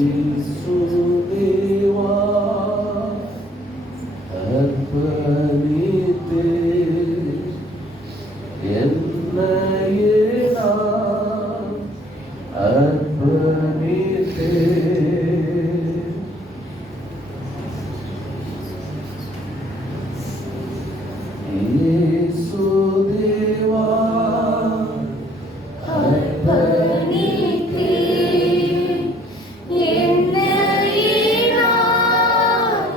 இயேசுதேவா அர்ப்பணித்தே என்னையே நான் அர்ப்பணித்தே. இயேசுதேவா அர்ப்பணித்தே என்னையே நான்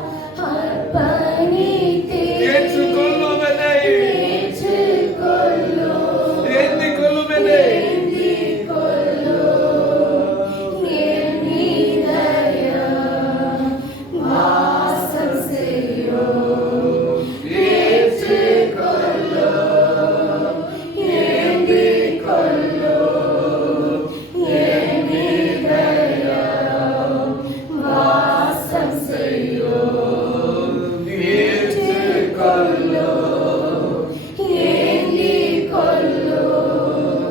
அர்ப்பணித்தே. ஏற்றுக்கொள்ளும் என்னை, ஏற்றுக்கொள்ளும் ஏந்திக் கொள்ளும் என்னை, ஏந்திக் கொள்ளும் என் இதயம் வாசம் செய்யும். ஏற்றுக்கொள்ளும் ஏந்திக் கொள்ளும் என் இதயம் வாசம் செய்யும். ஏற்றுக்கொள்ளும் ஏந்திக் கொள்ளும்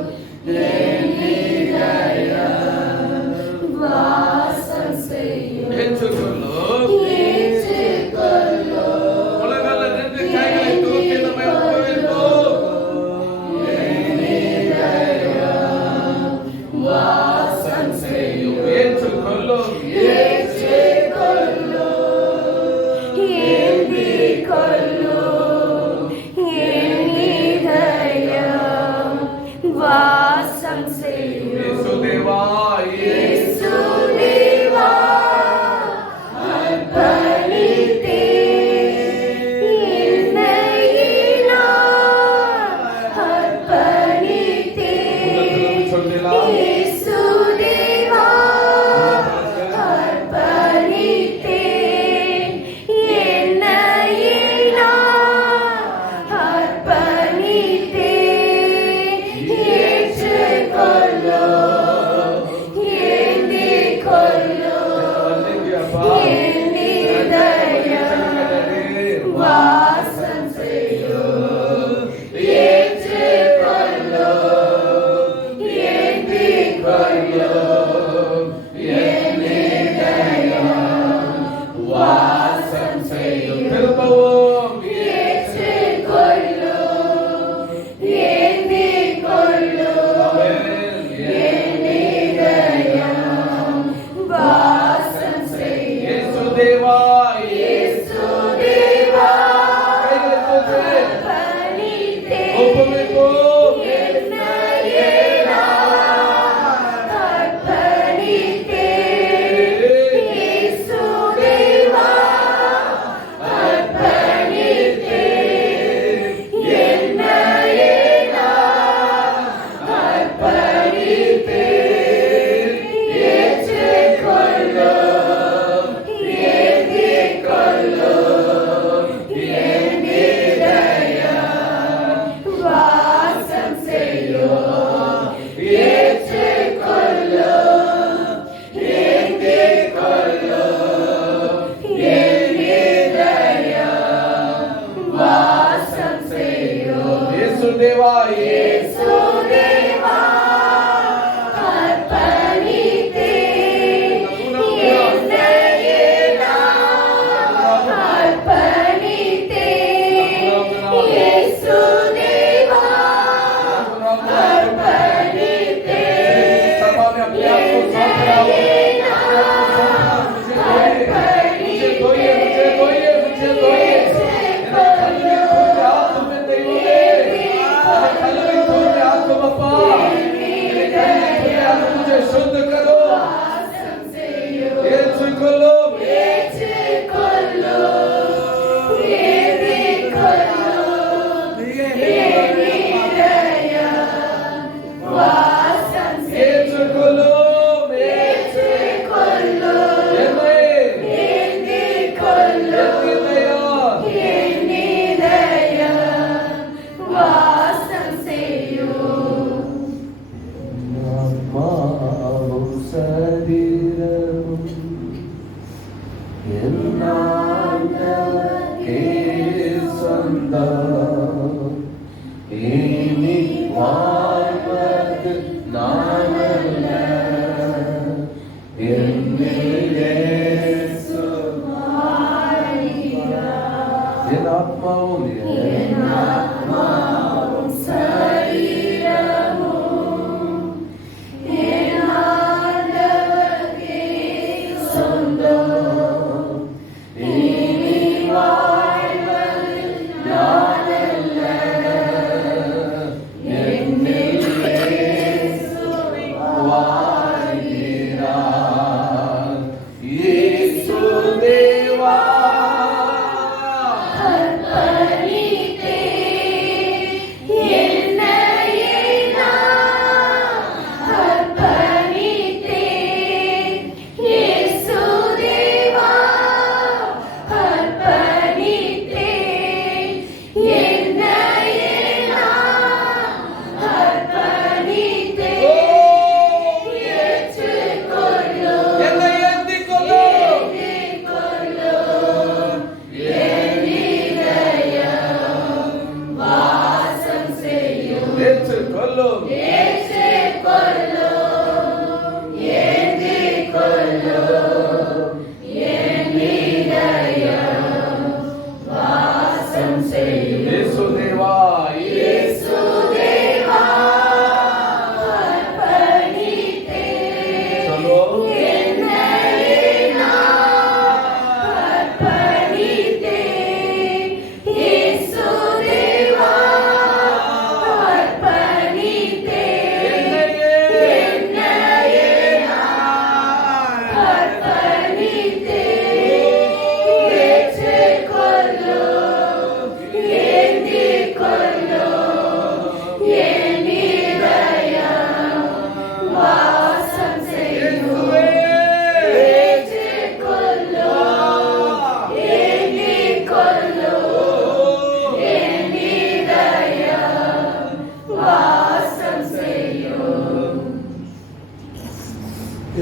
என் இதயம் வாசம் செய்யும். ஏற்றுக்கொள்ளும். ஏற்றுக்கொள்ளும் உலகள நின்று கைகளை தூக்கி நம்மை ஒப்புவிப்போம். வாசம் செய்யும். ஏற்றுக்கொள்ளும். ஏற்றுக்கொள்ளும் ஏந்திக் கொள்ளும் என் இதயம் வாசம் செய்யும். இயேசுதேவா, இயேசுதேவா அர்ப்பணித்தே என்னையே நான் அர்ப்பணித்தே. சொல்லலாம். இயேசுதேவா அர்ப்பணித்தே என்னையே நான் அர்ப்பணித்தே. ஏற்றுக்கொள்ளும் ஏந்திக் கொள்ளும் என் இதயம் வாசம் செய்யும். ஏற்றுக்கொள்ளும் ஏந்திக் கொள்ளும் என் இதயம் வாசம் செய்யும். திரும்பவும் ஏற்றுக்கொள்ளும் ஏந்திக் கொள்ளும் என் இதயம் வாசம் செய்யும். இயேசுதேவா, இயேசுதேவா கைகளை தூக்கி அர்ப்பணித்தே ஒப்புவிப்போம். என்னையே நான் அர்ப்பணித்தே. இயேசுதேவா அர்ப்பணித்தே என்னையே நான் அர்ப்பணித்தே. ஏற்றுக்கொள்ளும் ஏந்திக் கொள்ளும் என் இதயம் வாசம் செய்யும். ஏற்றுக்கொள்ளும் ஏந்திக் கொள்ளும் என் இதயம் வாசம் செய்யும். இயேசுதேவா, இயேசுதேவா அர்ப்பணித்தே என்னையே நான் அர்ப்பணித்தே. இயேசுதேவா அர்ப்பணித்தே सभा में अपने आप को सौंप रहा हूं। என்னையே நான் मुझे धोइए, मुझे धोइए, मुझे धोइए। हाथ में तेरे कलवी धोने हाथ को बप्पा, मेरे कलवी हाथ मुझे शुद्ध करो। வாசம் செய்யும். ஏற்றுக்கொள்ளும். ஏற்றுக்கொள்ளும் ஏந்திக் கொள்ளும் என் இதயம் வாசம் செய்யும். ஏற்றுக்கொள்ளும். ஏற்றுக்கொள்ளும் என்னை, ஏந்திக் கொள்ளும் என் இதயம் என் இதயம் வாசம் செய்யும். ஆத்மாவும் சரீரமும் என் ஆண்டவருக்கே சொந்தம். இனி வாழ்வது நான் அல்ல, என்னில்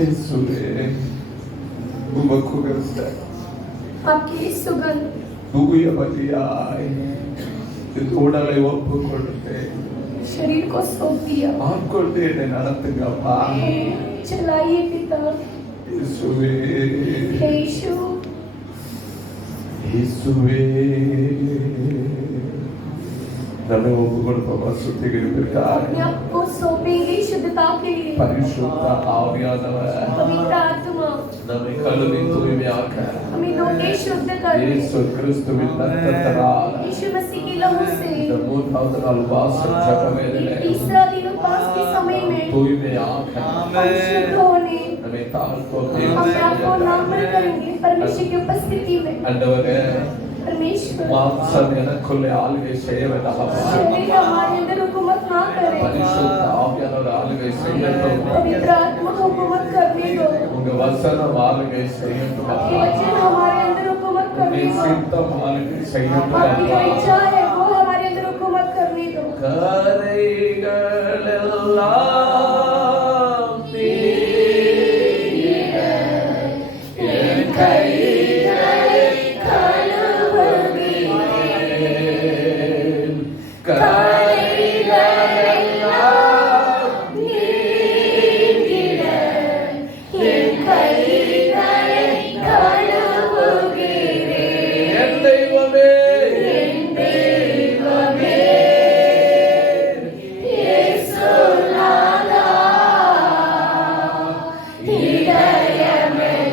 இயேசுவே உமக்கு உகந்த आपकी सुगंध தூய பலியாய் இந்த உடலை ஒப்பு கொடுத்தேன். शरीर को सौंप दिया। ஆட்கொண்டு என்னை நடத்துங்கப்பா. चलाइए पिता। இயேசுவே हे यीशु இயேசுவே நம்மை ஒப்பு கொடுப்போம் சுத்திகரிப்பிற்காக. अपने आप को सौंपेंगे शुद्धता के लिए। பரிசுத்த ஆவியானவர் पवित्र आत्मा நம்மை கழுவி தூய்மையாக்க हमें धोके शुद्ध कर दे। இயேசு கிறிஸ்துவின் இரத்தத்தினால் यीशु मसीह के लहू से இந்த மூன்றாவது நாள் உபவாசம் ஜெப வேளையிலே तीसरा दिन उपवास के समय में தூய்மையாக்க हम शुद्ध होने நம்மை தாழ்த்துவோம். अपने आप को नामल करेंगे परमेश्वर की उपस्थिति में। ஆண்டவரே परमेश्वर மாம்சம் எனக்குள்ளே ஆளுகை செய்ய வேண்டாம். शरीर हमारे अंदर हुकूमत ना करे। பரிசுத்த ஆவியானவர் ஆளுகை செய்யட்டும். पवित्र आत्मा को हुकूमत करने दो। உங்க வசனம் ஆளுகை செய்யட்டும். आपके वचन हमारे अंदर हुकूमत करने உங்க दो। சித்தம் ஆளுகை செய்யட்டும். आपकी जो इच्छा है वो हमारे अंदर हुकूमत करने दो। கரைகள் எல்லாம் நீங்கிட என் கைகளை கழுவுகிறேன். கரைகள் எல்லாம் நீங்கிட என் கைகளை கழுவுகிறேன்। என் தெய்வமே என் தெய்வமே இயேசுநாதா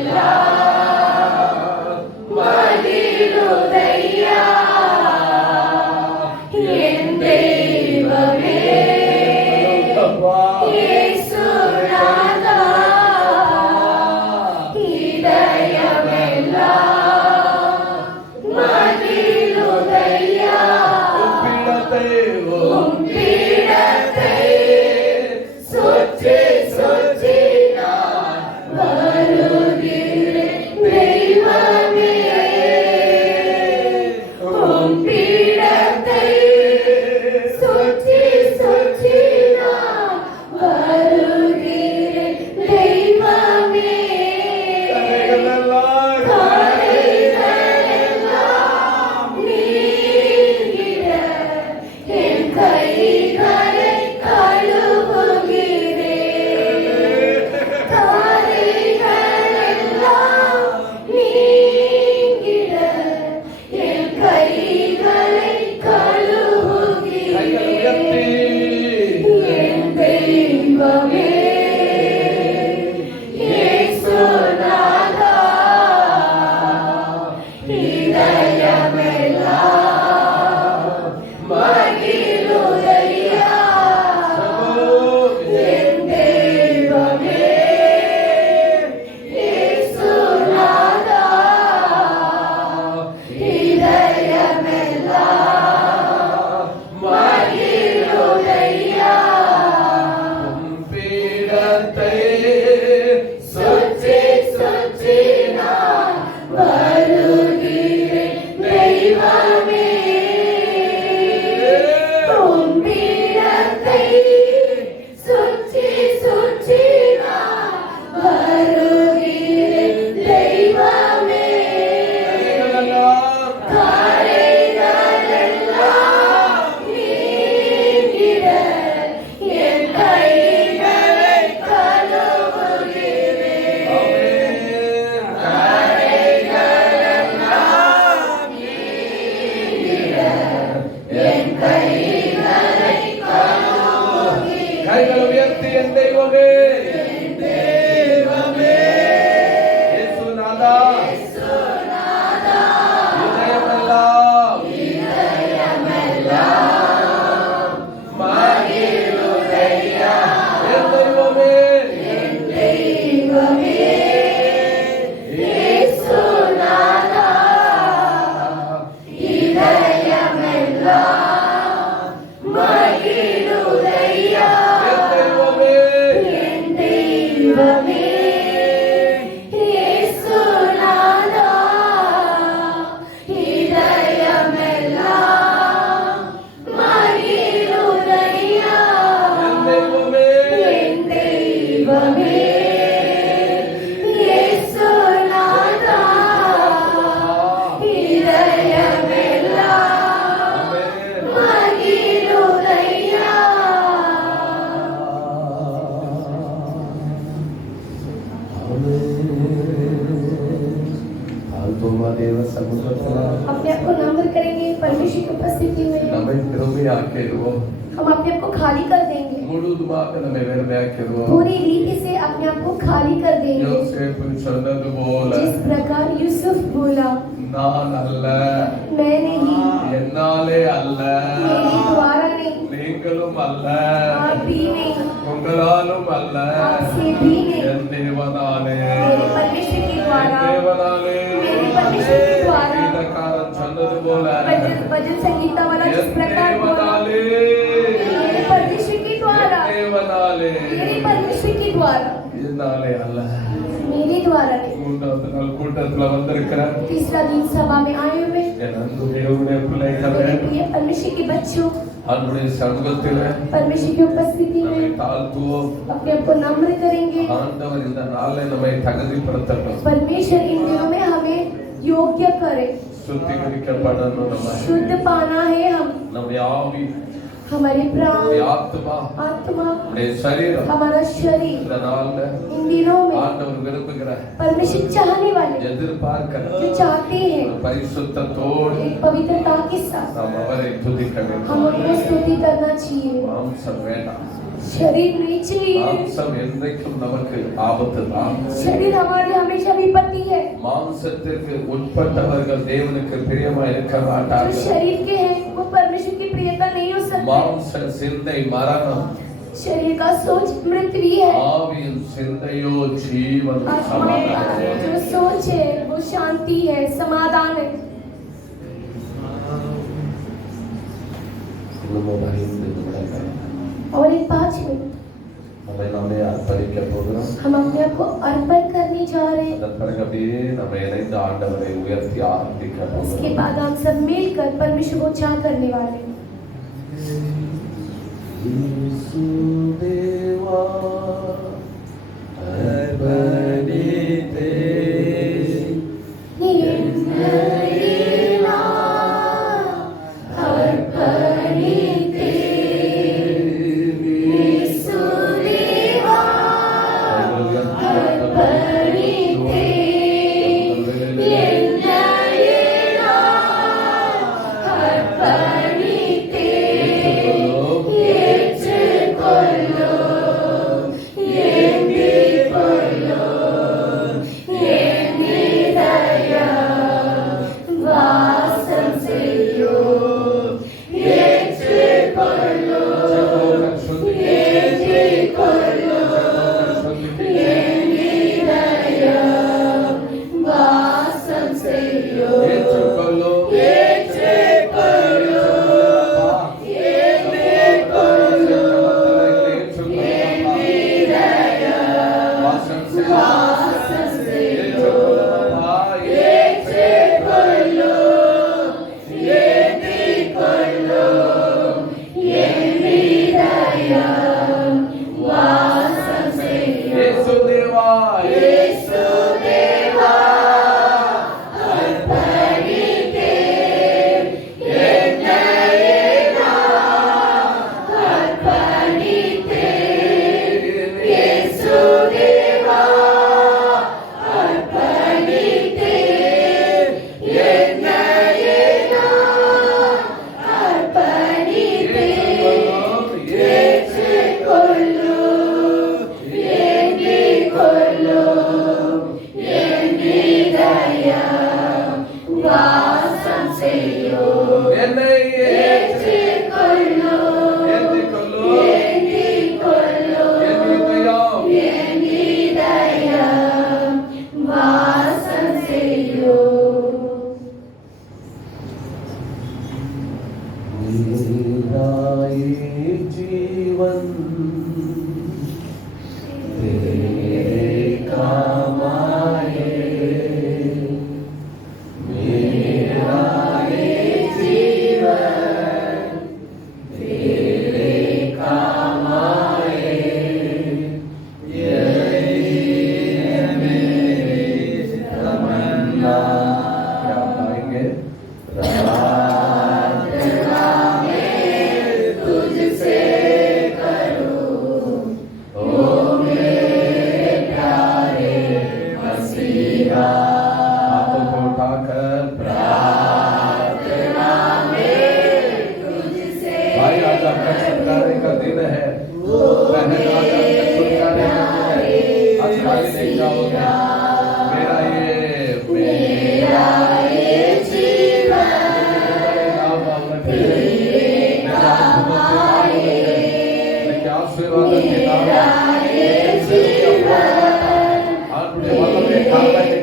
இதயமெல்லாம் மகிழுதையா। என் தெய்வமே இயேசுநாதா இதயமெல்லாம் மகிழுதையா। உம்மிடத்தை உம் பீடத்தை சுற்றி சுற்றி நான் வருகிறேன் தெய்வமே। உம் பீடத்தை சுற்றி சுற்றி நான் வருகிறேன் தெய்வமே। கரைகளெல்லாம் கரைகளெல்லாம் நீங்கிட என் கைகளை கழுவுகிறேன்। கரைகளெல்லாம் நீங்கிட என் கைகளை கைகளை உயர்த்தி கழுவுகிறேன்। என் தெய்வமே இயேசுநாதா இதயமெல்லாம் மகிழுதையா। என் தெய்வமே இயேசுநாதா இதயமெல்லாம் மகிழுதையா। உம் பீடத்தை சுற்றி சுற்றி நான் வருகிறேன் தெய்வமே। உம் பீடத்தை சுற்றி சுற்றி நான் வருகிறேன் தெய்வமே। கரைகளெல்லாம் கரைகளெல்லாம் நீங்கிட என் கைகளை கழுவுகிறேன்। ஆமென். கரைகளெல்லாம் நீங்கிட என் கைகளை கழுவுகிறேன்। கைகளை உயர்த்தி என் தெய்வமே என் தெய்வமே இயேசுநாதா இயேசுநாதா இதயமெல்லாம் இதயமெல்லாம் மகிழுதையா। என் தெய்வமே என் தெய்வமே இயேசுநாதா இதயமெல்லாம் மகிழுதையா। என் தெய்வமே अपने आप को नम्र करेंगे परमेश्वर की उपस्थिति में। நம்மை வெறுமையாக்கிடுவோம். हम अपने आप को खाली कर देंगे, முழுவதுமாக நம்மை வெறுமையாக்கிடுவோம். पूरी रीति से अपने आप को खाली कर देंगे। யோசேப்பு சொன்னது போல जिस प्रकार यूसुफ बोला, நான் அல்ல, मैं नहीं, என்னாலே அல்ல, मेरे द्वारा नहीं, நீங்களும் அல்ல, आप भी नहीं, உங்களாலும் அல்ல, आपसे भी नहीं, என் தேவனாலே, मेरे परमेश्वर के என் द्वारा, தேவனாலே. मेरे परमेश्वर के द्वारा। கீதக்காரன் சொன்னது போல भजन संगीता वाला जिस என் प्रकार बोला, தேவனாலே, मेरे परमेश्वर के द्वारा, என் தேவனாலே, मेरे परमेश्वर के द्वारा, என்னாலே அல்ல. मेरे द्वारा नहीं। மூன்றாவது நாள் கூட்டத்துல வந்திருக்கிற तीसरा दिन सभा में आए हुए என் அன்பு தேவனுடைய பிள்ளைகளே, मेरे प्रिय परमेश्वर के बच्चों, அவருடைய சமூகத்திலே परमेश्वर की उपस्थिति நம்மை में தாழ்த்துவோம். अपने आप को नम्र करेंगे। ஆண்டவர் இந்த நாளை நம்மை தகுதிப்படுத்தட்டும். परमेश्वर इन दिनों में हमें योग्य करे, சுத்திகரிக்கப்படணும். நம்ம शुद्ध पाना है। हम நம்முடைய ஆவி, हमारे प्राण, நம்முடைய ஆத்மா, आत्मा, நம்முடைய சரீரம் हमारा शरीर இந்த நாள்ல इन दिनों में ஆண்டவர் விரும்புகிற परमेश्वर चाहने वाले, எதிர்பார்க்கிற जो चाहते हैं ஒரு பரிசுத்தத்தோடு एक पवित्रता के साथ நாம் அவரை துதிக்க வேண்டும். हम उनको स्तुति करना चाहिए। மாம்சம் வேண்டாம். शरीर नहीं चाहिए, மாம்சம் என்றைக்கும் நமக்கு ஆபத்து தான். शरीर हमारे हमेशा विपत्ति है। மாம்சத்திற்கு உட்பட்டவர்கள் தேவனுக்கு பிரியமா இருக்க जो மாட்டார்கள். शरीर के हैं वो परमेश्वर की प्रियता नहीं हो सकते। மாம்ச சிந்தை மரணம், शरीर का सोच मृत्यु है, ஆவியின் சிந்தையோ ஜீவன் आत्मा का சமாதானம். जो सोच है वो शांति है, समाधान है। இன்னும் ஒரு 5 நிமிடங்கள் और एक 5 मिनट நம்மை நாமே அர்ப்பணிக்க போகிறோம். हम अपने आप को अर्पण करने जा रहे हैं। அதன் பிறகு அப்படியே நம்ம இணைந்து ஆண்டவரை உயர்த்தி ஆராதிக்க उसके போகிறோம். बाद हम सब मिलकर परमेश्वर को चाह करने वाले हैं। இயேசுதேவா, அர்ப்பணித்தே तुझसे करूं भाई आज आपका छुटकारे का दिन है, बहन आज आपका छुटकारे का दिन है, आज खाली नहीं जाओगे। मेरा ये जीवन नाम रखे, मेरा क्या आशीर्वाद के नाम आज मुझे मालूम है खाता है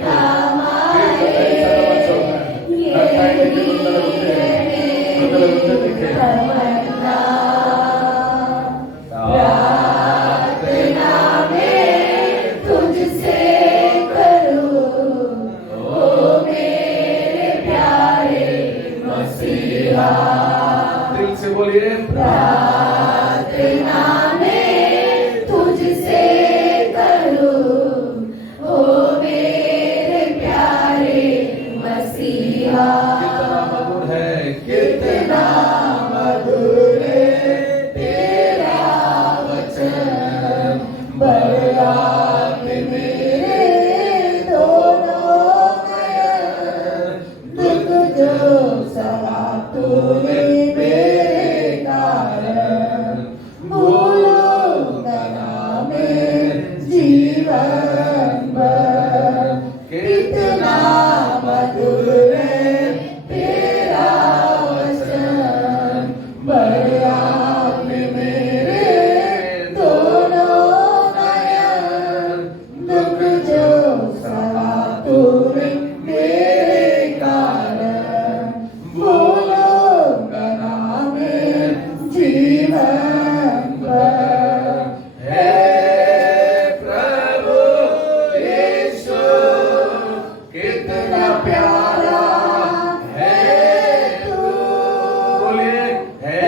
तुझसे करूं ओ मेरे प्यारे मसीहा, दिल से बोलिए प्रार्थना में तुझसे करूं ओ मेरे प्यारे मसीहा। कितना मधुर है, कितना मधुर है तेरा वचन, बरयात मेरे दोनों नयन, दुख जो सहा तूने मेरे कारण, भूलूंगा ना मैं जीवन भर। कितना मधुर है तेरा वचन, बरयात मेरे दोनों नयन, दुख जो सहा तूने मेरे कारण, भूलूंगा ना मैं जीवन भर। हे प्रभु यीशु कितना प्यारा है तू, बोलिए हे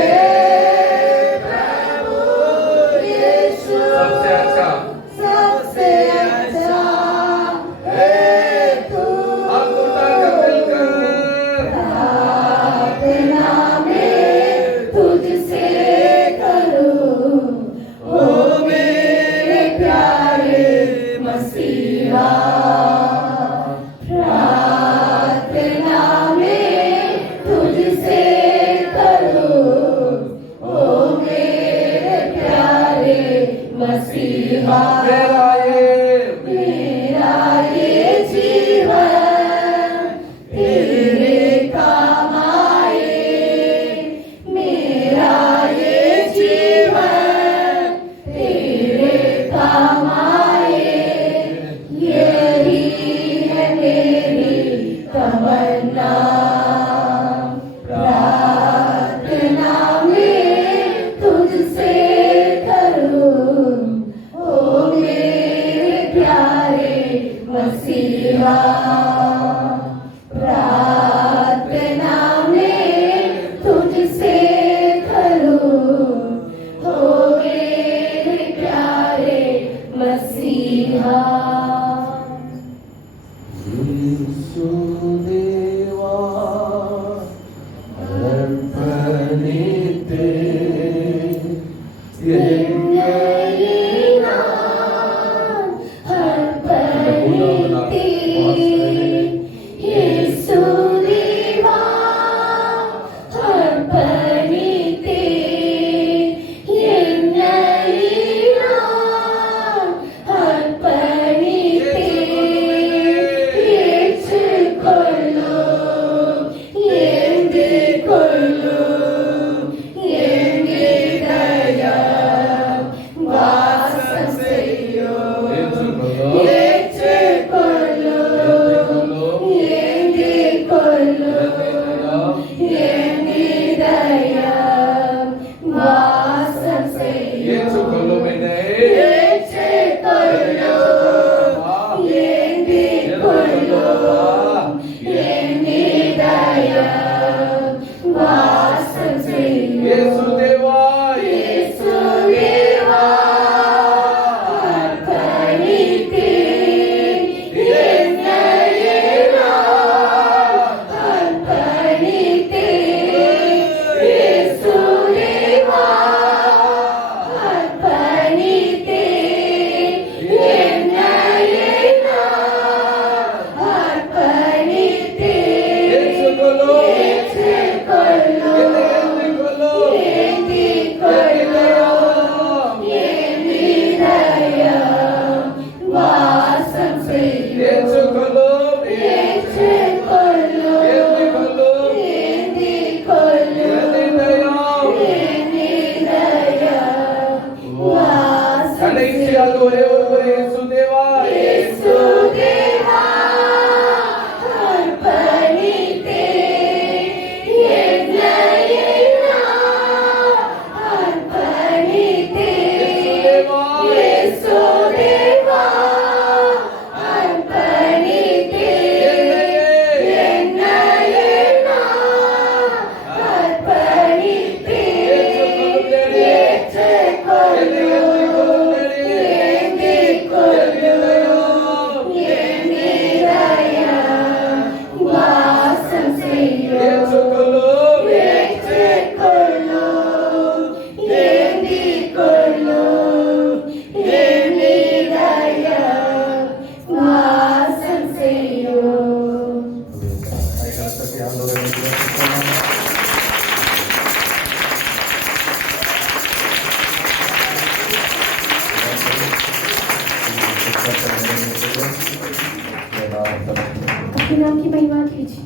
नाम की महिमा कीजिए।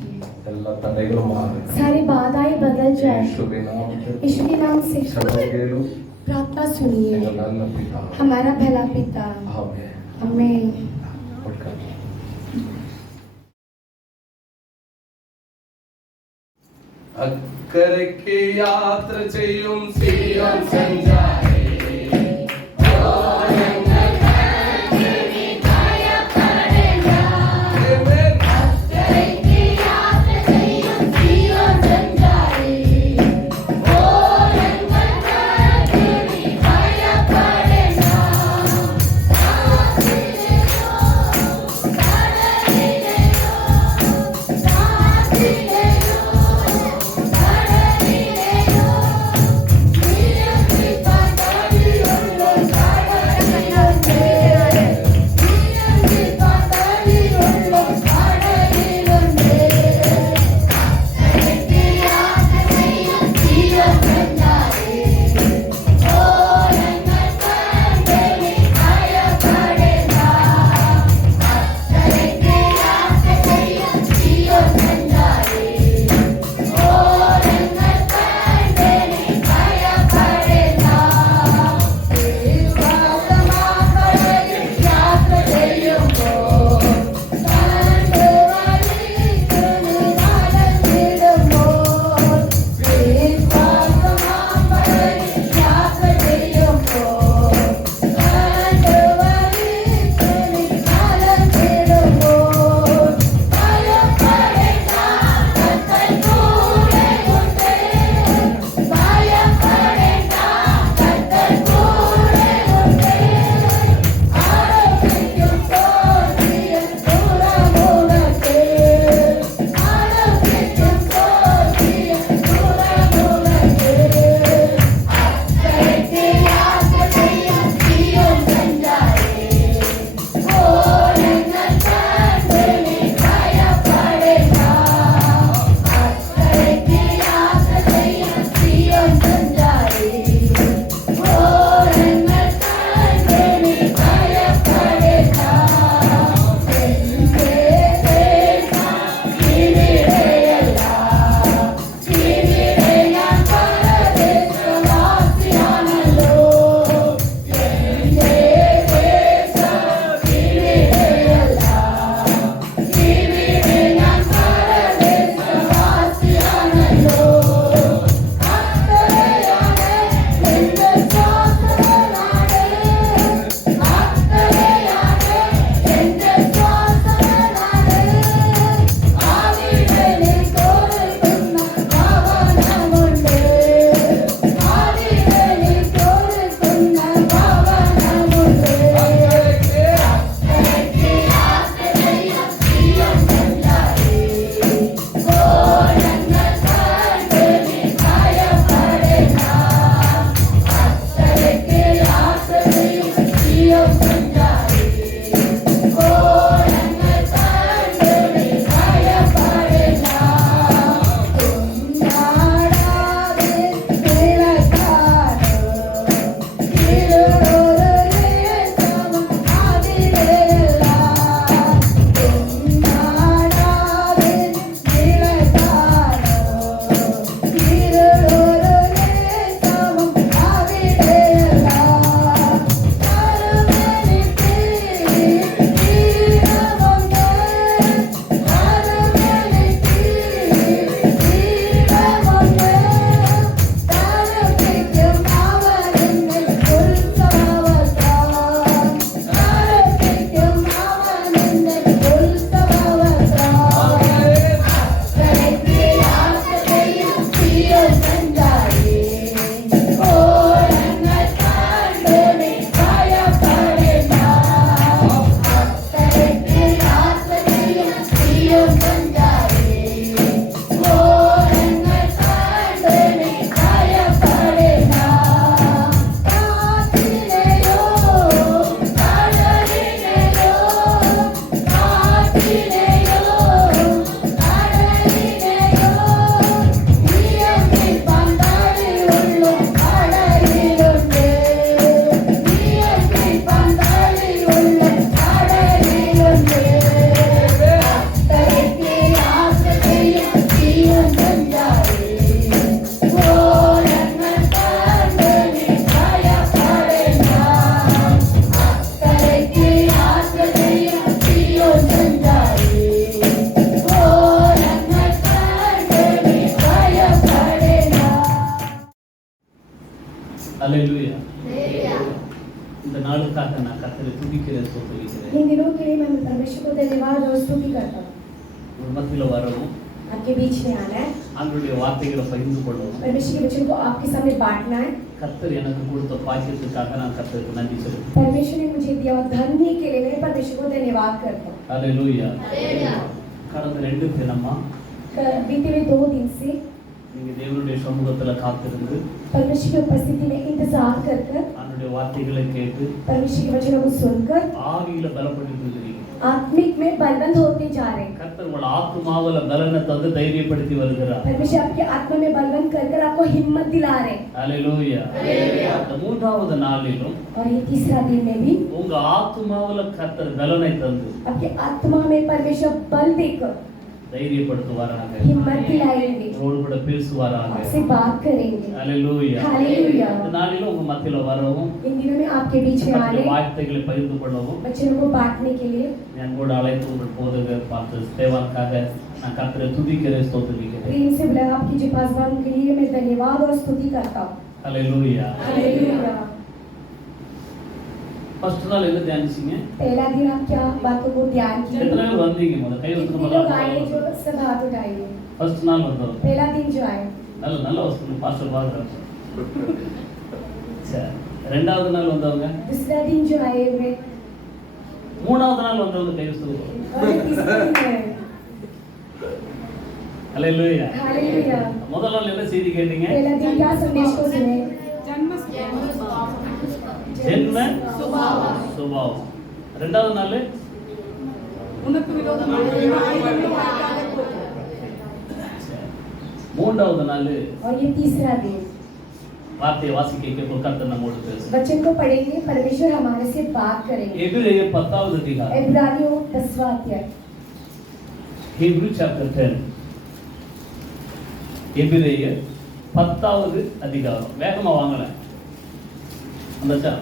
ಎಲ್ಲ ತಡೆಗಳು ಮಾರಿ सारी बाधाएं बदल जाए ಯೇಸುವಿನ ನಾಮದಲ್ಲಿ यीशु के नाम से। ಕ್ಷಮೆಗೇಳು प्रार्थना सुनिए। ನನ್ನ ಪಿತಾ हमारा भला पिता, ಆಮೆನ್ हमें ಕೊಡ್ಕೊಂಡು അക്കരയ്ക്ക് യാത്ര ചെയ്യും സിയോൻ സഞ്ചാരി Bye. அல்லேலூயா. இந்த நாளுக்காக நான் கர்த்தரை துதிக்கிறேன், ஸ்தோத்திரிக்கிறேன். इन दिनों के लिए मैं परमेश्वर को धन्यवाद और स्तुति करता हूँ। ஒரு மத்தியில வரவும், आपके बीच में आना है, ஆண்டவருடைய வார்த்தைகளை பகிர்ந்து கொள்ளவும், परमेश्वर के वचन को आपके सामने बांटना है। கர்த்தர் எனக்கு கொடுத்த பாக்கியத்துக்காக நான் கர்த்தருக்கு நன்றி சொல்லுகிறேன். परमेश्वर ने मुझे दिया और धन्य के लिए मैं परमेश्वर को धन्यवाद करता हूँ। அல்லேலூயா. கடந்த 2 தினமா बीते हुए 2 दिन से நீங்க தேவனுடைய சமூகத்துல காத்திருந்து परमेश्वर की उपस्थिति में इंतजार कर அவருடைய வார்த்தைகளை கேட்டு परमेश्वर के वचनों को सुनकर ஆவியில பலப்பட்டு இருக்கிறீங்க. आत्मिक में बलवंत होते जा रहे हैं। கர்த்தர் உங்கள் ஆத்துமாவுல பலனை தந்து தைரியப்படுத்தி வருகிறார். परमेश्वर आपके आत्मा में बलवंत कर आपको हिम्मत दिला रहे हैं। அல்லேலூயா. இந்த 3வது நாளிலும் और ये तीसरा दिन में भी உங்க ஆத்துமாவுல கர்த்தர் பலனை தந்து आपके आत्मा में परमेश्वर बल देकर தைரியப்படுத்துவாராக, हिम्मत दिलाएंगे, உங்களோடு கூட பேசுவாராக. आपसे बात करेंगे। அல்லேலூயா. हालेलुया। இந்த நாளிலும் உங்க மத்தியில வரவும், इन दिनों में आपके बीच में आने, கர்த்தருடைய வார்த்தைகளை பகிர்ந்து கொள்ளவும் वचनों को बांटने के लिए அன்போடு அழைத்து உங்கள் போதகர் பார்த்து தேவாக்காக நான் கர்த்தரை துதிக்கிறேன், ஸ்தோத்திரிக்கிறேன். प्रेम से बुलाया आपकी जो पासवान के लिए मैं धन्यवाद और स्तुति करता हूँ। அல்லேலூயா. हालेलुया। ஃபர்ஸ்ட் நாள் என்ன தியானிச்சீங்க? पहला दिन आप क्या बातों को ध्यान किए? எத்தனை பேர் வந்தீங்க? முதல்ல கை कितने ஊத்துங்க. लोग आए जो सब हाथ उठाइए। ஃபர்ஸ்ட் நாள் வந்தோம். पहला दिन जो आए நல்ல நல்ல வசனம் பாஸ்டர் பாக்குறாங்க. சரி. ரெண்டாவது நாள் வந்தவங்க, दूसरा दिन जो आए हुए மூணாவது நாள் வந்தவங்க கை ஊத்துங்க. और तीसरा दिन आए। அல்லேலூயா. हालेलुया। முதல் நாள் என்ன செய்தி கேட்டீங்க? पहला दिन क्या संदेश को सुने? ஜென்ம சுபாவம். ரெண்டாவது நாள் மூன்றாவது நாள் और ये तीसरा दिन வார்த்தையை வாசிக்க கேட்க கர்த்தர் நம்மோடு பேசுகிறார். वचन को पढ़ेंगे, परमेश्वर हमारे से बात करेंगे। எபிரேயர் 10வது அதிகாரம், इब्रानियों 10वां अध्याय, Hebrew chapter 10. எபிரேயர் 10வது அதிகாரம். வேகமா வாங்கல வந்துச்சா?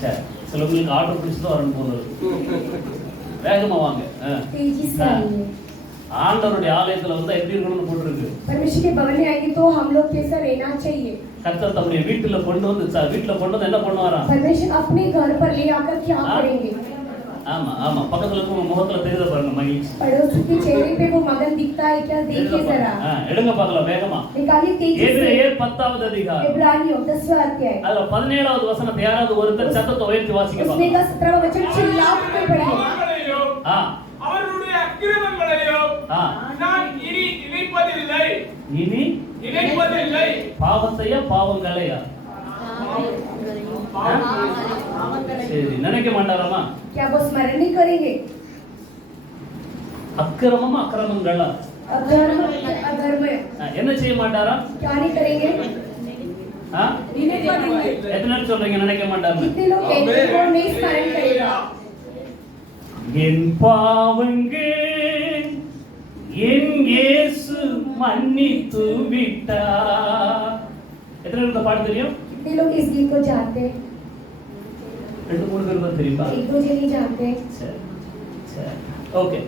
சரி, சிலவங்களுக்கு ஆர்டர் பிடிச்சதும் வரணும் போனது. வேகமா வாங்க. तेजी से आइए। ஆண்டவருடைய ஆலயத்துல வந்து எப்படி இருக்கணும்னு போட்டுருக்கு. परमेश्वर के भवन में आएंगे तो हम लोग कैसा रहना चाहिए? கர்த்தர் தம்முடைய வீட்டுல கொண்டு வந்து என்ன பண்ணுவாராம்? परमेश्वर अपने घर पर ले आकर क्या हाँ। करेंगे? ஆமா ஆமா, பக்கத்துல இருக்க முகத்துல தெரியுத பாருங்க மகிழ்ச்சி. पड़ोसी के चेहरे पे वो मगन दिखता है क्या? देखिए जरा। எடுங்க பார்க்கலாம் வேகமா. निकालिए तेजी से। எபிரேயர் 10வது அதிகாரம். इब्रानियों 10वां अध्याय, அதுல 17வது வசனத்தை யாராவது ஒருத்தர் சத்தத்தை உயர்த்தி வாசிக்க उसमें பார்க்கலாம். का 17वां वचन चिल्ला कर पढ़िए। ஆ அவருடைய அக்கிரமங்களையோ ஆ நான் இனி நினைப்பதில்லை இனி நினைப்பதில்லை. பாவத்தையா பாவங்களையா? சரி, நினைக்க மாட்டாராமா? क्या वो स्मरण नहीं करेंगे? அக்கிரமமா அக்கிரமங்களா? अधर्म अधर्म என்ன செய்ய மாட்டாரா? क्या नहीं करेंगे? ஆ எத்தனை பேர் சொல்றீங்க நினைக்க மாட்டாருன்னு? कितने लोग कहते हैं वो नहीं स्मरण करेगा? என் பாவங்கள் என் இயேசு மன்னித்து விட்டார். எத்தனை பேருக்கு பாட்டு தெரியும்? कितने लोग इस गीत को जानते हैं? 2-3 பேர் தான் தெரியுமா? एक दो जन ही जानते हैं। சரி சரி, ஓகே.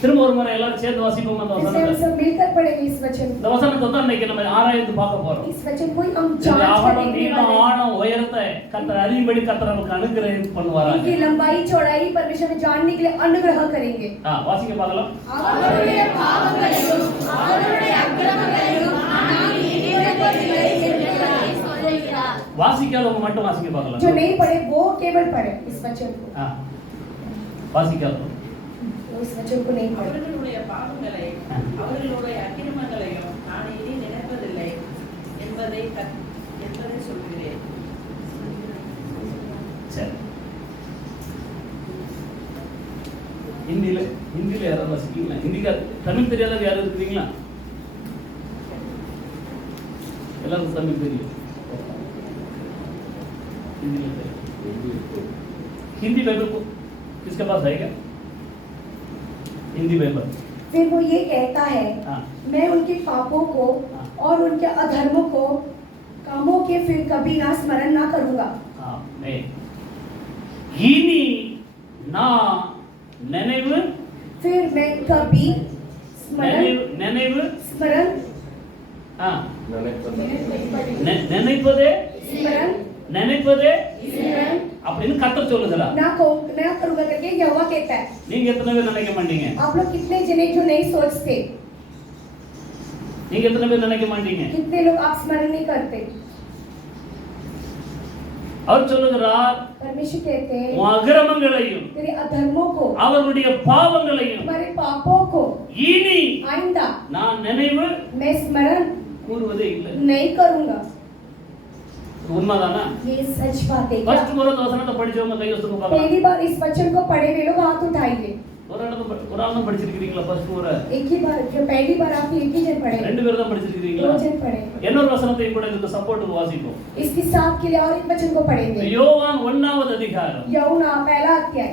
திரும்ப ஒரு முறை எல்லாரும் சேர்ந்து வாசிப்போம் அந்த इससे हम வசனத்தை. सब मिलकर पढ़ेंगे इस वचन இந்த को। வசனத்தை தான் இன்னைக்கு நம்ம ஆராய்ந்து பார்க்க போறோம். इस वचन को ही हम இந்த जांच कर ஆழம் देखने நீளம் वाले हैं। ஆழம் உயரத்தை கர்த்தர் அறியும்படி கர்த்தர் நமக்கு அனுகிரகம் பண்ணுவாராங்க. इनकी लंबाई चौड़ाई परमेश्वर में जानने के लिए अनुग्रह करेंगे। வாசிக்க பார்க்கலாம். அவருடைய பாவங்களையும் அவருடைய அக்கிரமங்களையும் நான் நினைப்பதில்லை என்று சொல்கிறார்। வாசிக்காதவங்க மட்டும் வாசிக்க பார்க்கலாம். जो नहीं पढ़े वो केवल पढ़े इस वचन को। வாசிக்காதவங்க वो इस वचन को नहीं पढ़े। அவர்களுடைய பாவங்களையும் அவர்களுடைய அக்கிரமங்களையும் நான் இனி நினைப்பதில்லை என்பதை சொல்கிறேன். சரி, ஹிந்தில யாராவது வாசிக்கீங்களா? ஹிந்திக்கு தமிழ் தெரியாதவங்க யாரும் இருக்கிறீங்களா? எல்லாருக்கும் தமிழ் தெரியும். हिंदी बाइबल को किसके पास है क्या? हिंदी बाइबल। फिर वो ये कहता है, हाँ। मैं उनके पापों को हाँ। और उनके अधर्मों को कामों के फिर कभी ना स्मरण ना करूंगा। नहीं, इनी ना निனைவு फिर मैं कभी स्मरण நினைவு स्मरण हाँ நினைப்பதில்லை நினைப்பதே स्मरण நினைப்பதே स्मरण அப்படின்னு கர்த்தர் சொல்லுகிறார். ना करूंगा करके यहोवा कहता है। நீங்க எத்தனை பேர் நினைக்க மாட்டீங்க? आप लोग कितने जने जो नहीं सोचते? நீங்க எத்தனை பேர் நினைக்க மாட்டீங்க? कितने लोग आप स्मरण नहीं करते? அவர் சொல்லுகிறார், परमेश्वर कहते हैं உன் அக்கிரமங்களையும் तेरे अधर्मों को, அவருடைய பாவங்களையும் तुम्हारे पापों को இனி आइंदा நான் நினைவு मैं स्मरण கூறுவதே இல்லை. नहीं करूंगा। உண்மைதானா? ये सच बात है क्या? ஃபர்ஸ்ட் முறை வசனத்தை படிச்சவங்க கை வச்சுட்டு பாருங்க. पहली बार इस वचन को पढ़े हुए लोग हाथ उठाइए। குர்ஆன் தான் படிச்சிருக்கீங்களா? ஃபர்ஸ்ட் முறை एक ही बार, जो पहली बार आप एक ही जन पढ़े, ரெண்டு பேர் தான் படிச்சிருக்கீங்களா? दो जन पढ़े। இன்னொரு வசனத்தை கூட இதுக்கு சப்போர்ட்டுக்கு வாசிப்போம். इसके साथ के लिए और एक वचन को पढ़ेंगे। யோவான் 1வது அதிகாரம் यूहन्ना पहला अध्याय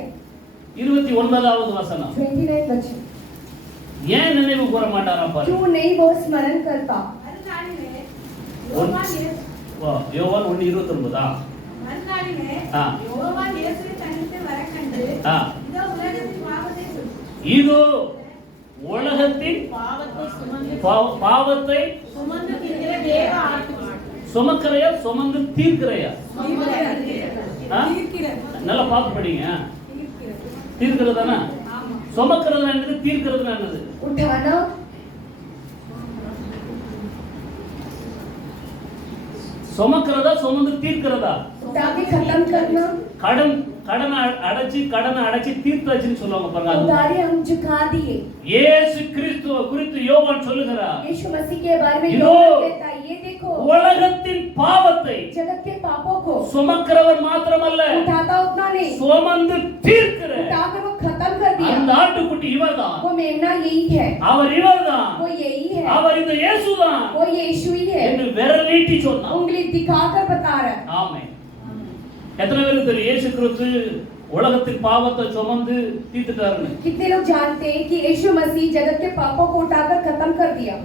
29வது வசனம். 29 वचन। ஏன் நினைவு கூற மாட்டாரா பாரு. क्यों नहीं वो स्मरण करता? வா, யோவான் 1:29. ஆ. ஆ. இதோ உலகத்தின் பாவத்தை சுமக்கிறையா சுமந்து தீர்க்கிறையா? நல்லா பார்த்து படிங்க. தீர்க்கிறதானா? சுமக்கிறது என்னது? தீர்க்கிறது என்னது? उठाना, சுமக்கிறதா சுமந்து தீர்க்கிறதா? उठा के खत्म करना, கடனை அடைச்சி தீர்த்தாச்சுன்னு சொல்லுவாங்க பாருங்க. उधारी हम चुका दिए। இயேசு கிறிஸ்துவ குறித்து யோவான் சொல்லுகிறார், यीशु मसीह के बारे में இதோ யோவான் कहता है, ये देखो உலகத்தின் பாவத்தை जगत के पापों को சுமக்கிறவர் மாத்திரமல்ல, उठाता उतना नहीं, சுமந்து தீர்க்கிற उठाकर वो खत्म कर दिया। அந்த ஆட்டுக்குட்டி இவர்தான். वो मेमना यही है, அவர் இவர்தான். वो यही है, அவர் இந்த இயேசுதான் वो यीशु ही है। என்று விரல் நீட்டி சொன்னார். उंगली दिखाकर बता रहा है। ஆமென். எத்தனை பேருக்கு தெரியும் இயேசு கிறிஸ்து உலகத்தின் பாவத்தை சுமந்து தீர்த்துட்டாருன்னு? कितने लोग जानते हैं कि यीशु मसीह जगत के पापों को उठाकर खत्म कर दिया?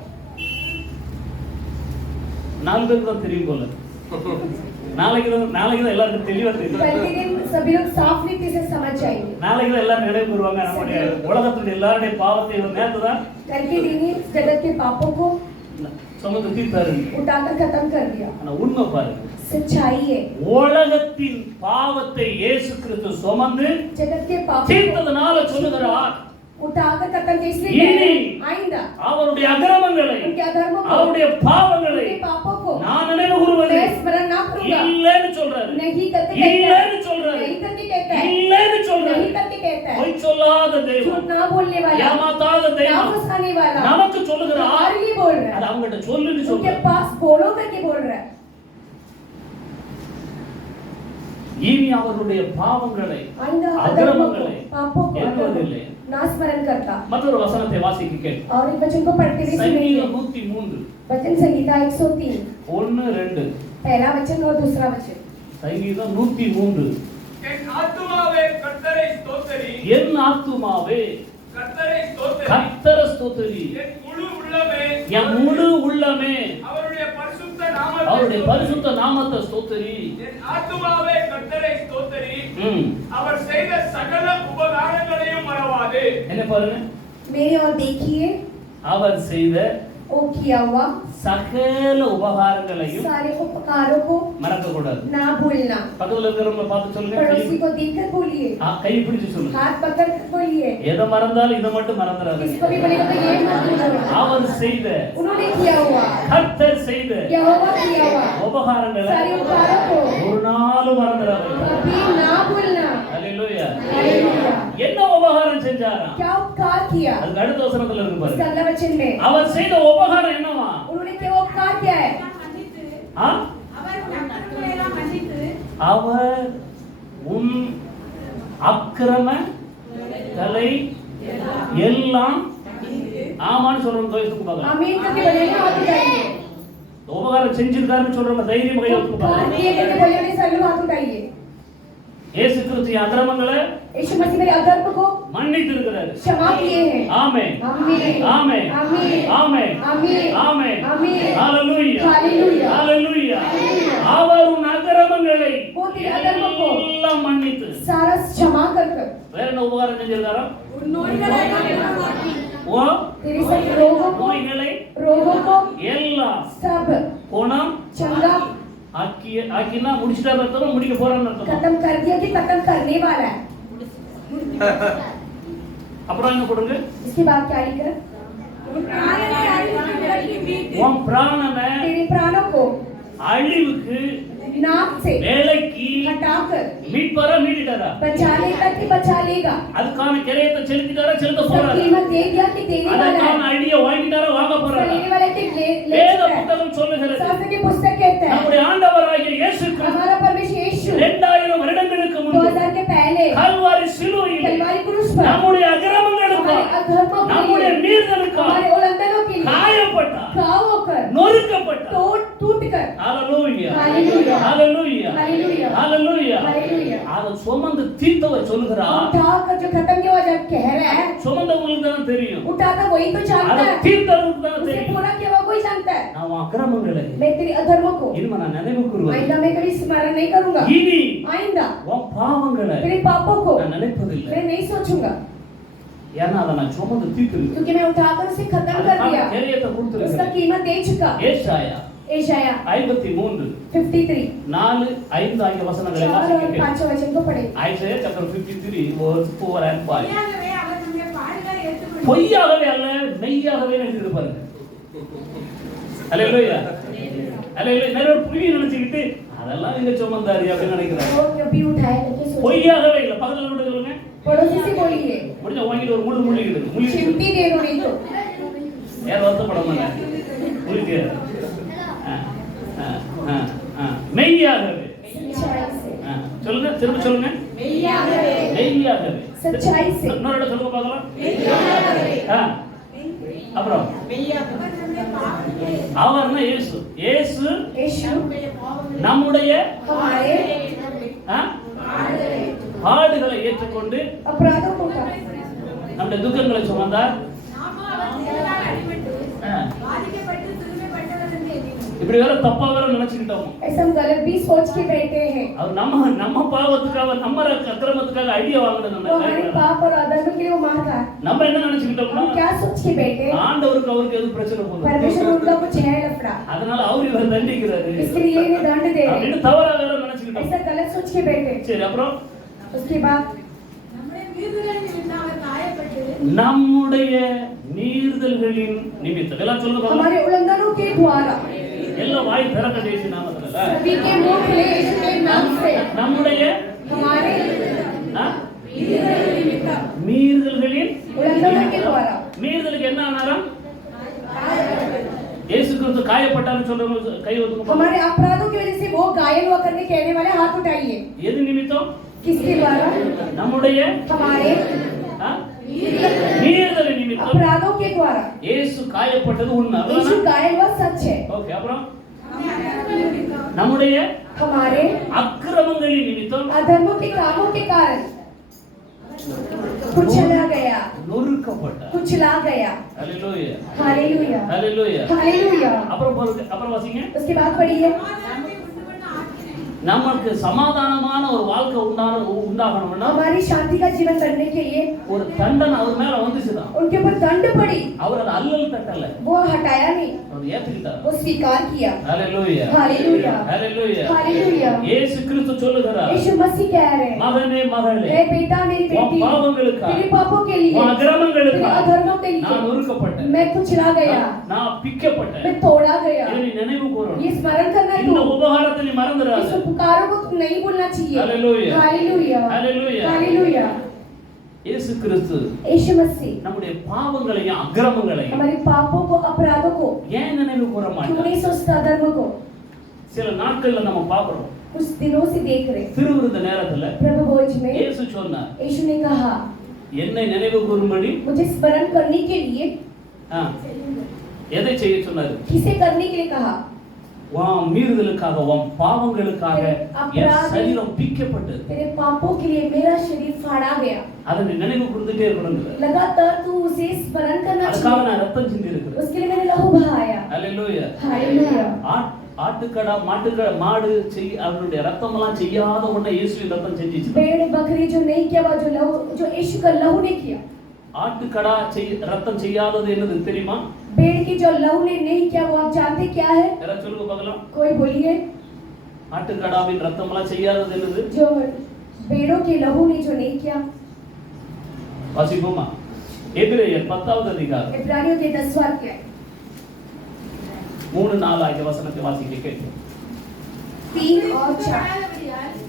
4 பேருக்கு தான் தெரியும் போல. நாளைக்கு தான் எல்லாருக்கும் தெளிவா தெரியும். कल के दिन सभी लोग साफ रीति से समझ जाएंगे। நாளைக்கு தான் எல்லாரும் நினைவு கூறுவாங்க, நம்முடைய உலகத்துல எல்லாருடைய பாவத்தை இவர் நேத்து தான் कल के दिन ही जगत के पापों को சுமந்து தீர்த்தாரு. उठाकर खत्म कर दिया। ஆனா உண்மை பாருங்க, सच्चाई है, உலகத்தின் பாவத்தை இயேசு கிறிஸ்து சுமந்து जगत के पापों தீர்த்ததனால சொல்லுகிறார், को उठाकर खत्म के इसलिए इन्हीं कह रहे हैं, आइंदा அவருடைய அக்கிரமங்களை उनके अधर्मों को, அவருடைய பாவங்களை उनके पापों को நான் நினைவு கூறுவதில்லை मैं स्मरण ना करूंगा। இல்லைன்னு சொல்றாரு. नहीं करके कहता இல்லைன்னு है, சொல்றாரு. नहीं करके कहता है, இல்லைன்னு சொல்றாரு. नहीं करके कहता है, பொய் சொல்லாத தெய்வம், झूठ ना बोलने वाला, ஏமாத்தாத ना தெய்வம் फंसाने वाला, நமக்கு சொல்லுகிறார். हमारे लिए बोल रहा அது है, அவங்ககிட்ட சொல்லுன்னு उनके சொல்றாரு. पास बोलो करके बोल रहा है। இனி அவருடைய பாவங்களை आइंदा अधर्मों அக்கிரமங்களை को, पापों को, எண்ணுவதில்லை. ना स्मरण करता। மற்றொரு வசனத்தை வாசிக்க கேள். और एक वचन को पढ़ते हुए सुनेंगे। சங்கீதம் 103 वचन संहिता 103 1 2. पहला वचन और दूसरा वचन। சங்கீதம் 103. என் ஆத்துமாவே கர்த்தரை ஸ்தோத்திரி, என் ஆத்துமாவே கர்த்தரை ஸ்தோத்திரி, கர்த்தரை ஸ்தோத்திரி, என் முழு உள்ளமே, என் முழு உள்ளமே அவருடைய பரிசுத்த நாமத்தை அவருடைய ஸ்தோத்திரி. பரிசுத்த நாமத்தை ஸ்தோத்திரி. என் ஆத்துமாவே கர்த்தரை ஸ்தோத்திரி, ம். அவர் செய்த சகல உபகாரங்களையும் மறவாதே. என்ன பாருங்க, मेरे और देखिए அவர் செய்த वो किया हुआ சகல உபகாரங்களையும் सारे उपकारों को மறக்க கூடாது. ना भूलना। பக்கத்துல இருக்கிறவங்க பார்த்து சொல்லுங்க, पड़ोसी को देखकर बोलिए, கை பிடிச்சு சொல்லுங்க. हाथ पकड़ कर बोलिए, எதை மறந்தாலும் இதை மட்டும் மறந்துடாதீங்க. किसको भी बोलेगा तो ये मत भूलो। அவர் செய்த उन्होंने किया हुआ, கர்த்தர் செய்த यहोवा किया हुआ உபகாரங்களை सारे उपकारों को ஒரு நாளும் மறந்துடாதீங்க. कभी ना भूलना। அல்லேலூயா. हालेलुया। என்ன உபகாரம் செஞ்சாரா? क्या उपकार किया? அதுக்கு அடுத்த வசனத்துல இருக்கு उसका பாருங்க. अगला वचन में அவர் செய்த உபகாரம் என்னவா? उन्होंने क्या उपकार किया है? ஆ? அவர் உன் அக்கிரமங்களை எல்லாம் ஆமான்னு சொல்றவங்க கை தூக்கு பார்க்கலாம். आमीन करके बोलेंगे, हाथ उठाइए। உபகாரம் செஞ்சிருக்காருன்னு சொல்றவங்க தைரியம் கையை தூக்கு उपकार பார்க்கலாம். किए करके बोलेंगे, सभी हाथ उठाइए। இயேசு கிறிஸ்து அக்கிரமங்களை यीशु मसीह मेरे अधर्म को மன்னித்து இருக்கிறாரு. क्षमा किए हैं। ஆமென். आमीन ஆமென். आमीन ஆமென். आमीन ஆமென். आमीन ஹalleluya. हालेलुया। ஹalleluya. அவர் உன் அக்கிரமங்களை वो तेरे अधर्म को எல்லாம் மன்னித்து सारा क्षमा कर कर வேற என்ன உபகாரம் செஞ்சிருக்காரா? तेरे सब रोगों நோய்களை को எல்லாம் सब கோணம் चंगा ஆக்கினா முடிச்சிட்டாரு அர்த்தம், முடிக்க போறான்னு அர்த்தம். खत्म कर दिया कि खत्म करने वाला है। அப்புறம் என்ன போடுங்க? इसके बाद क्या लिखा? உன் பிராணனை तेरे प्राणों को அழிவுக்கு नाक से வேலைக்கு हटाकर மீட்பாரா மீட்டிட்டாரா? बचाने तक ही बचा लेगा। அதுக்கான கிரயத்தை செலுத்திட்டாரா செலுத்த उसका போறாரா? कीमत दे दिया कि देने वाला அதுக்கான है। ஐடியா வாங்கிட்டாரா வாங்க उसका போறாரா? लेने वाला कि ले வேத चुका है। புத்தகம் சொல்லுகிறது शास्त्र की पुस्तक कहता है நம்முடைய ஆண்டவராகிய இயேசு கிறிஸ்து हमारा परमेश्वर यीशु 2000 வருடங்களுக்கு முன்பு 2000 के पहले கல்வாரி சிலுவையில் कलवारी क्रूस पर நம்முடைய அக்கிரமங்களுக்காக हमारे अधर्मों के நம்முடைய लिए மீறுதலுக்காக हमारे उल्लंघनों के लिए காயப்பட்டார், घाव होकर நொறுக்கப்பட்டார். टूट कर ஹalleluya Hallelujah. ஹalleluya Hallelujah. ஹalleluya. Hallelujah. அதை சுமந்து தீர்த்தவர் சொல்லுகிறார். उठाकर जो खत्म किया हुआ जब कह रहा है சுமந்தவங்களுக்கு தான் தெரியும், उठाता वही तो जानता அதை है, தீர்த்தவருக்கு தான் उसे தெரியும். पूरा किया हुआ कोई जानता है। நான் உன் அக்கிரமங்களை मैं तेरी अधर्मों को இனிமே நான் நினைவு கூறுவேன். आइंदा मैं कभी स्मरण नहीं करूंगा। இனி आइंदा உன் பாவங்களை तेरे पापों को நான் நினைப்பதில்லை. मैं नहीं सोचूंगा, ஏன்னா அதை நான் சுமந்து தீர்த்திருக்கேன். क्योंकि मैं उठाकर उसे खत्म कर दिया, கிரயத்தை उसका கொடுத்திருக்கேன். कीमत दे चुका। ஏசாயா एशाया 53 53 4 5 ஆகிய வசனங்களை 4 और வாசிக்கிறேன். 5 वचन को पढ़े। Isaiah chapter 53 verse 4 and 5. பொய்யாகவே அவர் நம்முடைய பாடுகளை ஏற்றுக்கொண்டு பொய்யாகவே அல்ல மெய்யாகவே எழுதிட்டு பாருங்க. ஹalleluya ஹalleluya. நிறைய புரிய நினைச்சிட்டு அதெல்லாம் எங்க சுமந்தாரு அப்படின்னு நினைக்கிறாங்க. वो कभी उठाए करके सोचो। பொய்யாகவே இல்ல. பக்கத்துல விட்டு சொல்லுங்க. पड़ोसी से बोलिए, முடிஞ்ச வாங்கிட்டு ஒரு முள்ளு முள்ளிடுது. முள்ளி चिमटी दे दो नहीं तो யார் வருத்தப்பட மாட்டாங்க. முள்ளிக்கு மெய்யாகவே. सच्चाई से சொல்லுங்க, திரும்ப சொல்லுங்க. மெய்யாகவே மெய்யாகவே. सच्चाई से இன்னொரு இடம் சொல்லுங்க பார்க்கலாம். மெய்யாகவே அப்புறம் மெய்யாகவே நம்முடைய பாவங்களை அவர்னா இயேசு. இயேசு यीशु நம்முடைய हमारे பாடுகளை ஏற்றுக்கொண்டு अपराधों को उठा, நம்முடைய துக்கங்களை சுமந்தார். நாம அவர் சிலுவையில் அடிபட்டு ஆ. பாதிக்கப்பட்டு துன்பப்பட்டவர் என்று எண்ணினோம். இப்படி வேற தப்பா வேற நினைச்சுக்கிட்டோம். ऐसा हम गलत भी सोच के बैठे हैं। அவர் நம்ம பாவத்துக்காக நம்ம அக்கிரமத்துக்காக ஐடியா வாங்குனது वो हमारे நம்ம. पाप और अधर्म के लिए वो मार रहा है। நம்ம என்ன நினைச்சுக்கிட்டோம்னா हम क्या सोच के बैठे? ஆண்டவருக்கு அவருக்கு எது பிரச்சனை போகுது, परमेश्वर उनका कुछ है लफड़ा, அதனால அவர் இவரை தண்டிக்கிறாரு इसके लिए इन्हें दंड दे रहे हैं। அப்படின்னு தவறா வேற நினைச்சுக்கிட்டோம். ऐसा गलत सोच के बैठे। சரி, அப்புறம் उसके बाद நம்முடைய மீறுதலின் நிமித்தம் அவர் காயப்பட்டு நம்முடைய மீறுதல்களின் நிமித்தம் எல்லாம் சொல்லுங்க பாருங்க. हमारे उल्लंघनों के द्वारा எல்லாம் வாய் திறக்க தேசி நாமத்துல सभी के मुंह खुले यीशु के नाम से நம்முடைய हमारे மீறுதல்களின் उल्लंघनों के द्वारा மீறுதலுக்கு என்ன ஆனாராம்? இயேசு கிறிஸ்து காயப்பட்டார்னு சொல்றவங்க கை ஒதுங்க. हमारे अपराधों की वजह से वो घायल हुआ करके कहने वाले हाथ उठाइए। எது நிமித்தம்? किसके द्वारा? நம்முடைய हमारे மீறுதல் நிமித்தம் अपराधों के द्वारा இயேசு காயப்பட்டது உண்மை. यीशु घायल हुआ सच है। ஓகே, அப்புறம் நம்முடைய हमारे அக்கிரமங்களின் நிமித்தம் अधर्मों के कामों के कारण कुचला गया, நொறுக்கப்பட்டார். कुचला गया। ஹalleluya हालेलुया ஹalleluya. हालेलुया। அப்புறம் வாசிங்க. उसके बाद पढ़िए, நமக்கு சமாதானமான ஒரு வாழ்க்கை உண்டாகணும்னா हमारी शांति का जीवन करने के लिए ஒரு தண்டனை அவர் மேல வந்துச்சுதான். उनके ऊपर दंड पड़ी, அவர் அதை அல்லல் தட்டல, वो हटाया नहीं, அவர் ஏத்துக்கிட்டார். वो स्वीकार किया। ஹalleluya हालेलुया ஹalleluya. हालेलुया। இயேசு கிறிஸ்து சொல்லுகிறார், यीशु मसीह कह रहे हैं, மகனே மகளே, मेरे बेटा मेरी உன் बेटी, பாவங்களுக்காக तेरे पापों के लिए, உன் அக்கிரமங்களுக்காக तेरे अधर्मों के நான் लिए நொறுக்கப்பட்டேன், मैं कुचला गया, நான் பிக்கப்பட்டேன். मैं तोड़ा गया। இதை நீ நினைவு கூறணும். ये स्मरण करना है இந்த तू, உபகாரத்தை நீ इस மறந்துடாத. उपकारों को तू नहीं भूलना चाहिए। Hallelujah hallelujah hallelujah. हालेलुया। இயேசு கிறிஸ்து यीशु मसीह நம்முடைய பாவங்களையும் அக்கிரமங்களையும் हमारे पापों को, अपराधों को ஏன் நினைவு கூற क्यों மாட்டார்? नहीं सोचता? धर्म को சில நாட்கள்ல நம்ம பாக்குறோம், कुछ दिनों से देख रहे, திருவிருந்த நேரத்துல प्रभु भोज में இயேசு சொன்னார், यीशु ने कहा, என்னை நினைவு கூறும்படி मुझे स्मरण करने के लिए எதை செய்ய சொன்னாரு? किसे करने के लिए कहा? உன் மீறுதலுக்காக உன் பாவங்களுக்காக என் சரீரம் பிக்கப்பட்டது. तेरे पापों के लिए मेरा शरीर फाड़ा गया। அதை நீ நினைவு கூர்ந்துட்டே இருக்கணும். लगातार तू उसे स्मरण करना அதுக்காக चाहिए। நான் ரத்தம் சிந்தி இருக்கிறேன். उसके लिए मैंने लहू बहाया। ஹalleluya हालेलुया। ஆட்டுக்கடா மாட்டுக்கடா மாடு அவருடைய ரத்தம் எல்லாம் செய்யாத ஒண்ண இயேசுவின் ரத்தம் செஞ்சிச்சு. भेड़ बकरी जो नहीं किया, जो यीशु का लहू ने किया, ஆட்டுக்கடா ரத்தம் செய்யாதது என்னது தெரியுமா? भेड़ की जो लहू ने नहीं किया वो आप जानते क्या है? யாராவது சொல்லுங்க பார்க்கலாம். कोई बोलिए. ஆட்டுக்கடாவின் ரத்தம் எல்லாம் செய்யாதது என்னது? जो भेड़ों की लहू ने जो नहीं किया. வாசிப்போமா? எபிரேயர் 10வது அதிகாரம். इब्रानियों के 10वां अध्याय 3-4 ஆகிய வசனத்தை வாசிக்க கேட்போம். 3 और 4.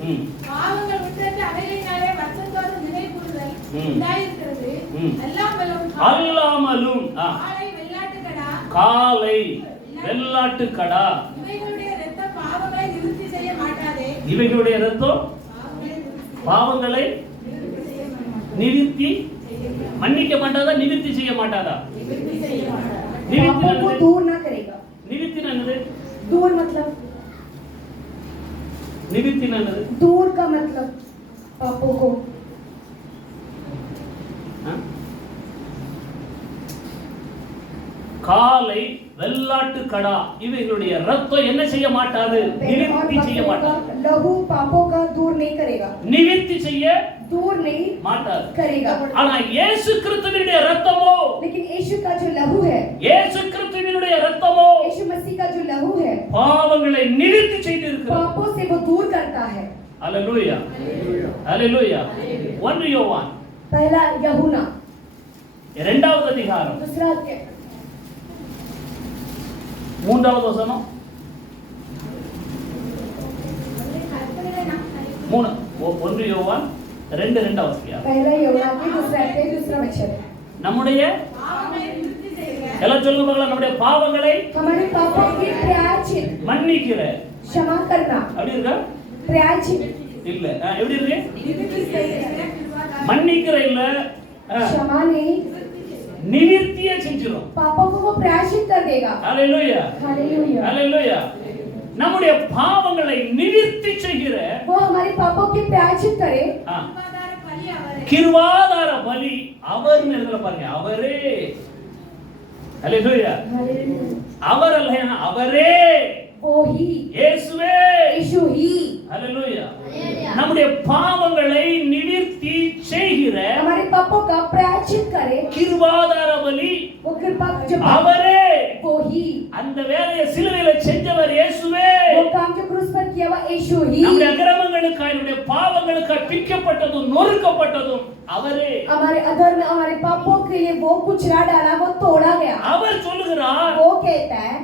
ம். பாவங்கள் உண்டென்று அவைகளினாலே வருஷந்தோறும் நினைவுகூருதல் உண்டாயிருக்கிறது. அல்லாமலும் காளை வெள்ளாட்டுக்கடா இவைகளுடைய இரத்தம் பாவங்களை நிவர்த்தி செய்ய மாட்டாதே. இவைகளுடைய இரத்தம் பாவங்களை நிவர்த்தி மன்னிக்க மாட்டாதா? நிவர்த்தி செய்ய மாட்டாதா? पापों को दूर ना करेगा. நிவர்த்தி என்னது? दूर मतलब நிவர்த்தி என்னது? दूर का मतलब पापों को காளை வெள்ளாட்டுக்கடா இவைகளுடைய இரத்தம் என்ன செய்ய மாட்டாது? நிவர்த்தி செய்ய மாட்டாது. लहू पापों का दूर नहीं करेगा. நிவர்த்தி செய்ய दूर नहीं மாட்டாது करेगा. ஆனா இயேசு கிறிஸ்துவினுடைய இரத்தமோ, लेकिन यीशु का जो लहू है, இயேசு கிறிஸ்துவினுடைய இரத்தமோ यीशु मसीह का जो लहू है, பாவங்களை நிவர்த்தி செய்திருக்கிறது. पापों से वो दूर करता है. Hallelujah hallelujah. 1 யோவான் पहला यूहन्ना 2வது அதிகாரம் दूसरा अध्याय 3வது வசனம் 1 யோவான் 2 வாசியா. पहला यूहन्ना के दूसरा अध्याय दूसरा वचन. நம்முடைய பாவங்களை நிவர்த்தி செய்ய எல்லாம் சொல்லுங்க பார்க்கலாம். நம்முடைய பாவங்களை हमारे पापों के प्रायश्चित மன்னிக்கிற क्षमा करना. அப்படி இருக்கா? प्रायश्चित இல்ல எப்படி இருக்கு? நிவர்த்தி செய்ய மன்னிக்கிற இல்ல, क्षमा नहीं, நிவர்த்தியே செஞ்சிரும். पापों को वो प्रायश्चित कर देगा. Hallelujah hallelujah. हालेलुया. நம்முடைய பாவங்களை நிவர்த்தி செய்கிற वो हमारे पापों के प्रायश्चित करे. கிருபாதார பலி அவரே. கிருபாதார பலி அவர்னு எழுதல பாருங்க. அவரே. हालेलुया. அவர் அல்ல, அவரே. वो ही இயேசுவே. यीशु ही. हालेलुया. நம்முடைய பாவங்களை நிவர்த்தி செய்கிற हमारे पापों का प्रायश्चित करे. கிருபாதார பலி वो कृपा जो அவரே. वो ही. அந்த வேலையை சிலுவையில செஞ்சவர் இயேசுவே. वो काम जो क्रूस पर किया हुआ यीशु ही. நம்முடைய அக்கிரமங்களுக்காக, நம்முடைய பாவங்களுக்காக பிக்கப்பட்டதும் நொறுக்கப்பட்டதும் அவரே. हमारे अधर्म, हमारे पापों के लिए वो कुचला डाला, वो तोड़ा गया. அவர் சொல்லுகிறார், वो कहता है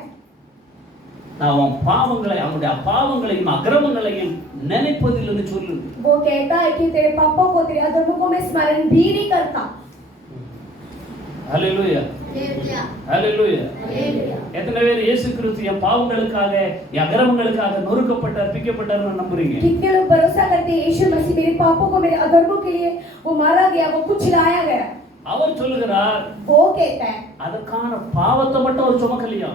நான் உன் பாவங்களை, அவனுடைய பாவங்களையும் அக்கிரமங்களையும் நினைப்பதில்லைன்னு சொல்லு. वो कहता है कि तेरे पापों को, तेरे अधर्मों को मैं स्मरण भी नहीं करता. ஹல்லேலூயா ஹல்லேலூயா. எத்தனை பேர் இயேசு கிறிஸ்து என் பாவங்களுக்காக, என் அக்கிரமங்களுக்காக நொறுக்கப்பட்டார், பிக்கப்பட்டார்னு நம்புறீங்க? कितने लोग भरोसा करते हैं यीशु मसीह मेरे पापों को, मेरे अधर्मों के लिए वो मारा गया, वो कुचलाया गया. அவர் சொல்லுகிறார், वो कहता है அதற்கான பாவத்தை மட்டும் அவர் சுமக்கலையா?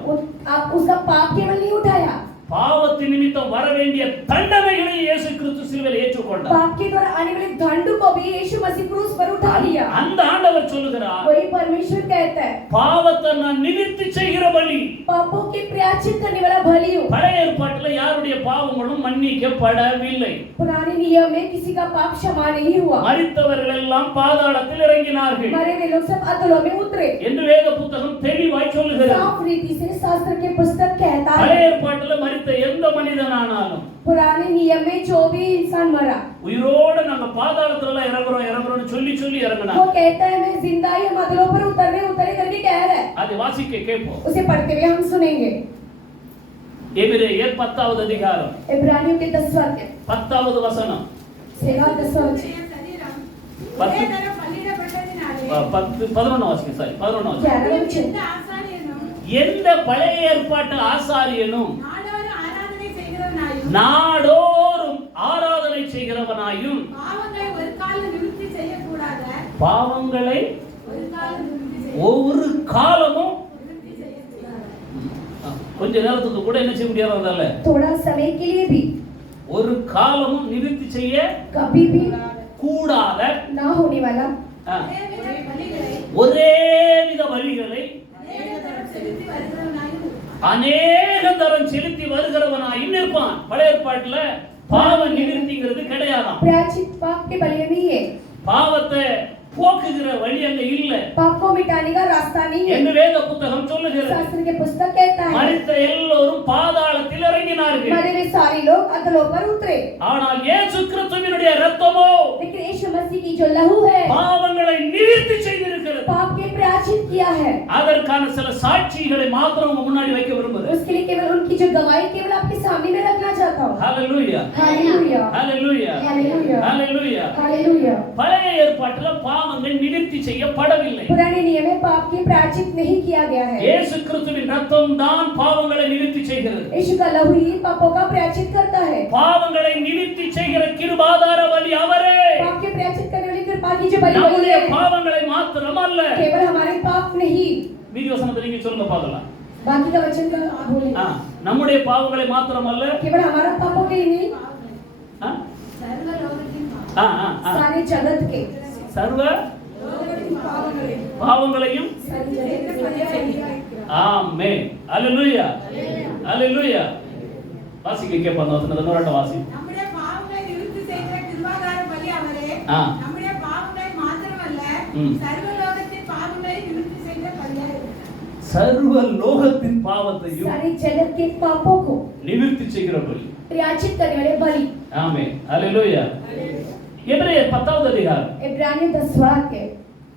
आप उसका पाप केवल नहीं उठाया, பாவத்தின் நிமித்தம் வர வேண்டிய தண்டனைகளை இயேசு கிறிஸ்து சிலுவையில் ஏற்றுக்கொண்டார். पाप के द्वारा आने वाले दंड को भी यीशु मसीह क्रूस पर उठा लिया. அந்த ஆண்டவர் சொல்லுகிறார், वही परमेश्वर कहता है பாவத்தை நான் நிவர்த்தி செய்கிற பலி. पापों की प्रायश्चित करने वाला बलि हूं. பழைய ஏற்பாட்டில் யாருடைய பாவங்களும் மன்னிக்கப்படவில்லை. पुराने नियम में किसी का पाप क्षमा नहीं हुआ. மரித்தவர்கள் எல்லாம் பாதாளத்தில் இறங்கினார்கள் मरे हुए लोग सब अधलों में उतरे. என்று வேத புத்தகம் தெளிவாய் சொல்லுகிறது. साफ रीति से शास्त्र के पुस्तक कहता है பழைய ஏற்பாட்டில் மரித்த எந்த மனிதனானாலும், पुराने नियम में जो भी इंसान मरा, உயிரோடு நாங்க பாதாளத்துல இறங்குறோம்னு சொல்லி वो இறங்கினார். कहता है मैं जिंदा ही हम अधलों पर उतरे करके कह रहा है. அதை வாசிக்க கேட்போம். उसे पढ़ते हुए हम सुनेंगे. எபிரேயர் 10வது அதிகாரம் इब्रानियों के 10वां अध्याय 10வது வசனம். सेवा 10वां वचन. சரீரம் பத்து. ஒரே தரம் பலியிடப்பட்டதினாலே 11 வாசிங்க. சாரி 11 வாசிங்க. 11वां वचन. எந்த ஆசாரியனும் எந்த பழைய ஏற்பாட்டு ஆசாரியனும் நாடோறும் நாடோறும் ஆராதனை செய்கிறவனாயும் ஆராதனை செய்கிறவனாயும் பாவங்களை ஒரு காலம் நிவர்த்தி செய்யக்கூடாத பாவங்களை ஒரு காலம் நிவர்த்தி ஒவ்வொரு காலமும் செய்யக்கூடாத கொஞ்ச நேரத்துக்கு கூட என்ன செய்ய முடியாதல்ல, थोड़ा समय के लिए भी ஒரு காலமும் நிவர்த்தி செய்ய कभी भी கூடாத ना होने वाला ஒரே வித பலிகளை அநேக தரம் செலுத்தி வருகிறவனாயும் இருப்பான். பழைய ஏற்பாட்டுல பாவ நிவர்த்திங்கிறது கிடையாதாம். प्रायश्चित पाप के बलि नहीं है. பாவத்தை போக்குகிற வழி அங்க இல்ல पाप को मिटाने का रास्ता नहीं है। என்று வேத புத்தகம் சொல்லுகிறது. शास्त्र के पुस्तक कहता है மரித்த எல்லோரும் பாதாளத்தில் இறங்கினார்கள். मरे हुए सारे लोग अधलोक पर उतरे, ஆனால் இயேசு கிறிஸ்துவினுடைய இரத்தமோ लेकिन यीशु मसीह की जो लहू है பாவங்களை நிவர்த்தி செய்திருக்கிறது. पाप के प्रायश्चित किया है। அதற்கான சில சாட்சிகளை மாத்திரம் உங்க முன்னாடி வைக்க விரும்புகிறேன். उसके लिए केवल उनकी जो गवाही केवल आपके सामने में रखना चाहता हूँ। ஹalleluya हालेलुया ஹalleluya हालेलुया ஹalleluya. हालेलुया। பழைய ஏற்பாட்டில் பாவங்கள் நிவர்த்தி செய்யப்படவில்லை. पुराने नियम में पाप के प्रायश्चित नहीं किया गया है। இயேசு கிறிஸ்துவின் இரத்தம் தான் பாவங்களை நிவர்த்தி செய்கிறது. यीशु का लहू ही पापों का प्रायश्चित करता है। பாவங்களை நிவர்த்தி செய்கிற கிருபாதார பலி அவரே. पाप के प्रायश्चित करने वाली कृपा की जो बलि वही நம்முடைய है, பாவங்களை மாத்திரமல்ல. केवल हमारे पाप नहीं। மீதி வசனத்தை நீங்க சொல்லுங்க பார்க்கலாம். बाकी का वचन का आप बोलिए। நம்முடைய பாவங்களை மாத்திரமல்ல. केवल हमारा पापों के ही नहीं, सारे जगत के சர்வ பாவங்களையும் ஆமென். ஹalleluya ஹalleluya. வாசிக்க கேட்பாங்க வசனத்தை நோரட்ட வாசி. நம்முடைய பாவங்களை நிவர்த்தி செய்கிற கிருபாதார பலி அவரே. நம்முடைய பாவங்களை மாத்திரமல்ல, சர்வலோகத்தின் பாவங்களை நிவர்த்தி செய்கிற பலியாய் இருக்கிறார். சர்வ லோகத்தின் பாவத்தையும் सारे जगत के पापों को நிவர்த்தி செய்கிற பலி. प्रायश्चित करने वाले बलि। ஆமென். ஹalleluya. எபிரேயர் 10வது அதிகாரம் इब्रानियों 10वां अध्याय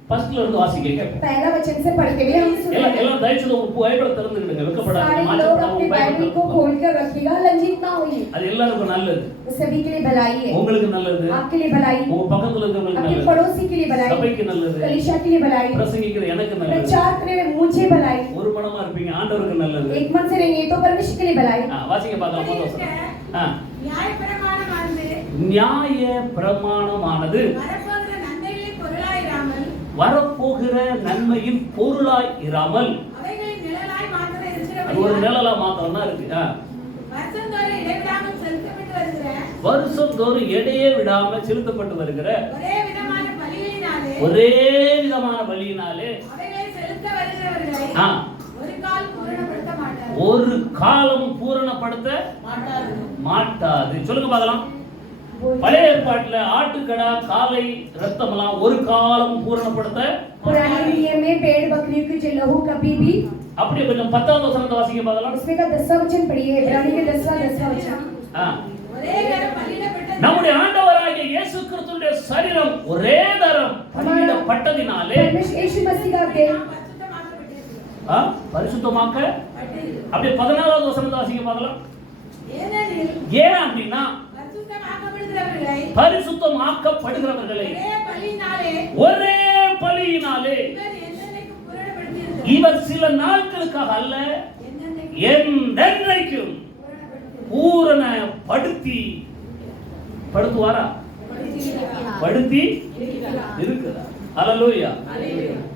ஃபர்ஸ்ட்ல இருந்து வாசிக்க கேட்போம். पहला वचन से पढ़ के भी हम सुनेंगे। எல்லாம் தயவுசெய்து உங்க பைபிளை திறந்துக்கிடுங்க. வெட்கப்படாதீங்க. सारे लोग अपनी बाइबल को खोलकर रखिएगा, लज्जित ना होइए। அது எல்லாருக்கும் நல்லது. सभी के लिए भलाई है, உங்களுக்கு நல்லது, आपके लिए भलाई, உங்க பக்கத்துல இருக்கவங்களுக்கு आपके நல்லது, पड़ोसी के लिए भलाई, சபைக்கு நல்லது, कलीसिया के लिए भलाई, பிரசங்கிக்கிற எனக்கு நல்லது, प्रचार करने में मुझे भलाई, ஒரு மனமா இருப்பீங்க, ஆண்டவருக்கு நல்லது. एक मन से रहेंगे तो परमेश्वर के लिए भलाई। வாசிக்க பார்க்கலாம் முதல் வசனம். நியாயப்பிரமாணமானது நியாய பிரமாணமானது வரப்போகிற நன்மைகளின் பொருளாயிராமல், வரப்போகிற நன்மையின் பொருளாய் இராமல் அவைகளின் நிழலாய் மாத்திரம் அது ஒரு இருக்கிறபடியால் நிழலா மாத்திரம் தான் இருக்கு. வருஷந்தோறும் இடைவிடாமல் செலுத்தப்பட்டு வருகிற வருஷந்தோறும் இடையே விடாம செலுத்தப்பட்டு வருகிற ஒரே விதமான பலிகளினாலே ஒரே விதமான வழியினாலே அவைகளை செலுத்த வருகிறவர்களை ஒரு கால் பூரணப்படுத்த மாட்டார். ஒரு காலம் பூரணப்படுத்த மாட்டாது. சொல்லுங்க பார்க்கலாம். பழைய ஏற்பாட்டுல ஆட்டுக்கடா காலை ரத்தமெல்லாம் ஒரு காலம் பூரணப்படுத்த पुराने नियम में भेड़ बकरियों की जो लहू कभी भी, அப்படியே கொஞ்சம் 10வது வசனத்தை வாசிக்க பார்க்கலாம். उसमें का 10वां वचन पढ़िए। इब्रानियों के 10वां वचन। ஒரே தரம் பலியிடப்பட்ட நம்முடைய ஆண்டவராகிய இயேசு கிறிஸ்துவினுடைய சரீரம் ஒரே தரம் பலியிடப்பட்டதினாலே परमेश्वर यीशु मसीह का देह பரிசுத்தமாக்க. அப்படியே 14வது வசனத்தை வாசிக்க பார்க்கலாம். ஏனெனில் ஏன் அப்படின்னா பரிசுத்தமாக்கப்படுகிறவர்களை ஒரே பலியினாலே இவர் சில நாட்களுக்காக அல்ல, என்றென்றைக்கும் படுத்துவாரா? படுத்தி இருக்கிறார். ஹalleluya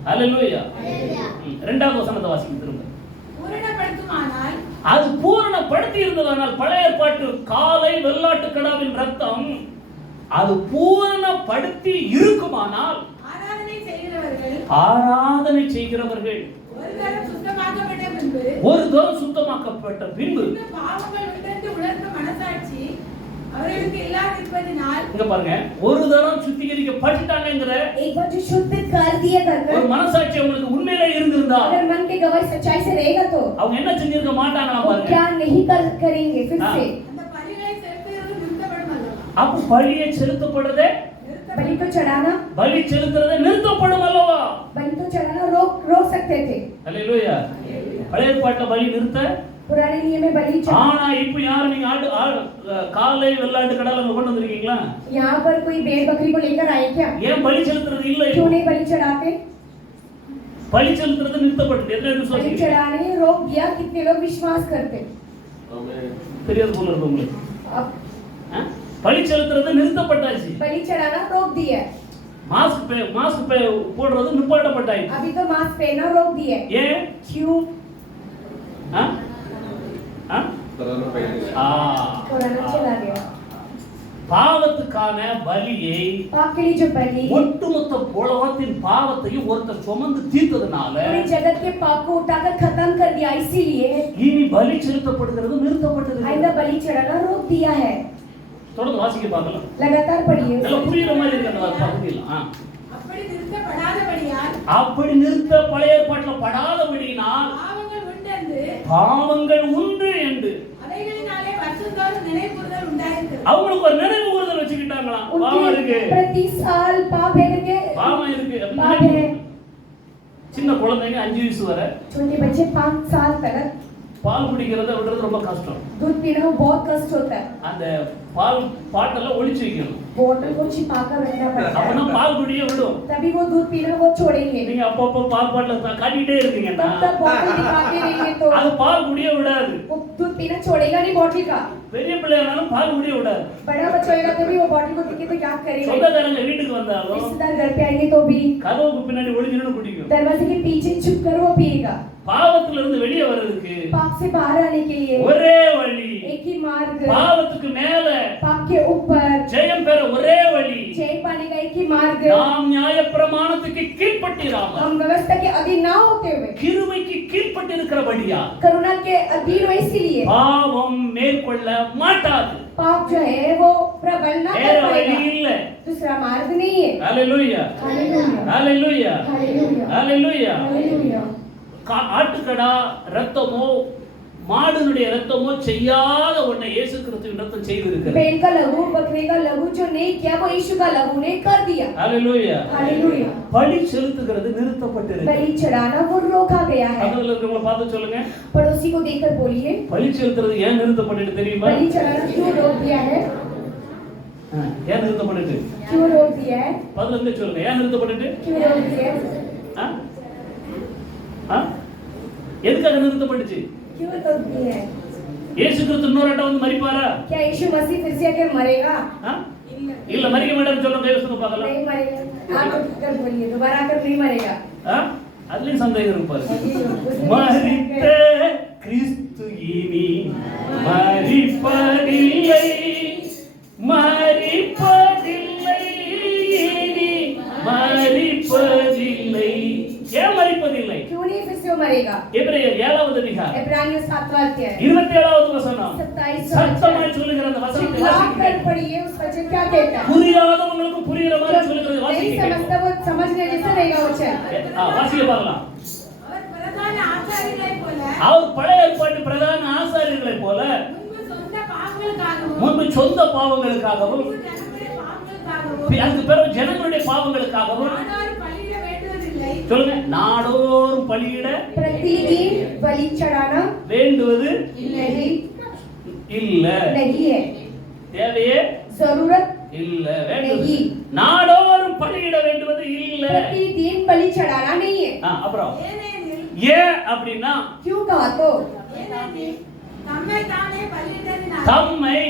ஹalleluya. இரண்டாவது வசனத்தை வாசிக்க திரும்ப. பூரணப்படுத்துமானால் அது பூரணப்படுத்தி இருந்ததனால் பழைய ஏற்பாட்டு காலை வெள்ளாட்டு கடாவின் ரத்தம் அது பூரணப்படுத்தி இருக்குமானால் ஆராதனை செய்கிறவர்கள் ஒரு தரம் சுத்தமாக்கப்பட்ட பின்பு பாவங்கள் உண்டென்று உணர்ந்த மனசாட்சி அவர்களுக்கு இல்லாதிருப்பதினால் இங்க பாருங்க, ஒரு தரம் சுத்திகரிக்கப்பட்டுட்டாங்கங்கற एक बार जो शुद्ध कर दिया कर ஒரு மனசாட்சி உங்களுக்கு உண்மையிலே இருந்திருந்தா अगर मन के गवाही सच्चाई से रहेगा तो அவங்க என்ன செஞ்சிருக்க மாட்டாங்களா பாருங்க. क्या नहीं करेंगे फिर से। அந்த பலிகளை செலுத்துவது நிறுத்தப்படும் அல்லவா? அப்ப பலியை செலுத்தப்படுறதே बलि को चढ़ाना பலி செலுத்துறதே நிறுத்தப்படும் அல்லவா? बलि तो चढ़ाना रोक सकते थे। ஹalleluya. பழைய ஏற்பாட்டுல பலி நிறுத்த पुराने नियम में बलि ஆனா இப்ப யாரு நீங்க காலை வெள்ளாட்டு கடால கொண்டு வந்திருக்கீங்களா? यहाँ पर कोई भेड़ बकरी को लेकर आए क्या? ஏன் பலி செலுத்துறது இல்ல? क्यों नहीं बलि चढ़ाते? பலி செலுத்துறது நிறுத்தப்பட்டது. எத்தனை பேர் बलि விசுவாசிக்கிறீங்க? चढ़ाने रोक दिया। कितने लोग विश्वास करते? தெரியாது போல இருக்கு உங்களுக்கு. பலி செலுத்துறது நிறுத்தப்பட்டாச்சு. बलि चढ़ाना रोक दिया। மாஸ்க் போடுறது நிப்பாட்டப்பட்டாச்சு. अभी तो मास्क पहनना रोक दिया। ஏன்? क्यों? कोरोना चला गया। பாவத்துக்கான பலியை पाप के लिए जो बलि ஒட்டுமொத்த உலகத்தின் பாவத்தையும் ஒருத்தர் சுமந்து தீர்த்ததனால पूरे जगत के पाप को उठाकर खत्म कर दिया, इसीलिए இனி பலி செலுத்தப்படுகிறது நிறுத்தப்பட்டது. आइंदा बलि चढ़ाना रोक दिया है। தொடர்ந்து வாசிக்க பார்க்கலாம். लगातार पढ़िए। எல்லாம் புரியுற மாதிரி இருக்கு அந்த பகுதியில. அப்படி நிறுத்த படாதபடியால் அப்படி நிறுத்த பழைய ஏற்பாட்டுல படாதபடியினால் பாவங்கள் உண்டு என்று அவைகளினாலே வருஷந்தோறும் நினைவுறுதல் உண்டாயிருக்கிறது. அவங்களுக்கு ஒரு நினைவு கூறுதல் வச்சுக்கிட்டாங்களாம். பாவம் இருக்கு, प्रति साल पाप है करके பாவம் இருக்கு. पाप है। சின்ன குழந்தைங்க 5 வயசு வரை छोटे बच्चे 5 साल तक பால் குடிக்கிறத விடுறது ரொம்ப கஷ்டம். दूध पीना बहुत कष्ट होता है। அந்த பால் பாட்டெல்லாம் ஒளிச்சு வைக்கணும். बोतल को छिपा कर रखना पड़ता அப்பனா है, பால் குடிய விடும். तभी वो दूध पीना वो छोड़ेंगे। நீங்க அப்பப்போ பால் பாட்டல காட்டிட்டே இருக்கீங்கன்னா तब तक बोतल दिखाते रहेंगे तो அது பால் குடிய விடாது. वो दूध पीना छोड़ेगा नहीं बोतल का। பெரிய பிள்ளையானாலும் பால் குடிய விடாது. बड़ा बच्चा होगा तो भी वो बोतल को देख के तो याद करेगा। சொந்தக்காரங்க வீட்டுக்கு வந்தாலும் रिश्तेदार घर पे आएंगे तो भी கதவுக்கு பின்னாடி ஒளிஞ்சு நின்னு குடிக்கும். दरवाजे के पीछे छुप कर वो पिएगा। பாவத்துல இருந்து வெளியே வர்றதுக்கு पाप से बाहर आने के लिए ஒரே வழி, एक ही मार्ग, பாவத்துக்கு மேல पाप के ऊपर ஜெயம் பெற ஒரே வழி, जय पाने का एक ही मार्ग। நாம் நியாயப்பிரமாணத்துக்கு கீழ்ப்பட்டிராம हम व्यवस्था के अधीन ना होते हुए கிருபைக்கு கீழ்ப்பட்டிருக்கிறபடியா करुणा के अधीन हो, इसलिए பாவம் மேற்கொள்ள மாட்டாது. पाप जो है वो प्रबल ना வேற कर வழி पाएगा। இல்ல. दूसरा मार्ग नहीं है। ஹalleluya, हालेलुया, ஹalleluya, हालेलुया, ஹalleluya. हालेलुया। ஆட்டுக்கடா ரத்தமோ மாடுனுடைய ரத்தமோ செய்யாத ஒன்றை இயேசு கிறிஸ்துவின் ரத்தம் செய்திருக்கிறது. बैल का लहू, बकरे का लहू जो नहीं किया वो यीशु का लहू ने कर दिया। ஹalleluya, हालेलुया। பலி செலுத்துகிறது நிறுத்தப்பட்டிருக்கு. बलि चढ़ाना वो रोका गया है। பக்கத்துல இருக்கவங்கள பார்த்து சொல்லுங்க, पड़ोसी को देखकर बोलिए, பலி செலுத்துறது ஏன் நிறுத்தப்பட்டிருக்கு தெரியுமா? बलि चढ़ाना क्यों रोक दिया है? ஏன் நிறுத்தப்பட்டிருக்கு? क्यों रोक दिया है? பதிலங்க சொல்லுங்க, ஏன் நிறுத்தப்பட்டிருக்கு? क्यों रोक दिया है? எதுக்காக நிறுத்தப்பட்டுச்சு? क्यों रोक दिया है? இயேசு கிறிஸ்து இன்னொரு வந்து மரிப்பாரா? क्या यीशु मसीह फिर से आकर मरेगा? இல்ல மரிக்க மாட்டாருன்னு சொல்லுங்க, யோசிச்சு பார்க்கலாம். नहीं मरेगा। आप कर बोलिए, दोबारा आकर नहीं मरेगा। அதுலயும் சந்தேகம் இருப்பாரு. மரித்த கிறிஸ்து இனி மரிப்பதில்லை, மரிப்பதில்லை, இனி மரிப்பதில்லை. ஏன் மரிப்பதில்லை? क्यों नहीं फिर से वो मरेगा? எபிரேயர் 7வது அதிகாரம் इब्रानियों 7वां अध्याय 27வது வசனம் 27 சத்தமாய் சொல்லுகிற அந்த வசனத்தை चिल्लाकर வாசிக்கிறேன். पढ़िए, उस वचन क्या कहता है? புரியாதவங்களுக்கு புரியுற மாதிரி சொல்லுகிறது नहीं வாசிக்கிறேன். समझता वो समझने जैसा रहेगा वचन। வாசிக்க பார்க்கலாம். அவர் பிரதான ஆசாரியர்களைப் போல அவர் பழைய ஏற்பாட்டு பிரதான ஆசாரியர்களைப் போல முன்பு சொந்த பாவங்களுக்காகவும் முன்பு சொந்த பாவங்களுக்காகவும் ஜனங்களுடைய பாவங்களுக்காகவும் அதுக்கு பிறகு ஜனங்களுடைய பாவங்களுக்காகவும் ஆனாலும் பலியிட வேண்டுவதில்லை. சொல்லுங்க, நாடோறும் பலியிட प्रतिदिन बलि चढ़ाना வேண்டுவது नहीं இல்ல, नहीं है, தேவையே जरूरत இல்ல, வேண்டுவது नहीं, நாடோறும் பலியிட வேண்டுவது இல்ல. प्रतिदिन बलि चढ़ाना नहीं है। அப்புறம் ஏனெனில் ஏன் அப்படின்னா क्यों कहा तो? ஏனெனில் தம்மை தானே பலியிட்டதினால் தம்மை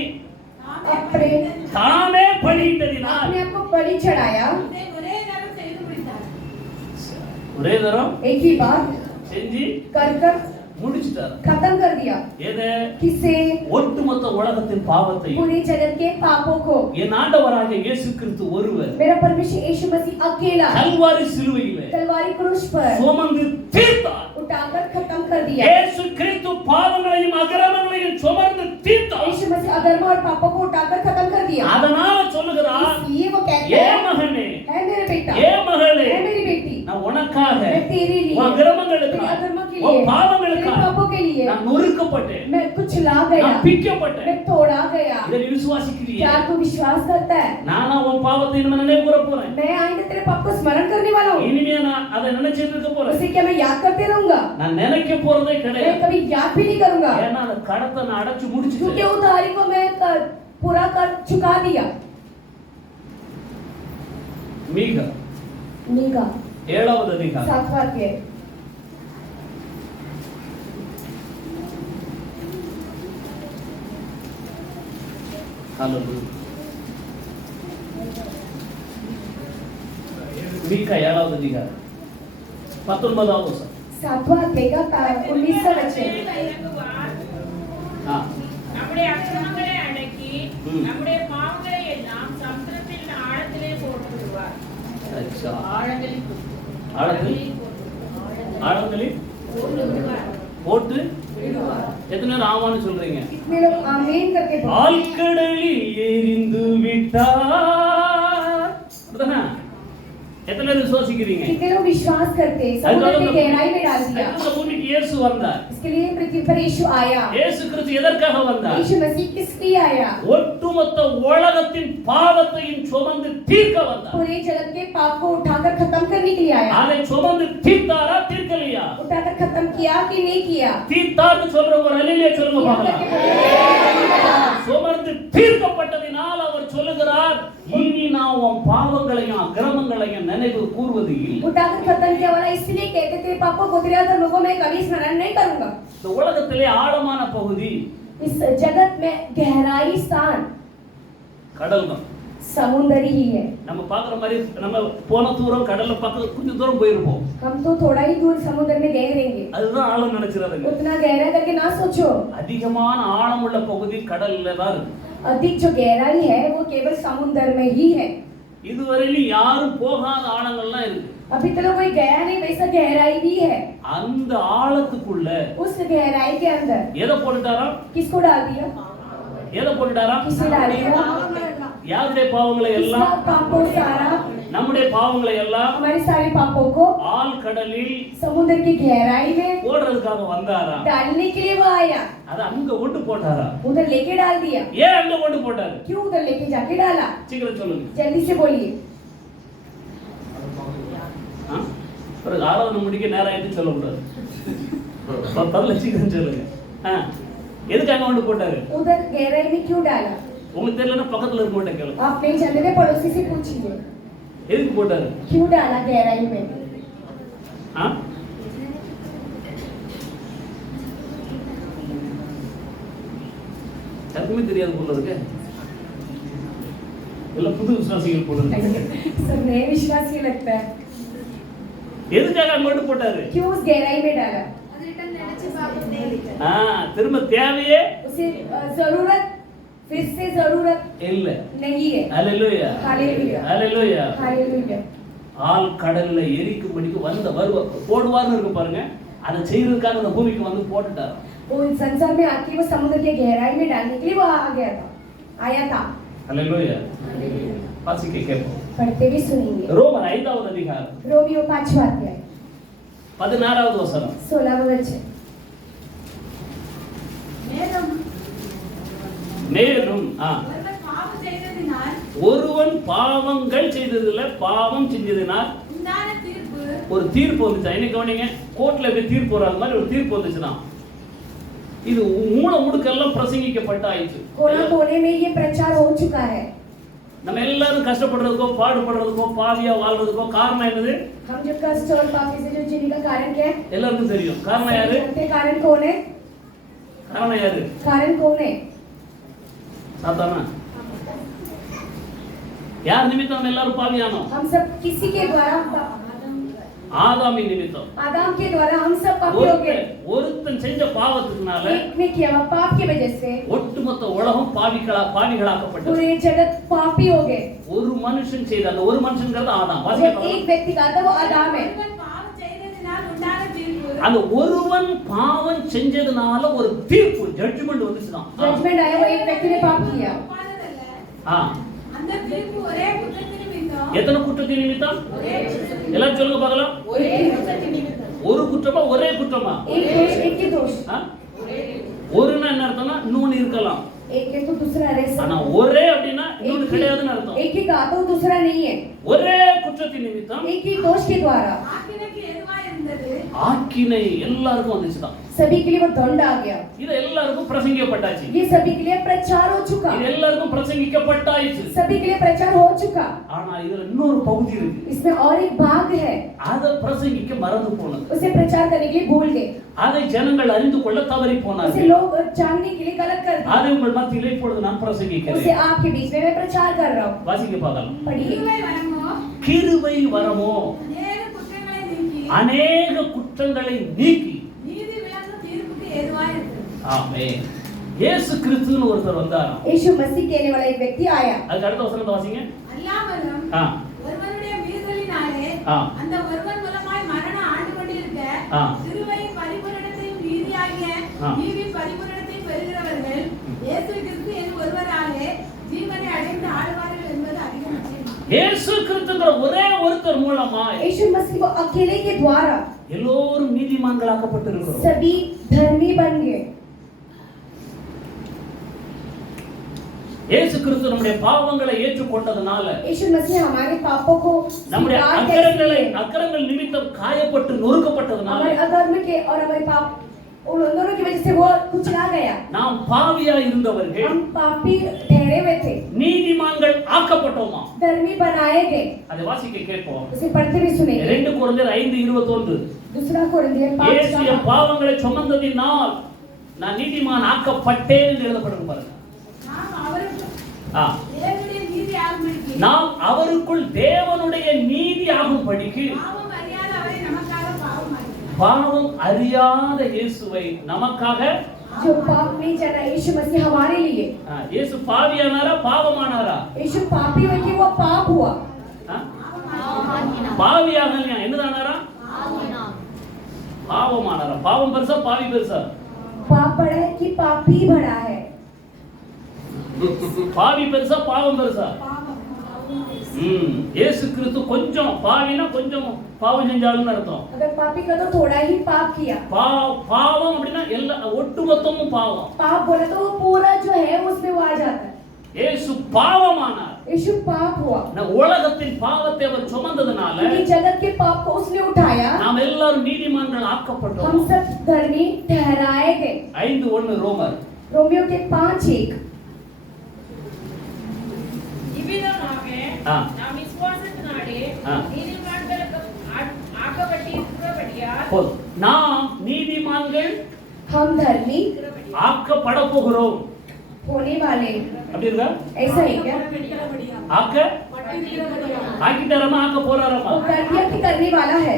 अपने தானே பலியிட்டதினால் अपने आप को बलि चढ़ाया, இதை ஒரே நேரம் செய்து முடித்தார். ஒரே தரம் एक ही बार செஞ்சு कर कर முடிச்சிட்டார். खत्म कर दिया। எதை? किसे? ஒட்டுமொத்த உலகத்தின் பாவத்தை पूरे जगत के पापों को। என் ஆண்டவராகிய இயேசு கிறிஸ்து ஒருவர் मेरा परमेश्वर यीशु मसीह अकेला கல்வாரி சிலுவையிலே कलवारी क्रूस पर சுமந்து தீர்த்தார். उठाकर खत्म कर दिया। இயேசு கிறிஸ்து பாவங்களையும் அக்கிரமங்களையும் சுமந்து தீர்த்தார். यीशु मसीह अधर्म और पापों को उठाकर खत्म कर दिया। அதனால சொல்லுகிறார், इसलिए वो कहते ஏ हैं, மகனே, है मेरे बेटा, ஏ மகளே, है मेरी बेटी, நான் உனக்காக मैं तेरे लिए, உன் அக்கிரமங்களுக்காக तेरे अधर्म के உன் लिए, तेरे பாவங்களுக்காக पापों के लिए நான் நொறுக்கப்பட்டேன், मैं कुछ ला गया, நான் பிக்கப்பட்டேன். मैं तोड़ा गया। இதை நீ விசுவாசிக்கிறியா? क्या तू विश्वास करता है? நானா உன் பாவத்தை இனிமே நினைவு கூற போறேன். मैं आइंदा तेरे पाप को स्मरण करने वाला हूँ। இனிமே நான் அதை நினைச்சிட்டு இருக்க போறேன். उसे क्या मैं याद करते रहूंगा? நான் நினைக்க போறதே मैं கிடையாது. कभी याद भी नहीं करूंगा, ஏன்னா அந்த கடத்தை நான் அடைச்சு क्योंकि முடிச்சிட்டேன். उधारी को मैं पूरा कर चुका दिया। மீகா मीका 7வது அதிகாரம் 7वां अध्याय ஹalleluya. மீகா 7வது அதிகாரம் 19வது வசனம். 7वां अध्याय का 19वां वचन। இறங்குவார். ஆ, நம்முடைய அக்கிரமங்களை அடக்கி ம். நம்முடைய பாவங்களை எல்லாம் சமுத்திரத்தின் ஆழத்திலே போட்டு விடுவார். அச்சா. ஆழங்களில் ஆழத்தில் ஆழங்களில் போட்டு எத்தனை நேரம் ஆமான்னு சொல்றீங்க? कितने लोग आमीन करके बोलते हैं? ஆழ்கடலில் எரிந்து விட்டார். அப்படிதானே? எத்தனை பேர் விசுவாசிக்கிறீங்க? कितने लोग विश्वास करते हैं? समुद्र की गहराई में डाल दिया। இந்த பூமிக்கு இயேசு வந்தார். इसके लिए पृथ्वी पर यीशु आया। இயேசு கிறிஸ்து எதற்காக வந்தார்? यीशु मसीह किस लिए आया? ஒட்டுமொத்த உலகத்தின் பாவத்தையும் சுமந்து தீர்க்க வந்தார். पूरे जगत के पाप को उठाकर खत्म करने के लिए आया। அதை சுமந்து தீர்த்தாரா தீர்க்கலையா? उठाकर खत्म किया कि नहीं किया? தீர்த்தார்னு சொல்றவங்க ஒரு அல்லேலூயா சொல்லுங்க பார்க்கலாம். சுமந்து தீர்க்கப்பட்டதினால் அவர் சொல்லுகிறார், இனி நான் உன் பாவங்களையும் அக்கிரமங்களையும் நினைவு கூர்வது இல்லை. उठाकर खत्म किया वाला इसलिए कहते थे पापों को तेरे अधर्मों में कभी स्मरण नहीं करूंगा। இந்த உலகத்திலே ஆழமான பகுதி इस जगत में गहराई स्थान கடல் தான். समुद्र ही है। நம்ம பாக்குற மாதிரி நம்ம போன தூரம் கடல்ல பக்கத்துல கொஞ்சம் தூரம் போயிருப்போம். हम तो थोड़ा ही दूर समुद्र में गए रहेंगे। அதுதான் ஆழம் நினைச்சிராதீங்க. उतना गहरा करके ना सोचो। அதிகமான ஆழம் உள்ள பகுதி கடல்ல தான் இருக்கு. अधिक जो गहराई है वो केवल समुद्र में ही है। இதுவரையிலும் யாரும் போகாத ஆழங்கள்லாம் இருக்கு. अभी तक कोई गया नहीं वैसा गहराई भी है। அந்த ஆழத்துக்குள்ள उस गहराई के अंदर எதை போட்டுட்டாரா? किसको डाल दिया? எதை போட்டுட்டாரா? किसे डाल दिया? யாருடைய பாவங்களை எல்லாம்? किसका पापों सारा நம்முடைய பாவங்களை எல்லாம் हमारे सारे पापों को ஆழ்கடலில் समुद्र की गहराई में போடுறதுக்காக வந்தாரா? डालने के लिए वो आया। அது அங்க கொண்டு போட்டாரா? उधर लेके डाल दिया। ஏன் அங்க கொண்டு போட்டாரு? क्यों उधर लेके जाके डाला? சீக்கிரம் சொல்லுங்க. जल्दी से बोलिए। ஒரு ஆராதனை முடிக்க நேரம் ஆயிட்டு சொல்லக்கூடாது. பதில் சீக்கிரம் சொல்லுங்க. எதுக்காக கொண்டு போட்டாரு? उधर गहराई में क्यों डाला? உங்களுக்கு தெரியலன்னா பக்கத்துல இருக்க மாட்டேன் கேளுங்க. आप नहीं जानते थे पड़ोसी से पूछिए எதுக்கு போட்டாரு? क्यों डाला गहराई में? யாருக்குமே தெரியாது போல இருக்கு. எல்லாம் புது விசுவாசிகள் போல இருக்கு. सब नए विश्वासी लगता है। எதுக்காக அங்க போட்டாரு? क्यों उस गहराई में डाला? திரும்ப தேவையே उसे जरूरत फिर से जरूरत இல்ல नहीं है। ஹalleluya हालेलुया ஹalleluya. हालेलुया। ஆள் கடல்ல எரிக்கும்படிக்கு வந்த போடுவார்னு இருக்கு பாருங்க. அதை செய்யறதுக்காக அந்த பூமிக்கு வந்து போட்டுட்டாரு. वो इस संसार में आके वो समुद्र के गहराई में डालने के लिए वो आ गया था, आया था। ஹalleluya. வாசிக்க கேட்போம். पढ़ते भी सुनेंगे। ரோமர் 5வது அதிகாரம் रोमियो 5वां अध्याय 16வது வசனம். 16वां वचन। மேலும் ஒருவன் பாவம் செய்ததினால் ஒருவன் பாவங்கள் செய்ததில்ல, பாவம் செஞ்சதினால் உண்டான தீர்ப்பு ஒரு தீர்ப்பு வந்துச்சு. என்ன கவனிங்க, கோர்ட்ல எப்படி தீர்ப்பு வராத மாதிரி ஒரு தீர்ப்பு வந்துச்சுன்னா இது மூல முடுக்கெல்லாம் பிரசங்கிக்கப்பட்ட ஆயிடுச்சு. कोना कोने में ये प्रचार हो चुका है। நம்ம எல்லாரும் கஷ்டப்படுறதுக்கோ பாடுபடுறதுக்கோ பாவியா வாழ்றதுக்கோ காரணம் என்னது? हम जो कष्ट और पापी से जो जीने का कारण क्या है? எல்லாருக்கும் தெரியும். காரணம் யாரு? कारण कौन है? காரணம் யாரு? कारण कौन है? சாத்தானா? யார் நிமித்தம் எல்லாரும் பாவியானோம்? हम सब किसी के द्वारा, ஆதாமின் நிமித்தம். आदम के द्वारा हम सब पापी हो गए। ஒருத்தன் செஞ்ச பாவத்துக்குனால एक ने किया हुआ पाप की वजह से ஒட்டுமொத்த உலகம் பாவிகளாக்கப்பட்டது. पूरे जगत पापी हो गए। ஒரு மனுஷன் செய்த அந்த ஒரு மனுஷன்ங்கிறது ஆதாம். जो வாசிக்க एक व्यक्ति का था वो आदम है। ஒருவன் பாவம் செய்ததினால் உண்டான தீர்ப்பு அந்த ஒருவன் பாவம் செஞ்சதுனால ஒரு தீர்ப்பு ஜட்ஜ்மென்ட் வந்துச்சுதான். जजमेंट आया, वो एक व्यक्ति ने पाप किया। ஆ அந்த தீர்ப்பு ஒரே குற்றத்தின் நிமித்தம் எத்தனை குற்றத்தின் நிமித்தம்? ஒரே குற்றத்தின் எல்லாரும் சொல்லுங்க பார்க்கலாம். एक कुற்றத்தின் निमित्त। ஒரு குற்றமா ஒரே குற்றமா? एक दोष एक ही दोष। ஒருனா என்ன அர்த்தம்னா இன்னொன்னு இருக்கலாம். एक है तो दूसरा रह ஆனா सकता। ஒரே அப்படின்னா இன்னொன்னு கிடையாதுன்னு அர்த்தம். एक ही का तो दूसरा नहीं है। ஒரே குற்றத்தின் நிமித்தம் एक ही दोष के द्वारा ஆக்கினைக்கு எதுவாய் இருந்தது ஆக்கினை எல்லாருக்கும் வந்துச்சுதான். सभी के लिए वो दंड आ गया। இது எல்லாருக்கும் பிரசங்கிக்கப்பட்டாச்சு. ये सभी के लिए प्रचार हो चुका। இது எல்லாருக்கும் பிரசங்கிக்கப்பட்டாச்சு. सभी के लिए प्रचार हो चुका। ஆனா இதுல இன்னொரு பகுதி இருக்கு. इसमें और एक भाग है, அதை பிரசங்கிக்க மறந்து போனது. उसे प्रचार करने के लिए भूल गए। அதை ஜனங்கள் அறிந்து கொள்ள தவறி उसे போனார்கள். लोग जानने के लिए गलत कर दिया। அதை உங்கள் மத்தியிலே இப்பொழுது நான் उसे பிரசங்கிக்கிறேன். आपके बीच में मैं प्रचार कर रहा हूँ। வாசிக்க பார்க்கலாம். पढ़िए। கிருபை வரமோ கிருபை வரமோ அநேக குற்றங்களை நீக்கி அநேக குற்றங்களை நீக்கி. நீதி விளங்கும் தீர்ப்புக்கு எதுவாய் இருந்தது ஆமென். இயேசு கிறிஸ்துன்னு ஒருத்தர் வந்தார். यीशु मसीह कहने वाला एक व्यक्ति आया। அதுக்கு அடுத்த வசனத்தை வாசிங்க. அல்லாமலும் ஆ ஒருவனுடைய மீறுதலினாலே ஆ. அந்த ஒருவன் மூலமாய் மரணம் ஆண்டு கொண்டிருக்க ஆ. சிலுவையின் பரிபூரணத்தையும் நீதியாகிய ஆ. நீதியின் பரிபூரணத்தையும் பெறுகிறவர்கள் இயேசு கிறிஸ்து என்னும் ஒருவராலே ஜீவனை அடைந்து ஆழ்வார்கள் என்பது அதிக நிச்சயம். இயேசு கிறிஸ்துங்கிற ஒரே ஒருத்தர் மூலமாய் यीशु मसीह वो अकेले के द्वारा எல்லோரும் நீதிமான்களாக்கப்பட்டிருக்கிறோம். सभी धर्मी बन गए. இயேசு கிறிஸ்து நம்முடைய பாவங்களை ஏற்றுக்கொண்டதனால यीशु मसीह हमारे पापों को நம்முடைய स्वीकार करके அக்கிரமங்கள் நிமித்தம் காயப்பட்டு நொறுக்கப்பட்டதனால हमारे अधर्म के और हमारे पाप उन दोनों की वजह से वो कुचला गया. நாம் பாவியா இருந்தவர்கள் हम पापी ठहरे हुए थे, நீதிமான்கள் ஆக்கப்பட்டோமா? धर्मी बनाए गए. அதை வாசிக்க கேட்போம். उसे पढ़ते भी सुनेंगे. 2 கொரிந்தியர் 5:21. दूसरा कोरिन्थियर இயேசு 5:21. என் பாவங்களை சுமந்ததினால் நான் நீதிமான் ஆக்கப்பட்டேன் என்று எழுதப்பட்டிருக்கு பாருங்க. நாம் அவருக்கு ஆ, தேவனுடைய நீதி ஆகும்படிக்கு நாம் அவருக்குள் தேவனுடைய நீதி ஆகும்படிக்கு பாவம் அறியாத அவரை நமக்காக பாவமாக்கினார். பாவம் அறியாத இயேசுவை நமக்காக जो पाप नहीं जाना यीशु मसीह हमारे लिए. இயேசு பாவியானாரா பாவமானாரா? यीशु पापी हुए कि वो पाप हुआ. ஆ? பாவியாகலையா? என்னதானாரா? பாவமானாரா? பாவம் பெருசா பாவி பெருசா? पाप बड़ा है कि पापी बड़ा है? பாவி பெருசா பாவம் பெருசா? இயேசு கிறிஸ்து கொஞ்சம் பாவினா கொஞ்சம் பாவம் செஞ்சாலும்னு அர்த்தம். अगर पापी का तो थोड़ा ही पाप किया. பாவம் அப்படின்னா எல்லா ஒட்டுமொத்தமும் பாவம். पाप बोले तो वो पूरा जो है उसमें वो आ जाता है. இயேசு பாவமானார். यीशु पाप हुआ. உலகத்தின் பாவத்தை அவர் சுமந்ததனால क्योंकि जगत के पाप को उसने उठाया. நாம் எல்லாரும் நீதிமான்கள் ஆக்கப்பட்டோம். हम सब धर्मी ठहराए गए. 5:1 ரோமர். रोमियो के 5:1. இவ்விதமாக ஆ. நாம் விசுவாசத்தினாலே ஆ. நீதிமான்களுக்கு ஆக்கப்பட்டிருக்கிறபடியால் போதும். நாம் நீதிமான்கள் हम धर्मी ஆக்கப்பட போகிறோம். होने वाले. அப்படி இருக்கா? ऐसा है क्या? ஆக்கிட்டாரமா ஆக்க போறாரமா? वो कर दिया कि करने वाला है.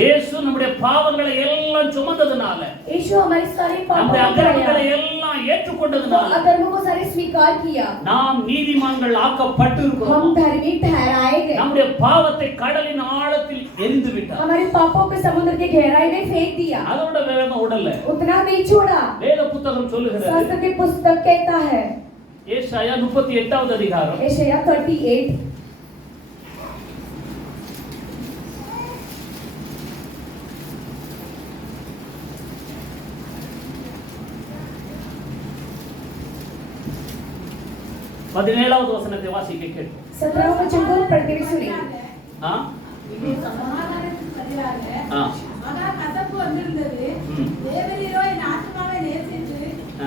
இயேசு நம்முடைய பாவங்களை எல்லாம் சுமந்ததனால यीशु हमारे सारे पापों நம்முடைய को அக்கிரமங்களை उठाया. எல்லாம் वो ஏற்றுக்கொண்டதனால अधर्मों को सारे स्वीकार किया. நாம் நீதிமான்கள் ஆக்கப்பட்டிருக்கிறோம். हम धर्मी ठहराए गए. நம்முடைய பாவத்தை கடலின் ஆழத்தில் எரிந்து விட்டார். हमारे पापों को समुद्र के गहराई में फेंक दिया. அதோட வேதம் உடல்ல उतना नहीं छोड़ा. வேத புத்தகம் சொல்லுகிறது. शास्त्र की पुस्तक कहता है ஏசாயா 38வது அதிகாரம் यशायाह 38 17வது வசனத்தை வாசிக்க கேட்போம். 17 वचन को पढ़ते हुए सुनिए. ஆ? சமாதானத்துக்கு பதிலாக ஆ. மகா கசப்பு வந்திருந்தது. தேவரீரோ என் ஆத்துமாவை நேசித்து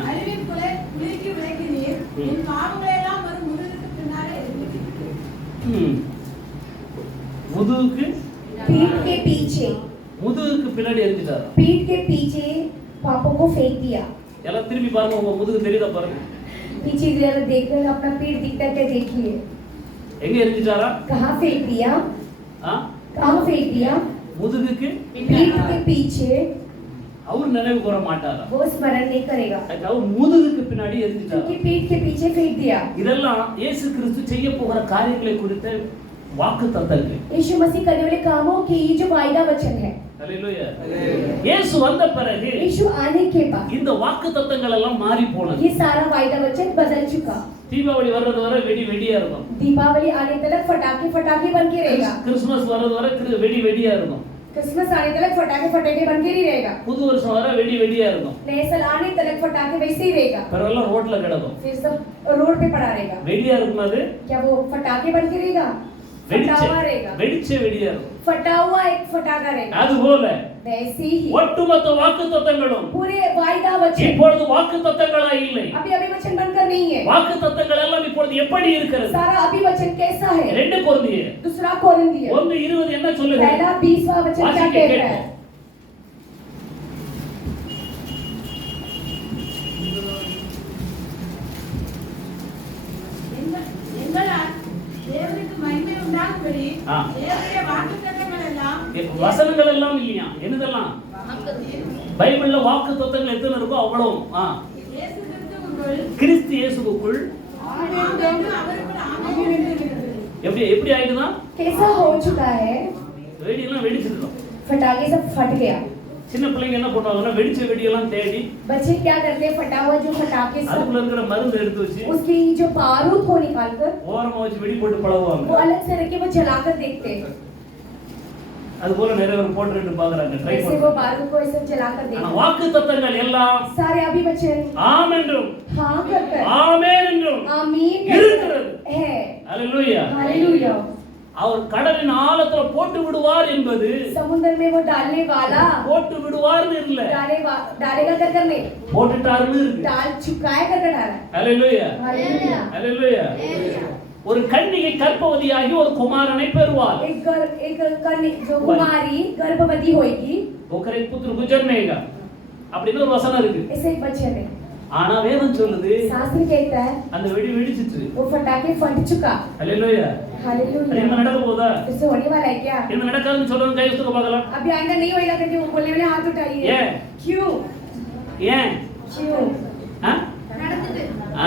அழிவின் குளிர்க்கு விலக்கினீர். என் பாவங்களை எல்லாம் ஒரு முதுகுக்கு பின்னாலே எறிந்தீர். முதுகுக்கு पीठ के पीछे முதுகுக்கு பின்னாடி எரிஞ்சிட்டாரு. पीठ के पीछे पापों को फेंक दिया. எல்லாம் திரும்பி பாருங்க, உங்க முதுகு தெரியுதா பாருங்க. पीछे जरा देखकर अपना पीठ दिखता क्या देखिए. எங்க எரிஞ்சிட்டாரா? कहाँ फेंक दिया? ஆ? कहाँ फेंक दिया? முதுகுக்கு पीठ के पीछे. அவர் நினைவு கூற மாட்டாரா? वो स्मरण नहीं करेगा அவர் முதுகுக்கு பின்னாடி எரிஞ்சிட்டாரு. क्योंकि पीठ के पीछे फेंक दिया. இதெல்லாம் இயேசு கிறிஸ்து செய்ய போகிற காரியங்களை குறித்த வாக்குத்தத்தங்கள். यीशु मसीह करने वाले कामों के ये जो वायदा वचन है. ஹல்லேலூயா. இயேசு வந்த பிறகு यीशु आने के बाद இந்த வாக்குத்தத்தங்கள் எல்லாம் மாறி போனது. ये सारा वायदा वचन बदल चुका. தீபாவளி வர்றது வரை வெடியா இருக்கும். दीपावली आने तक फटाके बन के रहेगा. கிறிஸ்மஸ் வர்றது வரை வெடியா இருக்கும். क्रिसमस आने तक फटाके बन के ही रहेगा. புது வருஷம் வரை வெடியா இருக்கும். नए साल आने तक फटाके वैसे ही रहेगा. பிறகு ரோட்ல கிடக்கும். फिर सब रोड पे पड़ा रहेगा. வெடியா இருக்கும். அது क्या वो फटाके बन के रहेगा? फटा हुआ रहेगा. வெடியா இருக்கும். फटा हुआ एक फटाका रहेगा. அதுபோல वैसे ही ஒட்டுமொத்த வாக்குத்தத்தங்களும் पूरे वायदा वचन இப்பொழுது வாக்குத்தத்தங்களா இல்லை. अभी वचन बनकर नहीं है. வாக்குத்தத்தங்கள் எல்லாம் இப்பொழுது எப்படி இருக்கிறது? सारा अभी वचन कैसा है? 2 கொரிந்தியர் दूसरा कोरिन्थियर 1:20 என்ன சொல்லுகிறது? पहला 20वां वचन क्या வாசிக்க कहता है? கேட்போம். எங்களால் தேவனுக்கு மகிமை உண்டாகும்படி ஆ. தேவனுடைய வாக்குத்தத்தங்கள் எல்லாம் வசனங்கள் எல்லாம் இல்லையா? என்னதெல்லாம்? பைபிள்ல வாக்குத்தத்தங்கள் எத்தனை இருக்கோ அவ்வளவும். இயேசு கிறிஸ்துவுக்குள் கிறிஸ்து இயேசுவுக்குள் ஆமென் என்று அவருக்குள் ஆமென் என்று இருக்கிறது. எப்படி ஆயிடுதா? कैसा हो चुका है? வெடியெல்லாம் வெடிச்சிருக்கோம். फटाके सब फट गया. சின்ன பிள்ளைங்க என்ன பண்ணுவாங்கன்னா வெடிச்ச வெடியெல்லாம் தேடி बच्चे क्या करते हैं, फटा हुआ जो फटाके सब அதுக்குள்ள இருக்கிற மருந்து எடுத்து வச்சு उसकी जो बारूद को निकालकर ஓரமா வச்சு வெடி போட்டு பழகுவாங்க. वो अलग से रख के वो जलाकर देखते हैं। அது போல நிறைய பேர் போட்டு பாக்குறாங்க, ட்ரை ऐसे वो பண்ணுவாங்க. बारूद को ऐसे जलाकर देखते ஆனா हैं। வாக்குத்தத்தங்கள் எல்லாம் सारे अभी बच्चे ஆம் என்றும் हाँ करकर ஆமென் என்றும் आमीन இருக்கிறது. है। அல்லேலூயா. हालेलुया। அவர் கடலின் ஆழத்துல போட்டு விடுவார் என்பது समुद्र में वो डालने वाला போட்டு விடுவார்னு இல்ல, डालेगा कर कर नहीं, போட்டுட்டாருன்னு இருக்கு. डाल चुकाए कर कर डाला। அல்லேலூயா. हालेलुया। அல்லேலூயா. ஒரு கன்னிகை கர்ப்பவதியாகி ஒரு குமாரனை பெறுவார். एक कन्या जो कुमारी गर्भवती होगी, ஒக்கரை புத்திர குஜர்னேगा அப்படின்னு ஒரு வசனம் இருக்கு. ऐसे एक बच्चे ने, ஆனா வேதம் சொல்லுது शास्त्र कहता है அந்த வெடி வெடிச்சிட்டு. वो फटाके फट चुका। அல்லேலூயா. हालेलुया। என்ன நடக்க போதா? इससे होने वाला है क्या? என்ன நடக்காதுன்னு சொல்றவங்க கை தூக்க பார்க்கலாம். अभी आएगा नहीं होएगा करके वो बोलने वाले हाथ उठाइए। ये। क्यों? ஏன்? क्यों? ஆ? ஆ,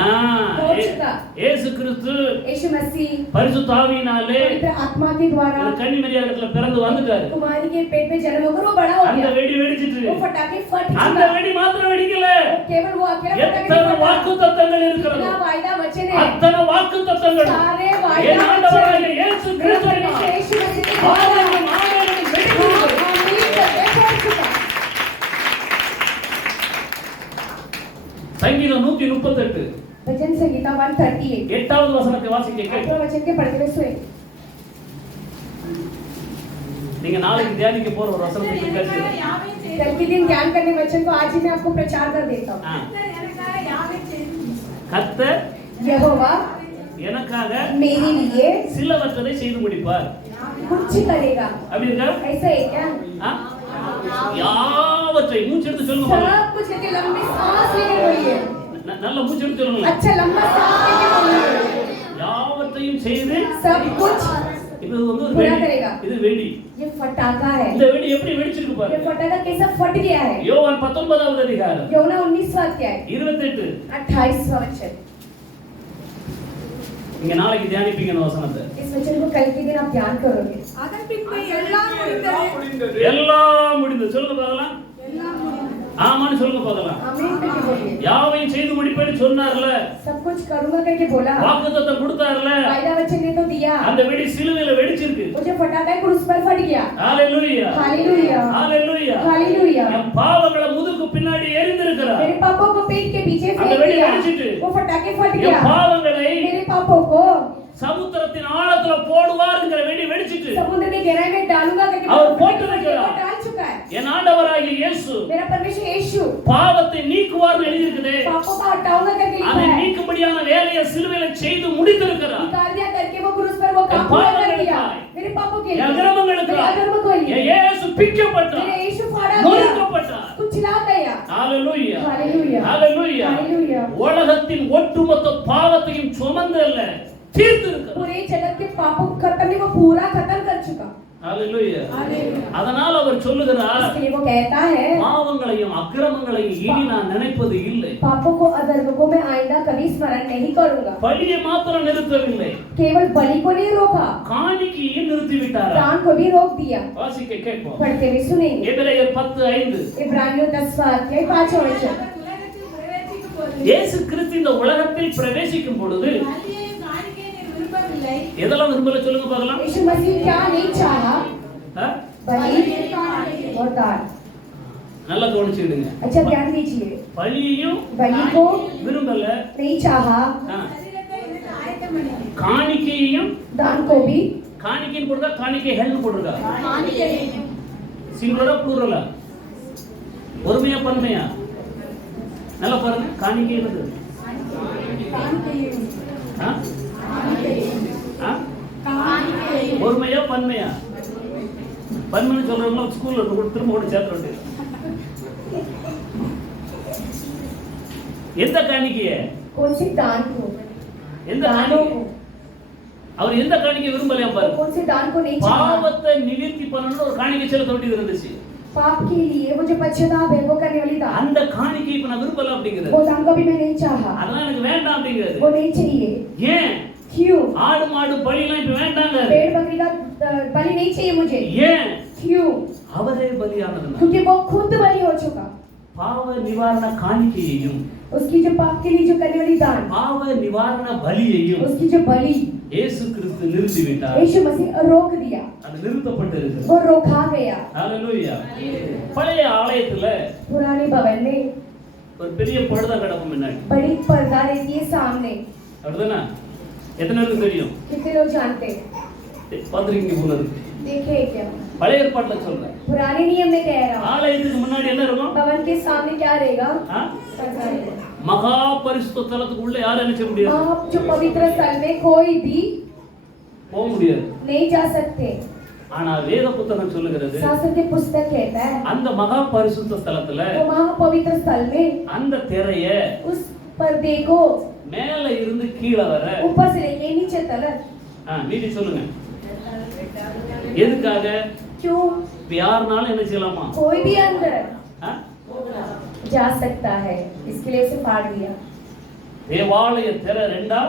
போச்சுக்கா. இயேசு கிறிஸ்து यीशु मसीह பரிசுத்த ஆவியினாலே पवित्र आत्मा के द्वारा ஒரு கன்னிமரியாதத்துல பிறந்து வந்துட்டாரு. कुमारी के पेट में जन्म होकर वो बड़ा हो அந்த गया। வெடி வெடிச்சிட்டு. वो फटाके फट அந்த चुका। வெடி மாத்திரம் வெடிக்கல, केवल वो अकेला फटाके எத்தனை नहीं फटा। வாக்குத்தத்தங்கள் இருக்கிறது, इतना वायदा वचन है, அத்தனை வாக்குத்தத்தங்கள் सारे என் वायदा ஆண்டவராகிய वचन இயேசு मेरे கிறிஸ்துவினால் परमेश्वर यीशु मसीह के द्वारा ஆமென் ஆமென் வெடிக்கிறது. आमीन करके फट चुका। சங்கீதம் 138 भजन संहिता 138 8வது வசனத்தை வாசிக்க கேட்க. आठवां वचन के पढ़ते हुए सोए। நீங்க நாளைக்கு தியானிக்க போற ஒரு வசனத்தை எனக்காக கேட்க. யாவையும் செய்து कल के दिन ज्ञान करने वचन को आज ही मैं आपको प्रचार कर देता हूँ। கர்த்தர் எனக்காக யாவையும் செய்து கர்த்தர் यहोवा எனக்காக मेरे लिए சிலவற்றை செய்து முடிப்பார். कुछ करेगा। அப்படி இருக்கா? ऐसा है क्या? ஆ? யாவற்றை மூச்சு எடுத்து சொல்லுங்க பாக்கலாம். सब कुछ लेके लंबी सांस लेके बोलिए। நல்ல மூச்சு எடுத்து சொல்லுங்க. अच्छा लंबा सांस लेके बोलिए। யாவற்றையும் செய்து सब कुछ இது வந்து ஒரு पूरा வெடி. करेगा। இது வெடி. ये फटाका है। இந்த வெடி எப்படி வெடிச்சிருக்கு ये பாருங்க. फटाका कैसा फट गया है। யோவான் 19வது அதிகாரம் யோனா 19वां अध्याय 28. 28वां वचन। நீங்க நாளைக்கு தியானிப்பீங்க இந்த வசனத்தை. इस वचन को कल के दिन आप ध्यान करोगे। அதன் பின்பு எல்லாம் முடிந்தது எல்லாம் முடிந்தது சொல்லுங்க பார்க்கலாம். எல்லாம் முடிந்தது ஆமான்னு சொல்லுங்க பார்க்கலாம். आमीन करके बोलिए। யாவையும் செய்து முடிப்பேன்னு சொன்னார்ல, सब कुछ करूंगा करके बोला। வாக்குத்தத்தம் கொடுத்தார்ல, वायदा वचन ने तो दिया। அந்த வெடி சிலுவையில வெடிச்சிருக்கு. वो जो फटाका है क्रूस पर फट गया। ஹalleluya. हालेलुया। ஹalleluya. हालेलुया। என் பாவங்களை முதுகு பின்னாடி எரிந்திருக்கிறார். मेरे पापों को पेट के पीछे அந்த फेंक வெடி दिया। வெடிச்சிட்டு. वो फटाके फट என் गया। பாவங்களை मेरे पापों को சமுத்திரத்தின் ஆழத்துல போடுவார்ங்கற வெடி வெடிச்சிட்டு. समुद्र में गहराई में डालूंगा करके और वो போட்டு फटाके வைக்கிறார். वो डाल चुका है। என் ஆண்டவராகிய இயேசு मेरा परमेश्वर यीशु பாவத்தை நீக்குவார்னு எழுதியிருக்குதே. पापों का हटाऊंगा करके लिखा அதை है। நீக்கும்படியான வேலையை சிலுவையில செய்து முடித்திருக்கிறார். निकाल दिया करके वो क्रूस पर वो काम என் पूरा कर பாவங்களுக்காய், दिया। मेरे पापों के என் लिए, அக்கிரமங்களுக்காய், मेरे अधर्म को लिए, என் இயேசு பிக்கப்பட்டார், मेरे यीशु फाड़ा गया, நொறுக்கப்பட்டார். कुचला गया। ஹalleluya. हालेलुया। ஹalleluya. हालेलुया। உலகத்தின் ஒட்டுமொத்த பாவத்தையும் சுமந்தல்ல தீர்த்திருக்கிறார். पूरे जगत के पापों को खत्म नहीं, वो पूरा खत्म कर चुका। ஹalleluya. हालेलुया அதனால் அவர் சொல்லுகிறார், इसके लिए वो कहता है பாவங்களையும் அக்கிரமங்களையும் இனி நான் நினைப்பது இல்லை. पापों को अधर्म को मैं आइंदा कभी स्मरण नहीं करूंगा। பலியை மாத்திரம் நிறுத்தவில்லை, केवल बलि को नहीं रोका, காணிக்கையை நிறுத்திவிட்டார். दान को भी रोक दिया। வாசிக்க கேட்போம். पढ़ते हुए सुनेंगे। எபிரேயர் 10:5. इब्रानियों 10वां अध्याय 5वां वचन। அவர் உலகத்தில் பிரவேசிக்கும் போது இயேசு கிறிஸ்து இந்த உலகத்தில் பிரவேசிக்கும் பொழுது பலியையும் காணிக்கையையும் விரும்பவில்லை எதெல்லாம் விரும்பல சொல்லுங்க பார்க்கலாம். यीशु मसीह क्या नहीं चाहा? ஆ? बलि और दान। நல்லா கவனிச்சுடுங்க. अच्छा ध्यान दीजिए, பலியையும் बलि को விரும்பல, नहीं चाहा, ஆ, சரீரத்தை எனக்கு ஆயத்தம் பண்ணினேன் காணிக்கையையும், दान को भी காணிக்கைன்னு போடுறா, காணிக்கைகள் போடுறா, காணிக்கையையும் சிங்குலரா ப்ளூரலா, ஒருமையா பன்மையா? நல்லா பாருங்க. காணிக்கை என்னது? காணிக்கையையும் ஆ? ஆ? காணிக்கையையும் ஒருமையா பன்மையா? பன்மைன்னு சொல்றவங்க ஸ்கூல்ல திரும்ப கூட சேர்த்து வேண்டியது. எந்த காணிக்கைய? कौन से दान को? எந்த दानों காணிக்கை? को। அவர் எந்த காணிக்கை விரும்பலையா तो பாருங்க. कौन से दान को नहीं चाहा? பாவத்தை நிவர்த்தி பண்ணணும்னு ஒரு காணிக்கை செலுத்த வேண்டியது இருந்துச்சு. पाप के लिए वो जो पश्चाताप है वो करने वाली दान, அந்த காணிக்கை இப்ப நான் விரும்பல அப்படிங்கிறது. वो दान को भी मैं नहीं चाहा, அதெல்லாம் எனக்கு வேண்டாம் அப்படிங்கிறது. वो नहीं चाहिए। ஏன்? क्यों? ஆடு மாடு பலிலாம் இப்ப வேண்டாங்க. पेड़ बकरी का बलि नहीं चाहिए मुझे। ஏன்? क्यों? அவரே பலியானதுனால क्योंकि वो खुद बलि हो चुका। பாவ நிவாரண காணிக்கையையும் उसकी जो पाप के लिए जो करने वाली दान, பாவ நிவாரண பலியையும் उसकी जो बलि இயேசு கிறிஸ்து நிறுத்திவிட்டார். यीशु मसीह रोक दिया, அது நிறுத்தப்பட்டிருக்கிறது. वो रोका गया। ஹalleluya. பழைய ஆலயத்துல पुराने भवन में ஒரு பெரிய படுதா கிடக்கும் முன்னாடி. बड़ी पर्दा रहती है सामने। அப்படிதானே? எத்தனை பேருக்கு தெரியும்? कितने लोग जानते हैं? பாத்திருக்கீங்க போல இருக்கு. देखे क्या? பழைய ஏற்பாட்டுல சொல்றேன். पुराने नियम में कह रहा हूँ, ஆலயத்துக்கு முன்னாடி என்ன இருக்கும்? भवन के सामने क्या रहेगा? ஆ? पर्दा रहेगा। மகா பரிசுத்த ஸ்தலத்துக்குள்ள யாரும் என்ன செய்ய முடியாது? आप जो पवित्र स्थल में कोई भी போக முடியாது. नहीं जा सकते। ஆனா வேத புத்தகம் சொல்லுகிறது शास्त्र के पुस्तक कहता है, அந்த மகா பரிசுத்த ஸ்தலத்துல वो महापवित्र स्थल में அந்த திரைய उस पर्दे को மேல இருந்து கீழ வர ऊपर से लेके नीचे तक, நீதி சொல்லுங்க. எதுக்காக? क्यों? யாருனாலும் என்ன செய்யலாமா? कोई भी अंदर ஆ? जा सकता है, इसके लिए उसे फाड़ दिया। தேவாலய திரை ரெண்டா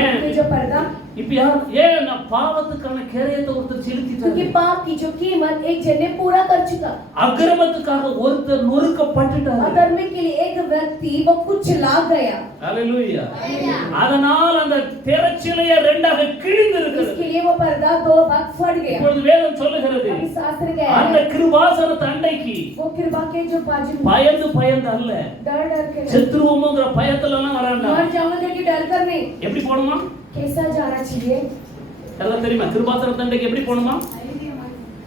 ஏன்? ये जो पर्दा, இப்ப யார் ஏன் பாவத்துக்கான கிரயத்தை ஒருத்தர் क्योंकि செலுத்திட்டாரு. पाप की जो कीमत एक जन ने पूरा कर चुका। அக்கிரமத்துக்காக ஒருத்தர் நொறுக்கப்பட்டுட்டாரு. अधर्म के लिए एक व्यक्ति वो कुचला गया। ஹalleluya. அதனால் அந்த திரைச்சிலைய ரெண்டாக கிழிந்திருக்கிறது. इसके लिए वो पर्दा दो भाग फट गया। இப்பொழுது வேதம் சொல்லுகிறது अभी शास्त्र कह அந்த रहा है, கிருபாசன தண்டைக்கு वो कृपा के जो बाजू में பயந்து அல்ல, डर डर के नहीं, செத்துருவோமோங்கிற பயத்துல எல்லாம் வராண்டா. मर जाऊंगा कि डर कर नहीं। எப்படி போணுமா? कैसा जाना चाहिए? எல்லாம் தெரியுமா? கிருபாசன தண்டைக்கு எப்படி போணுமா?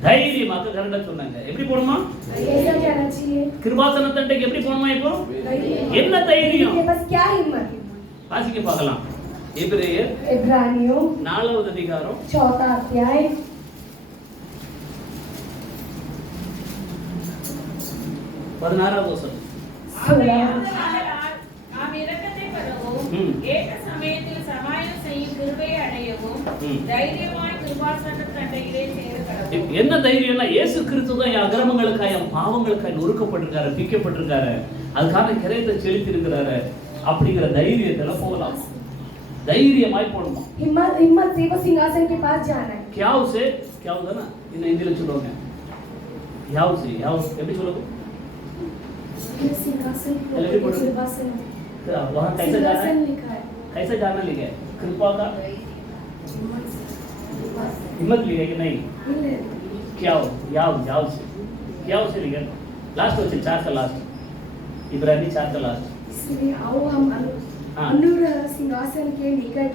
தைரியமாக கரெக்டா சொன்னாங்க. எப்படி போணுமா? कैसा जाना चाहिए? கிருபாசன தண்டைக்கு எப்படி போணுமா? இப்போ தைரியம்। என்ன தைரியம்? इसके पास क्या हिम्मत? வாசிக்க பார்க்கலாம். எபிரேயர் इब्रानियों 4வது அதிகாரம் 4 अध्याय 16வது வசனம். 16। நாம் இரக்கத்தை பெறவும் ம். ஏற்ற சமயத்தில் சமாயம் செய்யும் கிருபையை அடையவும் ம். தைரியமாய் கிருபாசன தண்டையிலே சேர கடவோம். என்ன தைரியம்னா இயேசு கிறிஸ்து தான் என் அக்கிரமங்களுக்காக என் பாவங்களுக்காக நொறுக்கப்பட்டிருக்காரு, பிக்கப்பட்டிருக்காரு, அதுக்காக கிரயத்தை செலுத்தி இருக்கிறாரு அப்படிங்கிற தைரியத்துல போகலாம். தைரியமாய் போகணுமா? हिम्मत हिम्मत से वो सिंहासन के पास जाना है। क्याव से क्या होगा ना इन हिंदी में சொல்லுவாங்க. याव से याव எப்படி சொல்லுங்க? सिंहासन पहले भी पढ़ो। सिंहासन वहां कैसे जाना है? सिंहासन लिखा है। कैसे जाना लिखा है? कृपा का हिम्मत लिखा है कि नहीं? क्याव याव याव से क्याव से लिखा है। लास्ट हो 4 का लास्ट, इब्रानी 4 का लास्ट। इसलिए आओ हम हाँ। अनुर सिंहासन के निकट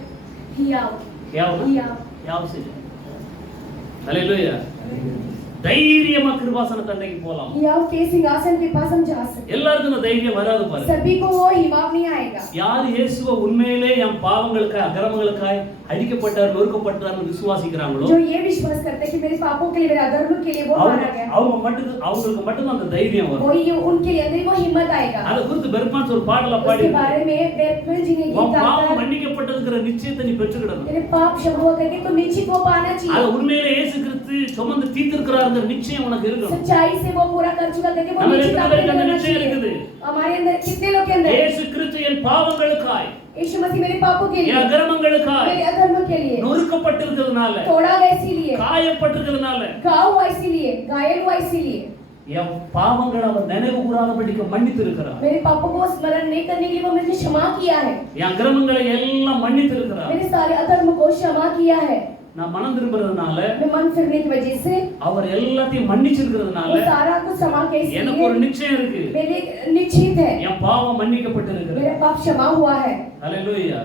ही आओ। क्या होगा? ही आओ। याव से हालेलुया. தைரியமா கிருபாசன தண்டைக்கு போலாம். ही आओ के सिंहासन के पास हम जा सकते हैं। எல்லாருக்கும் இந்த தைரியம் வராது பாருங்க. सभी को वो हिम्मत नहीं आएगा। யார் இயேசுவை உண்மையிலே என் பாவங்களுக்காக அக்கிரமங்களுக்காக அடிக்கப்பட்டார், நொறுக்கப்பட்டார்னு விசுவாசிக்கிறாங்களோ जो ये विश्वास करते हैं कि मेरे पापों के लिए, मेरे अधर्म के लिए वो मारा गया, அவங்களுக்கு மட்டும் அந்த தைரியம் வரும். वही उनके लिए अंदर वो हिम्मत आएगा। அத குறித்து பெர்மான்ஸ் ஒரு பாடல பாடி उसके बारे में बेरमन जी ने உன் गीत பாவம் गाकर, மன்னிக்கப்பட்டதுங்கிற நிச்சயத்தை நீ பெற்றுக்கிடணும். तेरे पाप क्षमा हुआ करके तो निश्चित वो पाना அது चाहिए। உண்மையிலே இயேசு கிறிஸ்து சுமந்து தீர்த்திருக்கிறாருங்கிற நிச்சயம் உனக்கு இருக்கணும். सच्चाई से वो पूरा कर चुका करके वो हमें निश्चित इतना आपके करके अंदर होना निश्चय चाहिए। இருக்குது। हमारे अंदर कितने लोग के अंदर இயேசு கிறிஸ்து என் பாவங்களுக்காய் यीशु मसीह मेरे पापों के என் लिए, அக்கிரமங்களுக்காய் मेरे अधर्म के लिए நொறுக்கப்பட்டிருக்கிறதுனால, तोड़ा गया इसीलिए, காயப்பட்டிருக்கிறதுனால, घाव हुआ इसीलिए, घायल हुआ इसीलिए, என் பாவங்களை அவர் நினைவு கூறாதபடிக்கு மன்னித்திருக்கிறார். मेरे पापों को स्मरण नहीं करने के लिए वो मुझे क्षमा किया है, என் அக்கிரமங்களை எல்லாம் மன்னித்திருக்கிறார். मेरे सारे अधर्म को क्षमा किया है। நான் மனம் திரும்புறதுனால, मैं मन फिरने की वजह से அவர் எல்லாத்தையும் மன்னிச்சிருக்கிறதுனால वो सारा कुछ क्षमा के எனக்கு ஒரு इसलिए நிச்சயம் இருக்கு. मेरे निश्चित है, என் பாவம் மன்னிக்கப்பட்டிருக்கிறது. मेरा पाप क्षमा हुआ है। ஹalleluya.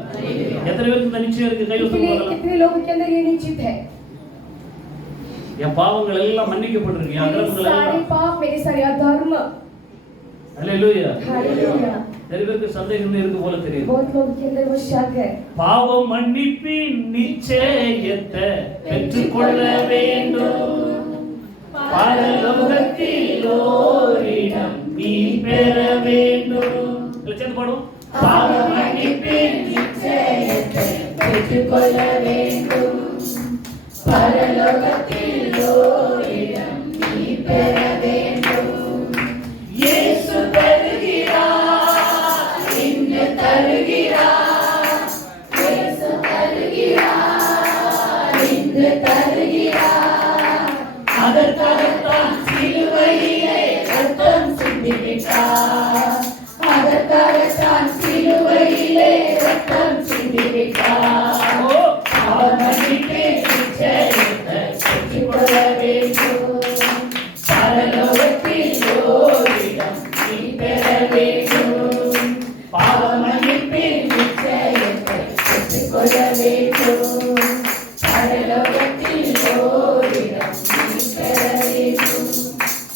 எத்தனை பேருக்கு இந்த நிச்சயம் இருக்கு? கை कितने தூக்குங்க. कितने लोगों के अंदर ये निश्चित है? என் பாவங்கள் எல்லாம் மன்னிக்கப்பட்டிருக்கு. என் मेरे அக்கிரமங்கள் सारे எல்லாம். पाप, मेरे सारे अधर्म। ஹalleluya. हालेलुया। நிறைய பேருக்கு சந்தேகம் இருக்கு போல தெரியுது. बहुत लोगों के अंदर वो शक है। பாவம் மன்னிப்பின் நிச்சயத்தை பெற்றுக்கொள்ள வேண்டும். பரலோகத்தில் ஓரிடம் நீ பெற வேண்டும். சேர்ந்து பாடுவோம். பாவம் மன்னிப்பின் நிச்சயத்தை பெற்றுக்கொள்ள வேண்டும். பரலோகத்தில் ஓரிடம் நீ பெற வேண்டும். இயேசு தருகிறார், இன்று தருகிறார். இயேசு தருகிறார், இன்று தருகிறார். அதற்காக ரட்சிப்பின் நிச்சயத்தை பெற்றுக்கொள்ள வேண்டும். பரலோகத்தில் ஓரிடம் நீ பெற வேண்டும்.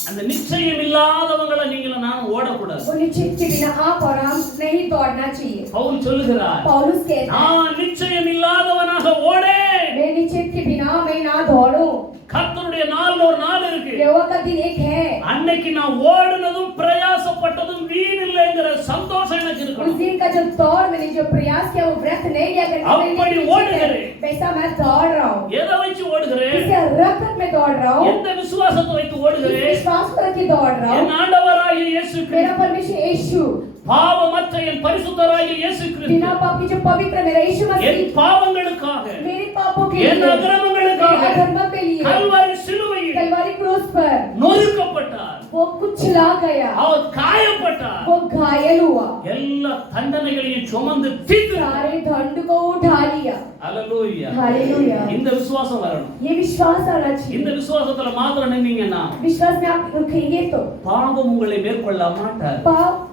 அந்த நிச்சயம் இல்லாதவங்களை நீங்களும் நான் ஓடக்கூடாது. वो निश्चित के बिना आप और हम नहीं दौड़ना चाहिए. பவுல் சொல்லுகிறார், पौलुस कहता है, நான் நிச்சயம் இல்லாதவனாக ஓடேன். मैं निश्चित के बिना मैं ना दौड़ूं. கர்த்தருடைய நாள் ஒரு நாள் இருக்கு. यहोवा का दिन एक है. அன்னைக்கு நான் ஓடுனதும் பிரயாசப்பட்டதும் வீண் இல்லைங்கிற சந்தோஷம் எனக்கு उस இருக்கணும். दिन का जो दौड़ मैंने जो प्रयास किया वो व्यर्थ नहीं गया करके அப்படி ஓடுகிறேன். वैसा मैं दौड़ रहा हूँ. எதை வச்சு ஓடுகிறேன்? किसे रखकर मैं दौड़ रहा हूँ. எந்த விசுவாசத்தை வைத்து किस ஓடுகிறேன்? विश्वास पर के दौड़ रहा என் हूँ. ஆண்டவராகிய இயேசு मेरा கிறிஸ்து, परमेश्वर यीशु, பாவமற்ற என் பரிசுத்தராகிய இயேசு கிறிஸ்து, बिना पाप के जो पवित्र मेरा यीशु என் मसीह பாவங்களுக்காக, मेरे पापों के என் लिए, அக்கிரமங்களுக்காக, मेरे अधर्म के लिए கல்வாரி சிலுவையில் कलवारी क्रूस पर நொறுக்கப்பட்டார். वो कुचला गया, அவர் காயப்பட்டார். वो घायल हुआ, எல்லா தண்டனைகளையும் சுமந்து தீர்த்தார். सारे दंड को उठा लिया. அல்லேலூயா. हालेलुया. இந்த விசுவாசம் வரணும். ये विश्वास आना இந்த चाहिए. விசுவாசத்துல மாத்திரம் நின்னீங்கன்னா विश्वास में आप रुकेंगे तो பாவம் உங்களை மேற்கொள்ள மாட்டார்.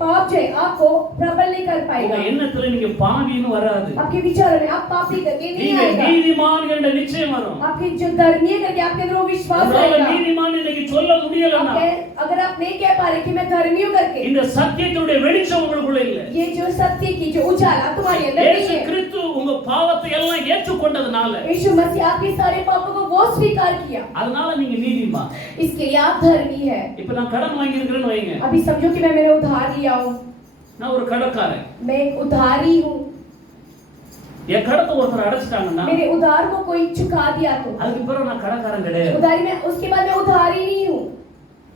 पाप जो है आपको प्रबल नहीं कर உங்க पाएगा. எண்ணத்துல நீங்க பாவின்னு வராது. आपके विचार में आप पापी करके नहीं நீங்க आएगा. நீதிமான் என்ற நிச்சயம் வரும். आपके जो धर्मीय करके आपके अंदर वो विश्वास உங்களால आएगा. நீதிமான் இன்னைக்கு சொல்ல முடியலன்னா अगर आप नहीं कह पा रहे कि मैं धर्मी हूं करके, இந்த சத்தியத்துடைய வெளிச்சம் உங்களுக்குள்ள இல்ல. ये जो सत्य की जो उजाला तुम्हारे अंदर नहीं இயேசு है. கிறிஸ்து உங்க பாவத்தை எல்லாம் ஏற்றுக்கொண்டதனால यीशु मसीह आपके सारे पापों को वो स्वीकार किया, அதனால நீங்க நீதிமான். इसके लिए आप धर्मी है. இப்ப நான் கடன் வாங்கி இருக்கிறேன்னு வைங்க. अभी समझो कि मैं मेरे उधार लिया हूँ, நான் ஒரு கடன்காரன். मैं एक उधारी हूँ. என் கடத்தை ஒருத்தர் அடைச்சிட்டாங்கன்னா मेरे उधार को कोई चुका दिया तो அதுக்கு பிறகு நான் கடன்காரன் கிடையாது. उधारी में उसके बाद मैं उधारी नहीं हूँ.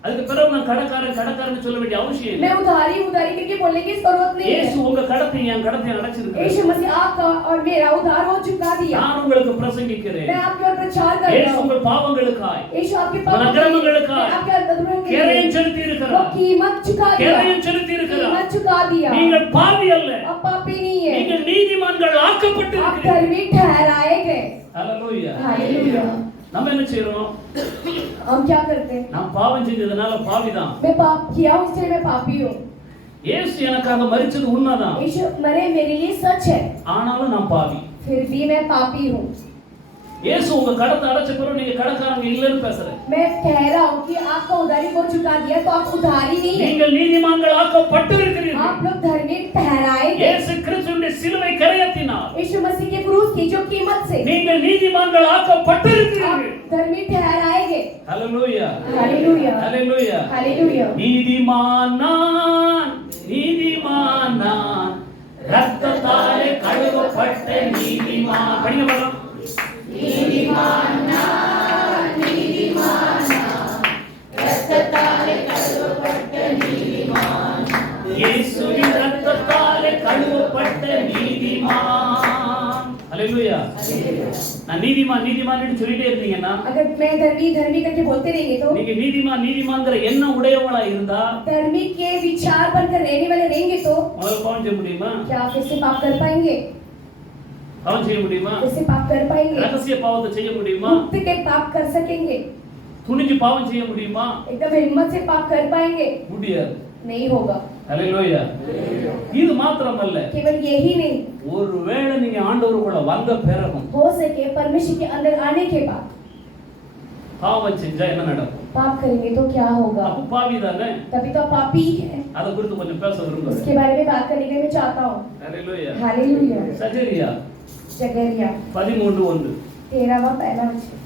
அதுக்கு பிறகு நான் கடன்காரன் சொல்ல வேண்டிய அவசியம் இல்லை. मैं उधारी करके बोलने की जरूरत नहीं இயேசு है. உங்க கடத்தை என் கடத்தை அடைச்சிருக்கார். यीशु मसीह आपका और मेरा उधार वो चुका दिया. நான் உங்களுக்கு பிரசங்கிக்கிறேன். मैं आपके और प्रचार कर रहा இயேசு हूँ. உங்கள் பாவங்களுக்காய், यीशु आपके உங்கள் पापों के लिए, அக்கிரமங்களுக்காய் आपके अधर्मों के கிரயம் लिए செலுத்தி वो இருக்கிறார். कीमत चुका दिया. கிரயம் செலுத்தி இருக்கிறார். कीमत चुका दिया. நீங்கள் பாவி அல்ல, अब पापी नहीं है, நீங்கள் நீதிமான்கள் ஆக்கப்பட்டு आप இருக்கிறீர்கள். धर्मी ठहराए गए. ஹalleluya. हालेलुया. நம்ம என்ன செய்றோம்? हम क्या करते हैं? நான் பாவம் செஞ்சதுனால பாவிதான். मैं पाप किया हूँ इसलिए मैं पापी हूँ. இயேசு எனக்காக மரிச்சது உண்மைதான். यीशु मरे मेरे लिए सच है, ஆனாலும் நான் பாவி. फिर भी मैं पापी हूँ. இயேசு உங்க கடத்தை அடைச்ச பிறகு நீங்க கடன்காரங்க இல்லன்னு பேசுறேன். मैं कह रहा हूँ कि आपका उधारी को चुका दिया तो आप उधारी नहीं है, நீங்கள் நீதிமான்கள் ஆக்கப்பட்டு இருக்கிறீர்கள். आप लोग धर्मी ठहराए गए. இயேசு கிறிஸ்துவின் சிலுவை கரையத்தினால் यीशु मसीह के क्रूस की जो कीमत से நீங்கள் நீதிமான்கள் ஆக்கப்பட்டு आप இருக்கிறீர்கள். धर्मी ठहराए गए. ஹalleluya. हालेलुया. ஹalleluya. हालेलुया. நீதிமான் நான், ரத்தத்தாலே கழுவப்பட்ட நீதிமான். படிங்க பாருங்க. இயேசுவின் ரத்தத்தாலே கழுவப்பட்ட நீதிமான். ஹalleluya. நான் நீதிமான் சொல்லிட்டே இருந்தீங்கன்னா, अगर मैं धर्मी करके बोलते रहेंगे तो நீங்க நீதிமான்ங்கிற எண்ணம் உடையவங்களா இருந்தா धर्मी के विचार बनकर रहने वाले रहेंगे तो முதல்ல பாவம் செய்ய முடியுமா? क्या आप इससे पाप कर पाएंगे? பாவம் செய்ய முடியுமா? इससे पाप कर पाएंगे? ரகசிய பாவத்தை செய்ய முடியுமா? गुप्त के पाप कर सकेंगे? துணிஞ்சு பாவம் செய்ய முடியுமா? एकदम हिम्मत से पाप कर पाएंगे? முடியாது. नहीं होगा. ஹalleluya. இது மாத்திரமல்ல, केवल यही नहीं, ஒருவேளை நீங்க ஆண்டவருக்குள்ள வந்த பிறகும் हो सके परमेश्वर के अंदर आने के बाद பாவம் செஞ்சா என்ன நடக்கும்? पाप करेंगे तो क्या होगा? அப்ப பாவி தானே. तभी तो पापी है. அத குறித்து கொஞ்சம் பேச விரும்புறேன். इसके बारे में बात करने के लिए मैं चाहता हूँ. ஹalleluya. हालेलुया. சகரியா जकरिया 13:1. 13वां पहला वचन.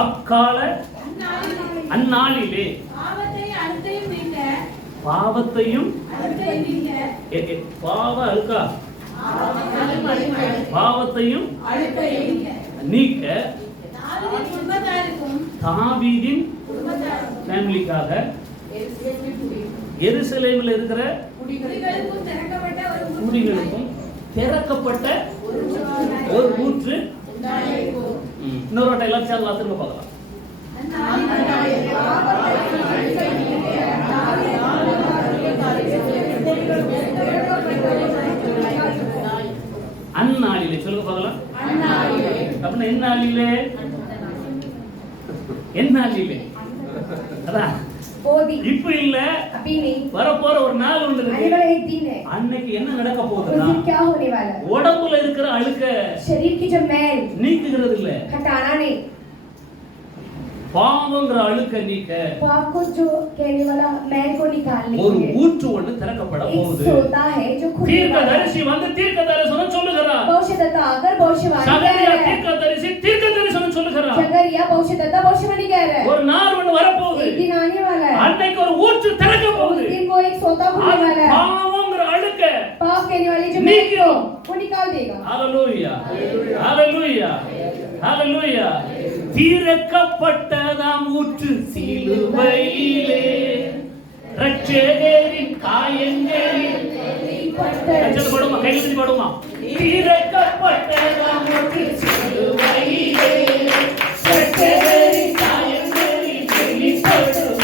அக்கால அந்நாளிலே பாவத்தையும் பாவ அழுக்கா பாவத்தையும் நீக்க தாவீதின் ஃபேமிலிக்காக எருசலேமில் இருக்கிற குடிகளுக்கும் திறக்கப்பட்ட ஒரு ஊற்று. இன்னொரு வட்டம் எல்லாம் சேர்ந்து திரும்ப பார்க்கலாம். அந்நாளிலே சொல்லுங்க பார்க்கலாம். அப்படின்னா என்ன நாளிலே? என்னாலிலே அதான் वो दिन இப்ப இல்ல अभी नहीं, வரப்போற ஒரு நாள் ஒன்று आने இருக்கு. वाला एक दिन है। அன்னைக்கு என்ன நடக்க उस போகுதுன்னா दिन क्या होने वाला है? உடம்புல இருக்கிற அழுக்க शरीर की जो मैल நீக்குகிறது இல்ல, हटाना नहीं, பாவங்கிற அழுக்க நீக்க पाप को जो कहने वाला मैल को निकालने ஒரு के लिए ஊற்று ஒன்று திறக்கப்பட एक போகுது. सोता है जो खुलने தீர்க்க वाला है। தரிசி வந்து தீர்க்க தரிசனம் சொல்லுகிறார். भविष्यद्वक्ता आकर भविष्यवाणी कह சகரியா रहा है। தீர்க்க தரிசி தீர்க்க தரிசனம் சொல்லுகிறார். जकरिया भविष्यद्वक्ता भविष्यवाणी कह रहा है। ஒரு நாள் ஒன்று வரப்போகுது. एक दिन आने वाला है, அன்னைக்கு ஒரு ஊற்று திறக்க उस போகுது. दिन वो एक सोता खुलने அது वाला है। பாவங்கிற அழுக்க पाप कहने वाली जो मैल நீக்கிடும். को वो निकाल देगा। ஹalleluya ஹalleluya ஹalleluya. தீர்க்கப்பட்டதாம் ஊற்று சிலுவையிலே ரட்சகரின் காயங்களில் கச்சது படுமா, கையில் படுமா. தீர்க்கப்பட்டதாம் ஊற்று சிலுவையிலே ரட்சகரின் காயங்களில் வெளிப்படும்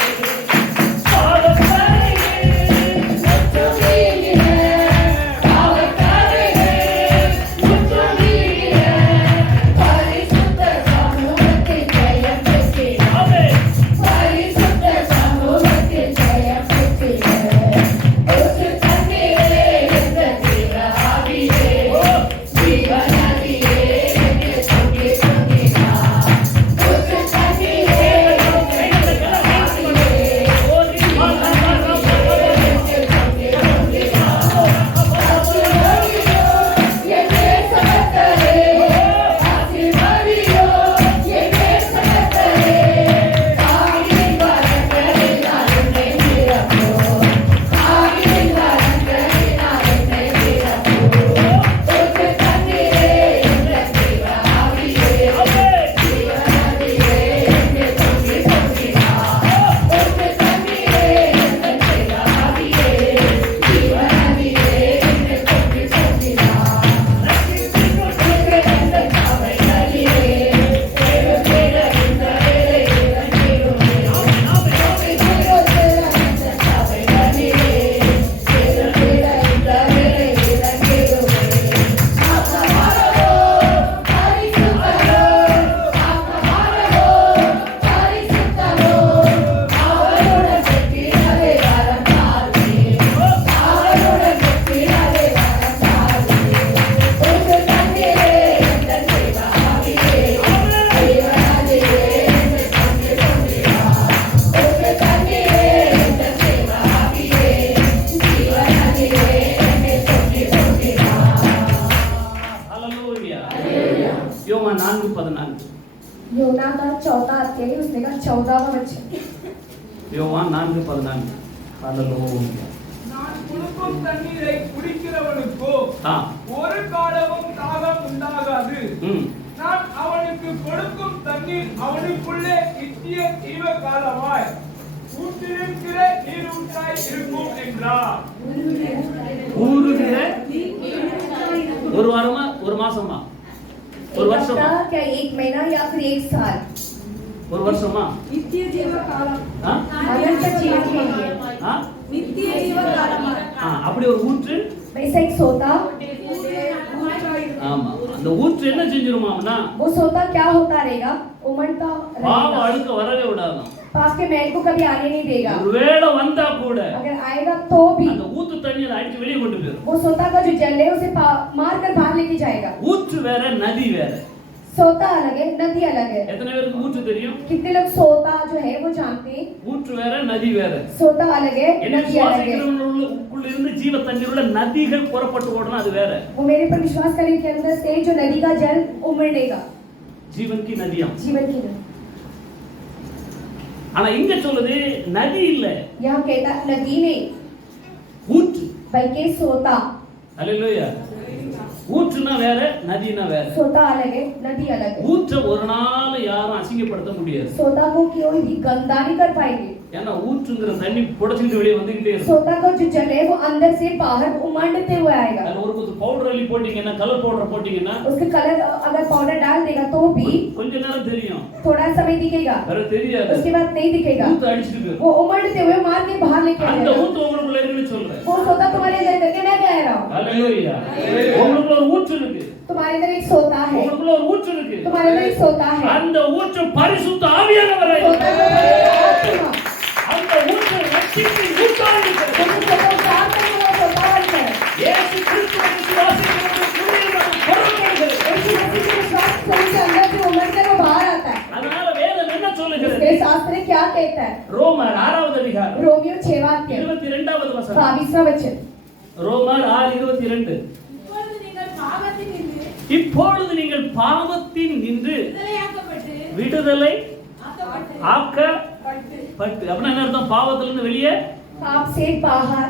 யோவான் 4:14. योना का चौथा अध्याय उसने का 14वां वचन। யோவான் 4:14. ஹalleluya. நான் கொடுக்கும் தண்ணீரை குடிக்கிறவனுக்கோ ஆ ஒரு காலமும் தாகம் உண்டாகாது. ம் நான் அவனுக்கு கொடுக்கும் தண்ணீர் அவனுக்குள்ளே நித்திய ஜீவ காலமாய் ஊற்றிருக்கிற நீரூற்றாய் இருக்கும் என்றார். ஊறுகிற ஒரு வாரமா ஒரு மாசமா ஒரு வருஷமா क्या एक महीना या फिर एक साल? ஒரு வருஷமா நித்திய ஜீவ காலம் ஆ अनंत जीवन के लिए ஆ நித்திய ஜீவ காலமா அப்படி ஒரு ஊற்று. वैसा एक सोता, ஆமா, அந்த ஊற்று என்ன செஞ்சிருமாம்னா वो सोता क्या होता रहेगा? उमड़ता பாவ रहेगा, அழுக்க வரவே விடாதாம். पाप के मैल को कभी आने नहीं देगा। ஒருவேளை வந்தா கூட अगर आएगा तो भी அந்த ஊத்து தண்ணீரை அடிச்சு வெளியே கொண்டு போயிடும். वो सोता का जो जल है उसे मार कर बाहर लेके जाएगा। ஊற்று வேற நதி வேற. सोता अलग है, नदी अलग है। எத்தனை பேருக்கு ஊற்று தெரியும்? कितने लोग सोता जो है वो जानते हैं? ஊற்று வேற நதி வேற. सोता अलग है, என்ன नदी अलग है। சுவாசிக்கிறவங்களுக்குள்ள இருந்து ஜீவ தண்ணீர் உள்ள நதிகள் புறப்பட்டு ஓடணும், அது வேற. वो मेरे पर विश्वास करने के अंदर से जो नदी का जल उमड़ेगा, ஜீவன் की நதியாம். जीवन की नदी। ஆனா இங்க சொல்லுது நதி இல்ல, यहाँ कहता नदी नहीं ஊற்று. बल्कि सोता। அல்லேலூயா. ஊற்றுனா வேற, நதினா வேற. सोता अलग है, नदी अलग है। ஊற்ற ஒரு நாள் யாரும் அசிங்கப்படுத்த முடியாது. सोता को कोई भी गंदा नहीं कर पाएंगे। ஏன்னா ஊற்றுங்கிற தண்ணி புடச்சிட்டு வெளியே வந்துகிட்டே இருக்கும். सोता का जो जल है वो अंदर से बाहर उमड़ते हुए आएगा। அதுல ஒரு கொஞ்சம் பவுடர் அள்ளி போட்டீங்கன்னா, கலர் பவுடர் போட்டீங்கன்னா उसके कलर अगर पाउडर डाल देगा तो भी கொஞ்ச நேரம் தெரியும், थोड़ा समय दिखेगा, வேற தெரியாது. उसके बाद नहीं दिखेगा। ஊத்து அடிச்சிட்டு போயிடும். वो उमड़ते हुए मार के बाहर लेके அந்த आएगा। ஊத்து உங்களுக்குள்ள இருக்குன்னு சொல்றேன். वो सोता तुम्हारे अंदर करके मैं कह रहा हूँ, அல்லேலூயா. உங்களுக்குள்ள ஒரு ஊற்று இருக்கு. तुम्हारे अंदर एक सोता है, உங்களுக்குள்ள ஒரு ஊற்று இருக்கு. तुम्हारे अंदर एक सोता है, அந்த ஊற்று பரிசுத்த ஆவியானவரை. सोता का आत्मा, அந்த ஊற்று ரட்சிப்பின் ஊற்றாக இருக்கிறது. वो सोता उद्धार करने वाला सोता है। இயேசு கிறிஸ்துவை விசுவாசிக்கிறவர்கள் உள்ளிருக்கும் பொருள்கள். यीशु मसीह के विश्वास से उनके अंदर जो उमड़कर वो बाहर आता है। அதனால வேதம் என்ன சொல்லுகிறது? इसलिए शास्त्र क्या कहता है? ரோமர் 6வது அதிகாரம் रोमियो 6 वाक्य 22வது வசனம். 22वां वचन, ரோமர் 6:22. இப்பொழுது நீங்கள் பாவத்தில் நின்று இப்பொழுது நீங்கள் பாவத்தின் நின்று விடுதலையாக்கப்பட்டு விடுதலை ஆக்கப்பட்டு ஆக்கப்பட்டு. அப்படின்னா என்ன அர்த்தம்? பாவத்துல இருந்து வெளியே पाप से बाहर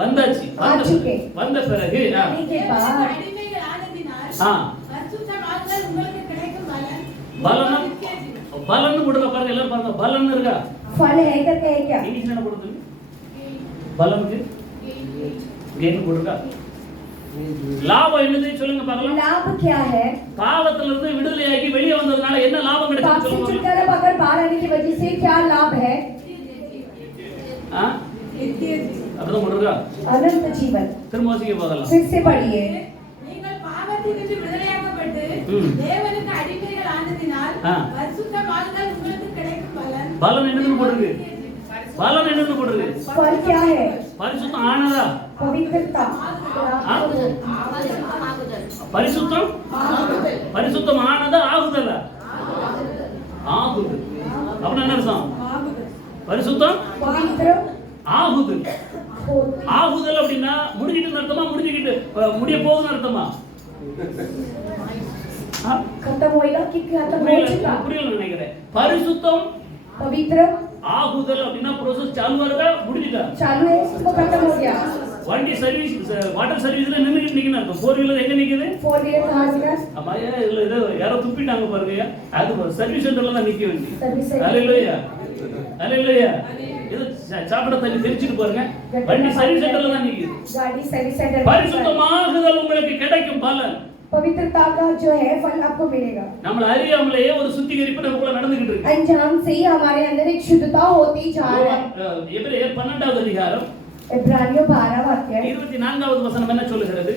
வந்தாச்சு. ஆச்சுக்கே. வந்த பிறகு आने के बाद அடிமைகள் ஆனதினால் ஆ பரிசுத்தமாகுதல் உங்களுக்கு கிடைக்கும் பலன் பலன் கொடுக்க பாருங்க. எல்லாரும் பாருங்க. பலன் இருக்கா? फल है करके है क्या? இங்கிலீஷ்ல என்ன கொடுத்து? பலனுக்கு கேன் கொடுக்கா? லாபம் என்னது சொல்லுங்க பார்க்கலாம். लाभ क्या है? பாவத்துல இருந்து விடுதலையாகி வெளியே வந்ததனால என்ன லாபம் पाप கிடைச்சது से சொல்லுங்க. छुटकारा पाकर बाहर आने की वजह से क्या लाभ है? ஆ அப்படிதான் கொடுக்கா? अनंत जीवन। திரும்ப வாசிக்க பார்க்கலாம். फिर से पढ़िए, நீங்கள் பாவத்தில் நின்று விடுதலையாக்கப்பட்டு ம். தேவனுக்கு அடிமைகள் ஆனதினால் ஆ. பரிசுத்தமாகுதல் உங்களுக்கு கிடைக்கும் பலன் பலன் என்னன்னு போட்டுருக்கு? பலன் என்னன்னு போட்டுருக்கு? फल क्या है? பரிசுத்தம் ஆனதா? पवित्रता, ஆ? பரிசுத்தம் பரிசுத்தம் ஆனதா ஆகுதலா? ஆகுது. அப்படின்னா என்ன அர்த்தம்? பரிசுத்தம் पवित्र ஆகுதல். होती, ஆகுதல் அப்படின்னா முடிஞ்சிட்டு அர்த்தமா? முடிஞ்சுக்கிட்டு முடிய போகுதுன்னு அர்த்தமா? ஆ? खत्म होएगा कि खत्म हो चुका? புரியல நினைக்கிறேன். பரிசுத்தம் पवित्र ஆகுதல் அப்படின்னா ப்ரோசஸ் சாலுவா இருக்கா முடிஞ்சிட்டா? चालू है, इसको खत्म हो गया। வண்டி சர்வீஸ் வாட்டர் சர்வீஸ்ல நின்னுட்டு நிக்கணும் அர்த்தம். 4 வீலர் எங்க நிக்குது? 4 व्हीलर कहाँ से गया? அம்மா இதுல ஏதோ யாரோ துப்பிட்டாங்க பாருங்க. அது சர்வீஸ் சென்டர்ல தான் நிக்க வேண்டி. Service centre. Hallelujah hallelujah. இது சாப்பிட தண்ணி தெரிச்சிட்டு பாருங்க. வண்டி சர்வீஸ் சென்டர்ல தான் நிக்குது. गाड़ी सर्विस सेंटर में है। பரிசுத்தமாகுதல் உங்களுக்கு கிடைக்கும் பலன். पवित्रता का जो है फल आपको मिलेगा। நம்மள அறியாமலேயே ஒரு சுத்திகரிப்பு நமக்குள்ள நடந்துகிட்டு இருக்கு. अनजान से ही हमारे अंदर एक शुद्धता होती जा रहा है। எபிரேயர் 12வது அதிகாரம் इब्रानियों 12 वाक्य 24வது வசனம் என்ன சொல்லுகிறது?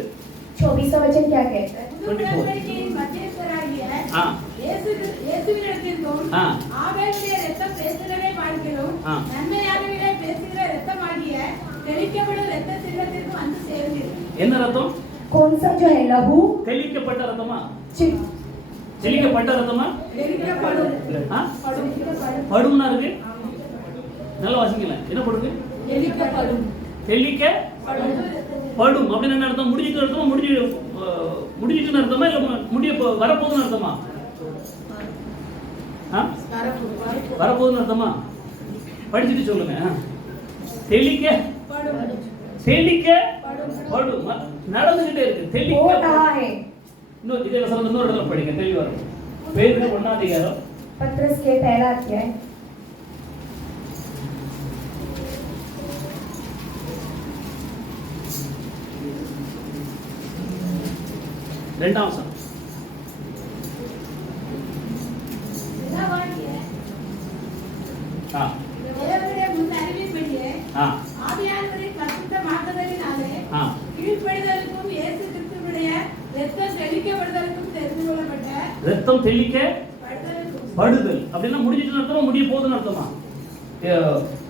24वां वचन क्या कहता है? உடன்படிக்கையின் மத்தியஸ்தராகிய ஆ இயேசுவினிடத்திற்கும் ஆ. ஆபேலுடைய இரத்தம் பேசுகிறதை பார்க்கிறோம் ஆ. நன்மையானவைகளை பேசுகிற இரத்தமாகிய தெளிக்கப்படும் இரத்த சின்னத்திற்கும் வந்து சேர்ந்தது என்ன ரத்தம்? कौन सा जो है लहू தெளிக்கப்பட்ட ரத்தமா? चिक தெளிக்கப்பட்ட ரத்தமா? தெளிக்கப்படும் ஆ? படும்னா இருக்கு. நல்லா வாசிங்களேன். என்ன படுங்க? தெளிக்கப்படும் தெளிக்க படும் அப்படின்னு என்ன அர்த்தம்? முடிஞ்சிட்டு அர்த்தமா? முடிஞ்சிட்டுன்னு அர்த்தமா இல்ல முடிய வரப்போகுதுன்னு அர்த்தமா? ஆ? வரப்போகுதுன்னு அர்த்தமா? படிச்சுட்டு சொல்லுங்க. தெளிக்க தெளிக்க படும் நடந்துகிட்டே இருக்கு. हो தெளிக்க रहा है। இன்னொரு இதே வசனம் இன்னொரு இடத்துல படிங்க தெளிவா இருக்கும். பேதுரு 1ஆம் அதிகாரம் पत्रस के पहला अध्याय 2ஆம் வசனம். பிதாவாகிய ஆ தேவனுடைய முன் அறிவின்படியே ஆ ஆவியானவரின் பரிசுத்தமாக்குதலினாலே ஆ கீழ்ப்படிதலுக்கும் இயேசு கிறிஸ்துவினுடைய இரத்தம் தெளிக்கப்படுதலுக்கும் தெரிந்து கொள்ளப்பட்ட ரத்தம் தெளிக்க படுதலுக்கும் படுதல் அப்படின்னா முடிஞ்சிட்டுன்னு அர்த்தமா? முடிய போகுதுன்னு அர்த்தமா?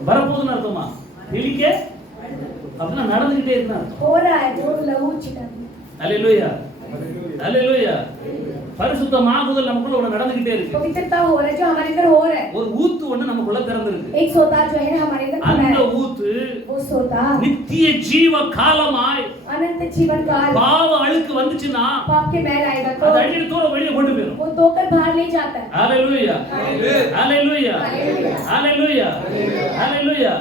வரப்போகுதுன்னு அர்த்தமா? தெளிக்க அப்படின்னா நடந்துகிட்டே இருக்குன்னு அர்த்தம். हो रहा है, वो लहू चिकन। அல்லேலூயா அல்லேலூயா. பரிசுத்தமாகுதல் நமக்குள்ள ஒண்ணு நடந்துகிட்டே இருக்கு. पवित्रता हो रहा है, जो हमारे अंदर हो रहा है। ஒரு ஊத்து ஒண்ணு நமக்குள்ள திறந்திருக்கு. एक सोता जो है हमारे अंदर खुला அந்த है। ஊத்து वो सोता நித்திய ஜீவ காலமாய் अनंत जीवन काल பாவ அழுக்கு வந்துச்சுன்னா पाप के मैल आएगा तो அது அடிக்கடி தூர வெளியே கொண்டு போயிடும். वो धोकर बाहर नहीं जाता है। ஹalleluya ஹalleluya ஹalleluya ஹalleluya.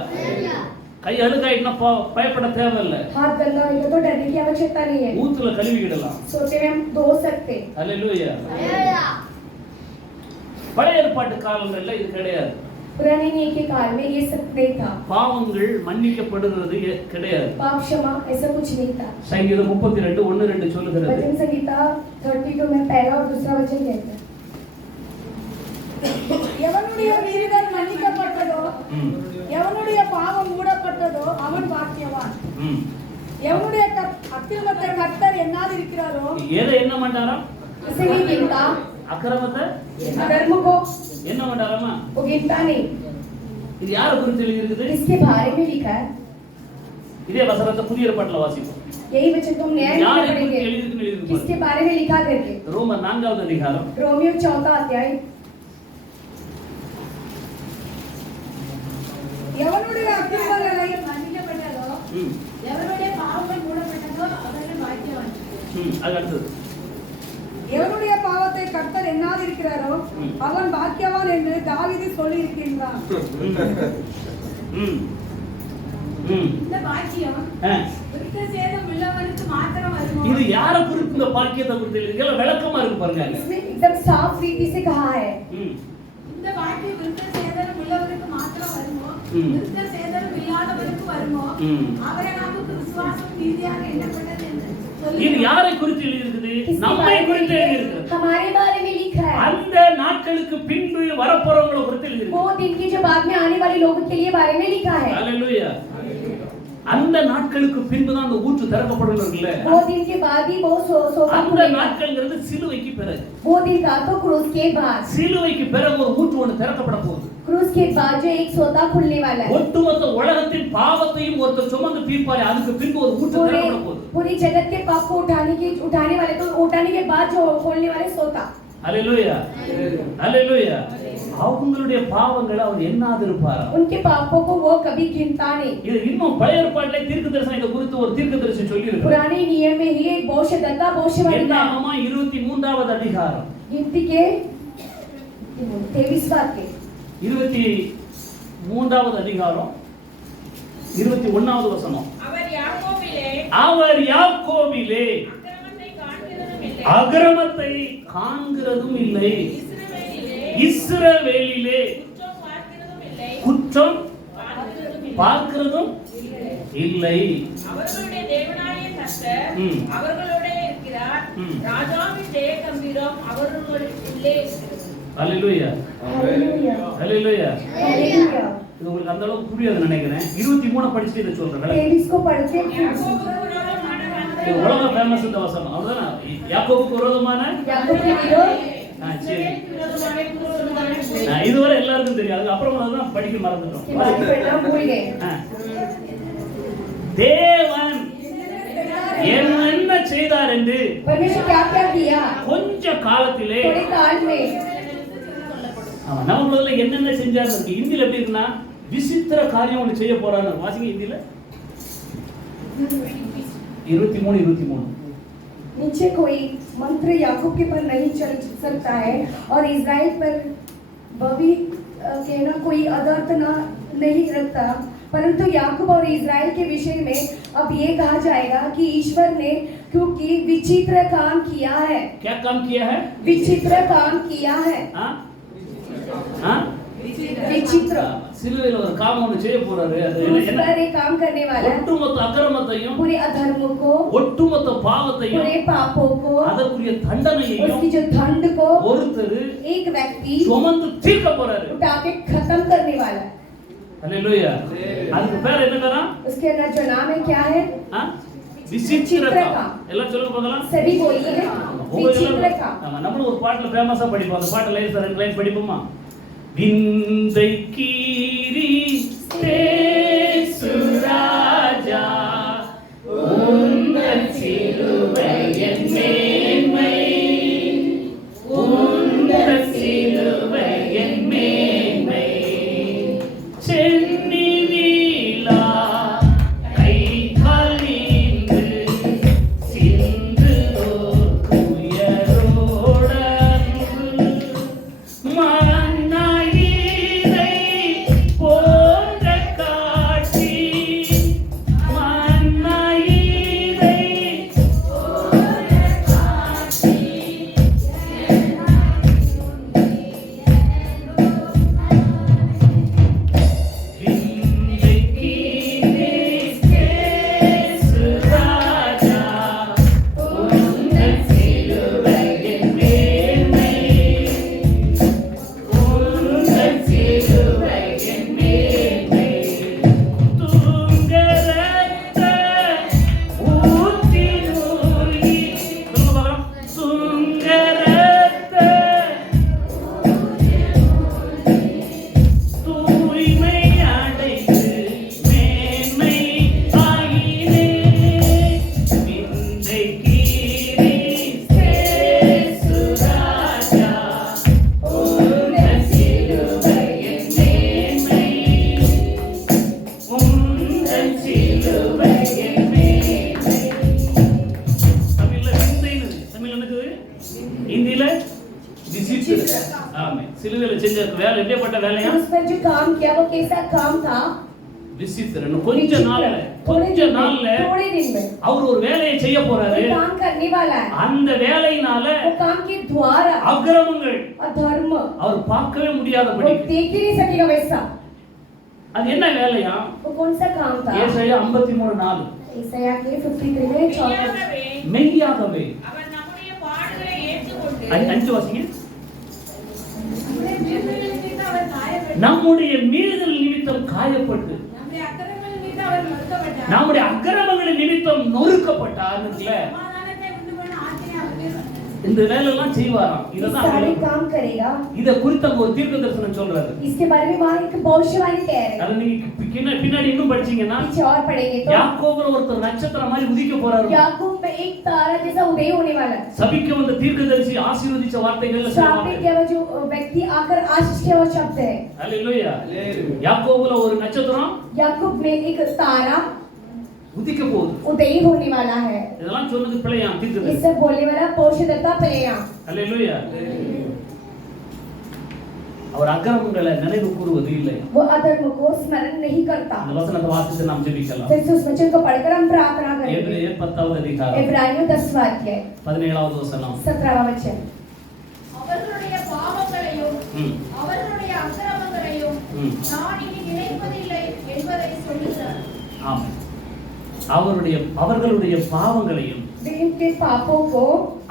கை அழுக்காயிட்டுனா பயப்பட தேவையில்லை. हाथ गंदा होगा तो डरने की आवश्यकता नहीं है। ஊத்துல கழுவிக்கிடலாம். सोते में हम धो सकते। ஹalleluya. பழைய ஏற்பாட்டு காலங்கள்ல இது கிடையாது. पुराने नियम के काल में ये सब नहीं था। பாவங்கள் மன்னிக்கப்படுகிறது கிடையாது. पाप क्षमा ऐसा कुछ नहीं था। சங்கீதம் 32:1-2 சொல்லுகிறது. वचन संहिता 32 में पहला और दूसरा वचन कहता है, எவனுடைய மீறுதல் மன்னிக்கப்பட்டதோ எவனுடைய பாவம் மூடப்பட்டதோ அவன் பாக்கியவான் ம் எவனுடைய அக்கிரமத்தை கர்த்தர் என்னாது இருக்கிறாரோ எதை என்ன பண்ணாராம்? इसे नहीं गिनता, அக்கிரமத்தை अधर्म को என்ன பண்ணாராமா? वो गिनता नहीं। இது யாரை குறித்து எழுதி இருக்குது? इसके बारे में लिखा है। இதே வசனத்தை புதிய ஏற்பாட்டுல வாசிப்போம். यही वचन तुम न्याय में யாரை குறித்து पढ़ेंगे, எழுதி இருக்குன்னு எழுதி किसके பாருங்க. बारे में लिखा करके। ரோமர் 4வது அதிகாரம் रोमियो 4 अध्याय। எவனுடைய அக்கிரமங்களை மன்னிக்கப்பட்டதோ ம், எவனுடைய பாவங்கள் மூடப்பட்டதோ அவர்கள் பாக்கியவான்கள். அது அடுத்தது. எவனுடைய பாவத்தை கர்த்தர் என்னாது இருக்கிறாரோ ம். அவன் பாக்கியவான் என்று தாவீது சொல்லி இருக்கின்றான். ம், ம், இந்த பாக்கியம் ஆ. விருத்த சேதம் உள்ளவனுக்கு மாத்திரம் வருமோ? இது யாரை குறித்து இந்த பாக்கியத்தை குறித்து எழுதி இருக்கு? விளக்கமா இருக்கு பாருங்க. इसमें एकदम साफ रीति से कहा है। ம், இந்த பாக்கியம் விருத்த சேதம் உள்ளவனுக்கு மாத்திரம் வருமோ? ம். விருத்த சேதம் இல்லாதவனுக்கு வருமோ? ம். அவரை நமக்கு விசுவாசம் நீதியாக எண்ணப்பட்டது என்று இது சொல்லி யாரை குறித்து எழுதி இருக்குது? किसके நம்மை बारे में குறித்து எழுதி लिखा है? இருக்குது. हमारे बारे में लिखा है। அந்த நாட்களுக்கு பின்பு வரப்போறவங்களை குறித்து எழுதி वो இருக்கு. दिन की जो बाद में आने वाले लोगों के लिए बारे में लिखा है। ஹalleluya. அந்த நாட்களுக்கு பின்பு தான் அந்த ஊற்று திறக்கப்படும் இருக்குல்ல. वो दिन के बाद ही वो सोता அந்த खुलेगा। நாட்கள்ங்கிறது சிலுவைக்கு பிறகு. वो दिन था तो क्रूस के बाद। சிலுவைக்கு பிறகு ஒரு ஊற்று ஒன்று திறக்கப்பட போகுது. क्रूस के बाद जो एक सोता खुलने वाला है। ஒட்டுமொத்த உலகத்தின் பாவத்தையும் ஒருத்தர் சுமந்து தீர்ப்பாரு. அதுக்கு பின்பு ஒரு ஊற்று पूरे திறக்கப்பட போகுது. पूरी जगत के पाप को उठाने वाले तो उठाने के बाद जो खोलने वाले सोता। ஹalleluya. ஹalleluya. அவங்களுடைய பாவங்களை அவர் எண்ணாது இருப்பாரா? उनके पापों को वो कभी गिनता नहीं। இது இன்னும் பழைய ஏற்பாட்டிலே தீர்க்கதரிசனம் இத குறித்து ஒரு தீர்க்கதரிசி சொல்லி இருக்கு. पुराने नियम में ही एक भविष्यद्वक्ता भविष्यवाणी है। என்னாகம 23வது அதிகாரம் गिनती के 23 बात के 23வது அதிகாரம் 21வது வசனம். அவர் யாக்கோபிலே அவர் யாக்கோபிலே அக்கிரமத்தை காண்கிறதும் இல்லை, அக்கிரமத்தை காண்கிறதும் இல்லை, இஸ்ரவேலிலே இஸ்ரவேலிலே குற்றம் குற்றம் பார்க்கிறதும் இல்லை. பார்க்கிறதும் இல்லை. அவர்களுடைய தேவனாகிய கர்த்தர் ம். அவர்களோட இருக்கிறார். ம். ராஜாவின் ஜெய கம்பீரம் அவர்களுக்குள்ளே இருக்கிறது. ஹalleluya. हालेलुया ஹalleluya. हालेलुया। இது உங்களுக்கு அந்த அளவுக்கு புரியாதுன்னு நினைக்கிறேன். 23 படிச்சுட்டு இதை சொல்றேன். 23 को पढ़ते हैं। யாக்கோபுக்கு விரோதமான இது உலக ஃபேமஸ் இந்த வசனம். அவ்வளவுதானா? யாக்கோபுக்கு விரோதமான याकूब के विरोध சரி. விரோதமான குற்றவாளிகள் இதுவரை எல்லாருக்கும் தெரியும். அதுக்கு அப்புறம் தான் படிக்க மறந்துட்டோம். के बारे में पढ़ना भूल गए। ஆ. தேவன் என்ன செய்தார் என்று परमेश्वर क्या क्या किया கொஞ்ச காலத்திலே थोड़े काल में। ஆமா, நம்ம முதல்ல என்னென்ன செஞ்சாரு இருக்கு. இந்தியில எப்படி இருக்குன்னா விசித்திர காரியம் ஒன்று செய்ய போறாரு. வாசிங்க இந்தியில 23. नीचे कोई मंत्र याकूब के पर नहीं चल सकता है और इज़राइल पर वही कहना कोई अदर्थ नहीं रखता, परंतु याकूब और इज़राइल के विषय में अब ये कहा जाएगा कि ईश्वर ने क्योंकि विचित्र काम किया है। क्या काम किया है? विचित्र काम किया है। ஆ? ஆ? विचित्र சிலுவையில் ஒரு காமம் ஒன்று செய்ய போறாரு. அது क्रूस என்ன? पर एक काम करने वाला है। ஒட்டுமொத்த அக்கிரமத்தையும் पूरे अधर्मों को, ஒட்டுமொத்த பாவத்தையும் पूरे पापों को, அதற்குரிய தண்டனையையும் उसकी जो दंड को ஒருத்தர் एक व्यक्ति சுமந்து தீர்க்க போறாரு. उठा के खत्म करने वाला है। ஹalleluya. அதுக்கு பேர் என்னங்கறா? उसके अंदर जो नाम है क्या है? விசித்திர காம். எல்லாம் சொல்லுங்க பார்க்கலாம். सभी बोलिए विचित्र काम। ஆமா, நம்ம ஒரு பாட்டுல ஃபேமஸா படிப்போம். அந்த பாட்டுல லைன் ரெண்டு லைன் படிப்போமா? விந்தை கீரி தேசுராஜா உந்தன் சிலுவையின் மேன்மை, உந்தன் சிலுவையின் மேன்மை, சென்னி வீலா கை காலிந்து சிந்துதோர் துயரோடன்பு மன்னாயிரை போன்ற சிலுவையில செஞ்ச வேலை எப்படிப்பட்ட வேலையா? उस पर जो काम किया वो कैसा काम था? விசித்திரம். கொஞ்ச நாள்ல थोड़े दिन में அவர் ஒரு வேலையை செய்ய போறாரு. वो काम करने वाला है. அந்த வேலையினால वो काम के द्वारा அக்கிரமங்கள் अधर्म அவர் பார்க்கவே முடியாதபடி वो देख ही नहीं सकेगा वैसा. அது என்ன வேலையா? वो कौन सा काम था? ஏசாயா 53:4 ईसाया के 53 में 14 மெய்யாகவே மெய்யாகவே அவன் நம்முடைய பாடுகளை ஏற்றுக்கொண்டு 5 வாசிங்க. நம்முடைய மீறுதலின் நிமித்தம் அவர் காயப்பட்டார். நம்முடைய மீறுதல் நிமித்தம் காயப்பட்டு நம்முடைய அக்கிரமங்களின் நிமித்தம் அவர் மறுக்கப்பட்டார். நம்முடைய அக்கிரமங்களின் நிமித்தம் நொறுக்கப்பட்டார். சமாதானத்தை உண்டு பண்ண ஆக்கினை அவருக்கு இந்த வேலை எல்லாம் செய்வாராம். ये இததான் सारे काम करेगा. இத குறித்து அங்க ஒரு தீர்க்கதரிசனம் சொல்றாரு. इसके बारे में वहां एक भविष्यवाणी कह रहे हैं. அத நீங்க பின்னாடி இன்னும் படிச்சீங்கன்னா पीछे और पढ़ेंगे तो யாக்கோபுல ஒருத்தர் நட்சத்திரம் மாதிரி உதிக்க போறாரு. याकूब में एक तारा जैसा उदय होने वाला है. சபிக்க வந்த தீர்க்கதரிசி ஆசீர்வதிச்ச வார்த்தைகள் श्रापित किया हुआ जो व्यक्ति आकर आशीष किया हुआ शब्द है. ஹalleluya. யாக்கோபுல ஒரு நட்சத்திரம் याकूब में एक तारा உதிக்க போகுது. उदय होने वाला है. இதெல்லாம் சொன்னது பிள்ளையா தீர்க்கதரிசி. इससे बोलने वाला पोषदत्ता प्लेया. ஹalleluya. அவர் அக்கிரமங்களை நினைவு கூறுவது இல்லை. वो अधर्म को स्मरण नहीं करता. அந்த வசனத்தை வாசித்து நாம் ஜெபிக்கலாம். फिर से उस वचन को पढ़कर हम प्रार्थना करेंगे. எபிரேயர் 10வது அதிகாரம் इब्रानियों 10वां अध्याय 17வது வசனம். 17वां वचन. அவர்களுடைய பாவங்களையும் ம். அவர்களுடைய அக்கிரமங்களையும் ம். நான் இனி நினைப்பதில்லை என்பதை சொல்லுகிறார். ஆமென். அவர்களுடைய பாவங்களையும் वे इनके पापों को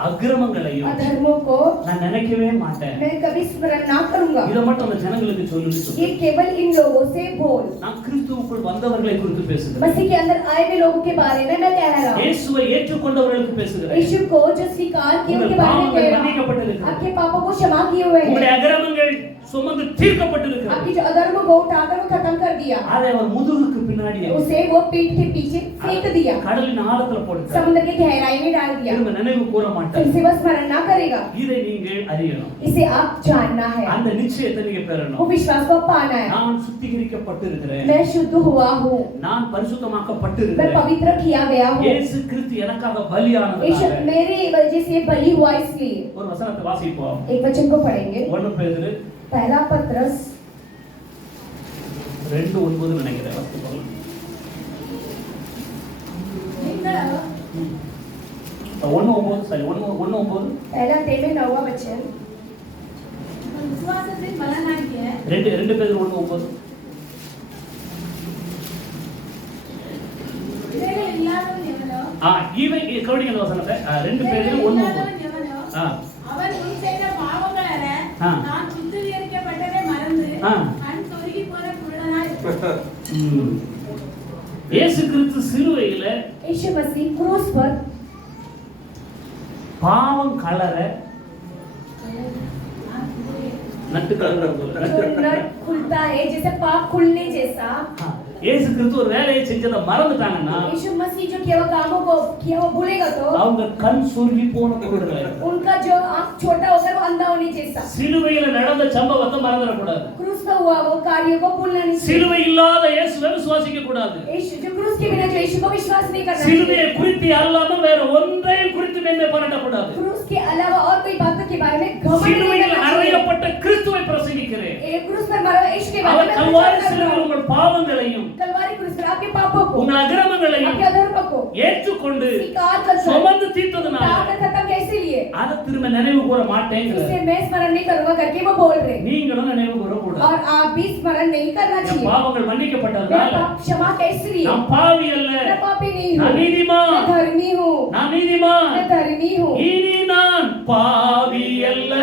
அக்கிரமங்களையும் अधर्मों को நான் நினைக்கவே மாட்டேன். मैं कभी स्मरण ना करूंगा. இத மட்டும் அந்த ஜனங்களுக்கு சொல்லி ये केवल इन लोगों से बोल. நான் கிறிஸ்துவுக்குள் வந்தவர்களை குறித்து பேசுகிறேன். मसीह के अंदर आए हुए लोगों के बारे में मैं कह रहा हूं. இயேசுவை ஏற்றுக்கொண்டவர்களுக்கு பேசுகிறேன். यीशु को जो स्वीकार किए उनके बारे में कह रहा हूं. மன்னிக்கப்பட்டிருக்கிறது. आपके पापों को क्षमा किए हुए உங்களுடைய हैं. அக்கிரமங்கள் சுமந்து தீர்க்கப்பட்டிருக்கிறது. आपकी जो अधर्म को उठाकर वो खत्म कर दिया. அதை அவர் முதுகுக்கு பின்னாடி उसे वो पीठ के पीछे फेंक दिया. கடலின் ஆழத்துல போட்டார். समुद्र के गहराई में डाल दिया. திரும்ப நினைவு கூற फिर மாட்டார். से वो स्मरण ना करेगा. இதை நீங்கள் அறியணும். इसे आप जानना है. அந்த நிச்சயத்தை நீங்க वो பெறணும். विश्वास को पाना है. நான் சுத்திகரிக்கப்பட்டிருக்கிறேன். मैं शुद्ध हुआ हूँ. நான் मैं பரிசுத்தமாக்கப்பட்டிருக்கிறேன். पवित्र किया गया हूँ. இயேசு கிறிஸ்து எனக்காக यीशु பலியானதால் मेरे वजह से बलि हुआ इसलिए. ஒரு வசனத்தை வாசிப்போம். एक वचन को पढ़ेंगे. 1 பேதுரு पहला पत्रस 2:9 நினைக்கிறேன் வாசிப்போம். நீங்களோ 1:9 சரி 1:9 पहला अध्याय में 9वां वचन. உங்கள் விசுவாசத்தின் பலனாகிய 2 பேதுரு 1:9 இவைகள் இல்லாதவன் எவனோ இவன் கவனிங்க அந்த வசனத்தை 2 பேதுரு இவைகள் 1:9 இல்லாதவன் எவனோ அவன் முன் செய்த பாவங்கள் அற ஆ. நான் சுத்திகரிக்கப்பட்டதை மறந்து ஆ. கண் சொருகி போன குருடனாய் இருக்கிறான். இயேசு கிறிஸ்து சிலுவையில यीशु मसीह क्रूस पर பாவம் கலர நட்டு கலர जो नट खुलता है जैसे पाप खुलने जैसा. இயேசு கிறிஸ்து ஒரு வேலையை செஞ்சதை மறந்துட்டாங்கன்னா यीशु मसीह जो किया हुआ कामों को किया वो भूलेगा तो அவங்க கண் சுருங்கி போன குருடர்கள். उनका जो आंख छोटा होकर वो अंधा होने जैसा. சிலுவையில நடந்த சம்பவத்தை மறந்துடக்கூடாது. क्रूस पर हुआ वो कार्य को भूलना नहीं चाहिए. சிலுவை இல்லாத இயேசுவை விசுவாசிக்க கூடாது. यीशु जो क्रूस के बिना जो यीशु को विश्वास नहीं करना சிலுவையை चाहिए. குறித்து அல்லாம வேற ஒன்றையும் குறித்து மேன்மை பாராட்டக்கூடாது. क्रूस के अलावा और कोई बातों के बारे में घमंड नहीं சிலுவையில் करना चाहिए. அறையப்பட்ட கிறிஸ்துவை பிரசங்கிக்கிறேன். ये क्रूस पर मरा हुआ यीशु के बारे அவர் में கல்வாரி प्रचार कर रहा சிலுவையில் हूं. உங்கள் பாவங்களையும் कलवारी क्रूस पर आपके पापों को உங்கள் அக்கிரமங்களையும் आपके अधर्म को ஏற்றுக்கொண்டு स्वीकार कर சுமந்து தீர்த்ததுனால ताकत खत्म कैसे लिए அதை திரும்ப நினைவு கூற மாட்டேங்கிறது. इसे मैं स्मरण नहीं करूंगा करके वो बोल रहे. நீங்களும் நினைவு கூறக்கூடாது. और आप भी स्मरण नहीं करना என் चाहिए. பாவங்கள் मैं மன்னிக்கப்பட்டதுனால पाप क्षमा कैसे लिए. நான் பாவி அல்ல, मैं पापी नहीं हूँ. நான் நீதிமான். मैं धर्मी हूँ. நான் நீதிமான். मैं धर्मी हूँ. இனி நான் பாவி அல்ல,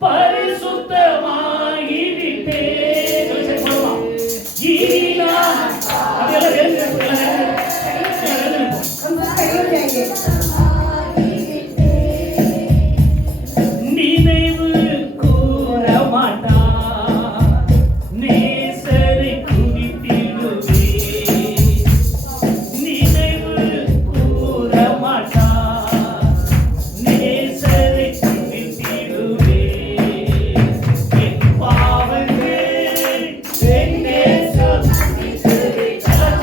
பரிசுத்தமாகி விட்டேன். இனி நான் அதெல்லாம் எழுந்திருப்போம். हम सब खड़े हो जाएंगे. நினைவு கூற மாட்டான் நேசரை குறித்திடுவே. நினைவு கூற மாட்டான் நேசரை குறித்திடுவே. என் பாவங்கள் என் நேசம் மன்னித்து விட்டார்.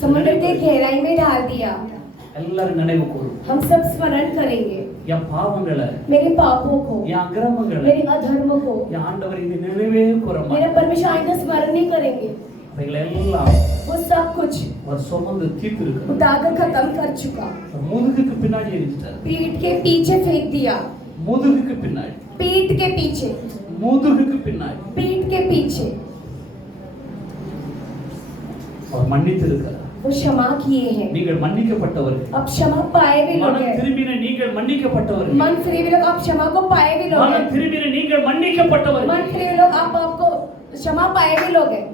समुद्र के गहराई में डाल दिया। எல்லாரும் நினைவு கூறும் हम सब स्मरण करेंगे என் பாவங்களை मेरे पापों को, என் அக்கிரமங்களை मेरे अधर्म को। என் ஆண்டவர் இது நினைவே கூற मेरा மாட்டார் परमेश्वर आइंदा स्मरण नहीं करेंगे। அவைகளை எல்லாம் वो सब कुछ அவர் சுமந்து தீர்த்து இருக்கு उतारकर खत्म कर चुका। முதுகுக்கு பின்னாடி எரிஞ்சிட்டார் पीठ के पीछे फेंक दिया। முதுகுக்கு பின்னாடி पीठ के पीछे, முதுகுக்கு பின்னாடி पीठ के पीछे அவர் மன்னித்து இருக்கிறார் वो क्षमा किए हैं। நீங்கள் மன்னிக்கப்பட்டவர்கள் अब क्षमा पाए भी लोग மனம் हैं। திரும்பின நீங்கள் மன்னிக்கப்பட்டவர்கள் मन फिरे भी लोग आप क्षमा को पाए भी लोग மனம் हैं। திரும்பின நீங்கள் மன்னிக்கப்பட்டவர்கள் मन फिरे भी लोग आप आपको क्षमा पाए भी लोग हैं।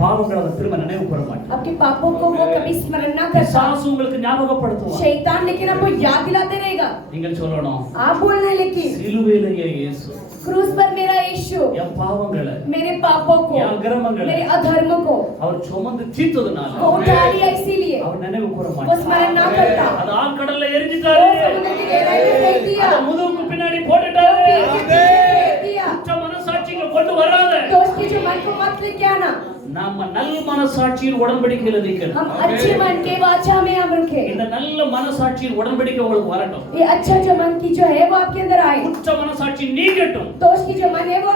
பாவங்களை அவர் திரும்ப நினைவு கூற மாட்டார் आपके पापों को वो कभी स्मरण ना करता। பிசாசு உங்களுக்கு ஞாபகப்படுத்துவார் शैतान लेकिन आपको याद दिलाते रहेगा। நீங்கள் சொல்லணும் आप बोलना है लेकिन சிலுவையிலேயே இயேசு क्रूस पर मेरा यीशु என் பாவங்களை मेरे पापों को, என் அக்கிரமங்களை मेरे अधर्म को அவர் சுமந்து தீர்த்ததுனால वो उठा लिया, इसीलिए அவர் நினைவு கூற वो மாட்டார் स्मरण ना करता। அது ஆழ்கடல்ல वो எரிஞ்சிட்டாரு समुद्र की गहराई में फेंक दिया। அத முதுகுக்கு பின்னாடி போட்டுட்டாரு पीठ के पीछे फेंक दिया। குற்ற மனசாட்சிகளை கொண்டு வராத तो उसकी जो मन को मत लेके आना। நாம நல்ல மனசாட்சியின் உடன்படிக்கையில நிக்கிறோம் हम अच्छे मन के वाचा में हम रखें। இந்த நல்ல மனசாட்சியின் உடன்படிக்கை உங்களுக்கு வரட்டும் ये अच्छा जो मन की जो है वो आपके अंदर आए। குற்ற மனசாட்சி நீங்கட்டும் तो उसकी जो मन है वो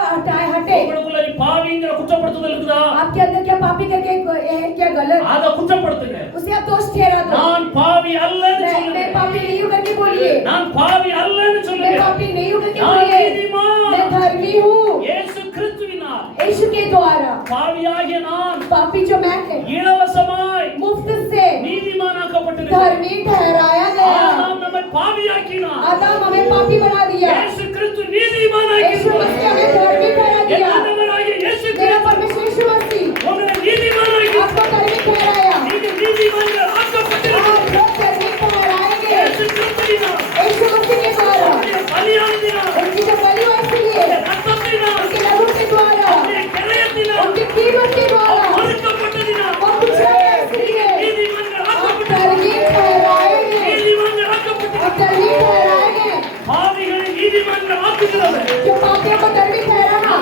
हटे। உங்களுக்குள்ள பாவிங்கிற குற்றப்படுத்துதல் இருக்குதா आपके अंदर क्या पापी करके है क्या गलत, அத குற்றப்படுத்துங்க उसे आप दोष ठहरा दो। நான் பாவி அல்லன்னு मैं சொல்லுங்க पापी नहीं हूँ करके बोलिए। நான் பாவி அல்லன்னு मैं சொல்லுங்க पापी नहीं हूँ करके நான் बोलिए। நீதிமான் मैं धर्मी हूँ இயேசு கிறிஸ்துவினால் यीशु के द्वारा। பாவியாகிய நான் पापी जो मैं है இலவசமாய் मुफ्त से நீதிமானாக்கப்பட்டிருக்கிறேன் धर्मी ठहराया गया। ஆதாம் நம்மை பாவியாக்கினார் आदम हमें पापी बना दिया। இயேசு கிறிஸ்து यीशु நீதிமானாக்கினார் मसीह हमें धर्मी ठहरा என் दिया। ஆண்டவராகிய இயேசு मेरा கிறிஸ்து परमेश्वर यीशु मसीह உங்களை நீதிமானாக்கி आपको धर्मी ठहराया। நீங்க நீதிமான்கள் ஆக்கப்பட்டிருக்கிறீர்கள் आप लोग धर्मी ठहराएंगे இயேசு கிறிஸ்துவினால் यीशु मसीह के द्वारा। உங்களுடைய பலியானதினால் उनकी जो बलि हुई इसलिए, உங்களுடைய ரத்தத்தினால் उनके लहू के द्वारा, உங்களுடைய கிரயத்தினால் उनकी कीमत के द्वारा மறுக்கப்பட்டதினால் वो कुछ है इसलिए நீதிமான்கள் आप ஆக்கப்பட்டிருக்கிறீர்கள் धर्मी ठहराएंगे। நீதிமான்கள் आप ஆக்கப்பட்டிருக்கிறீர்கள் धर्मी ठहराएंगे। பாவிகளை நீதிமான்கள் ஆக்குகிறது जो पापियों को धर्मी ठहराना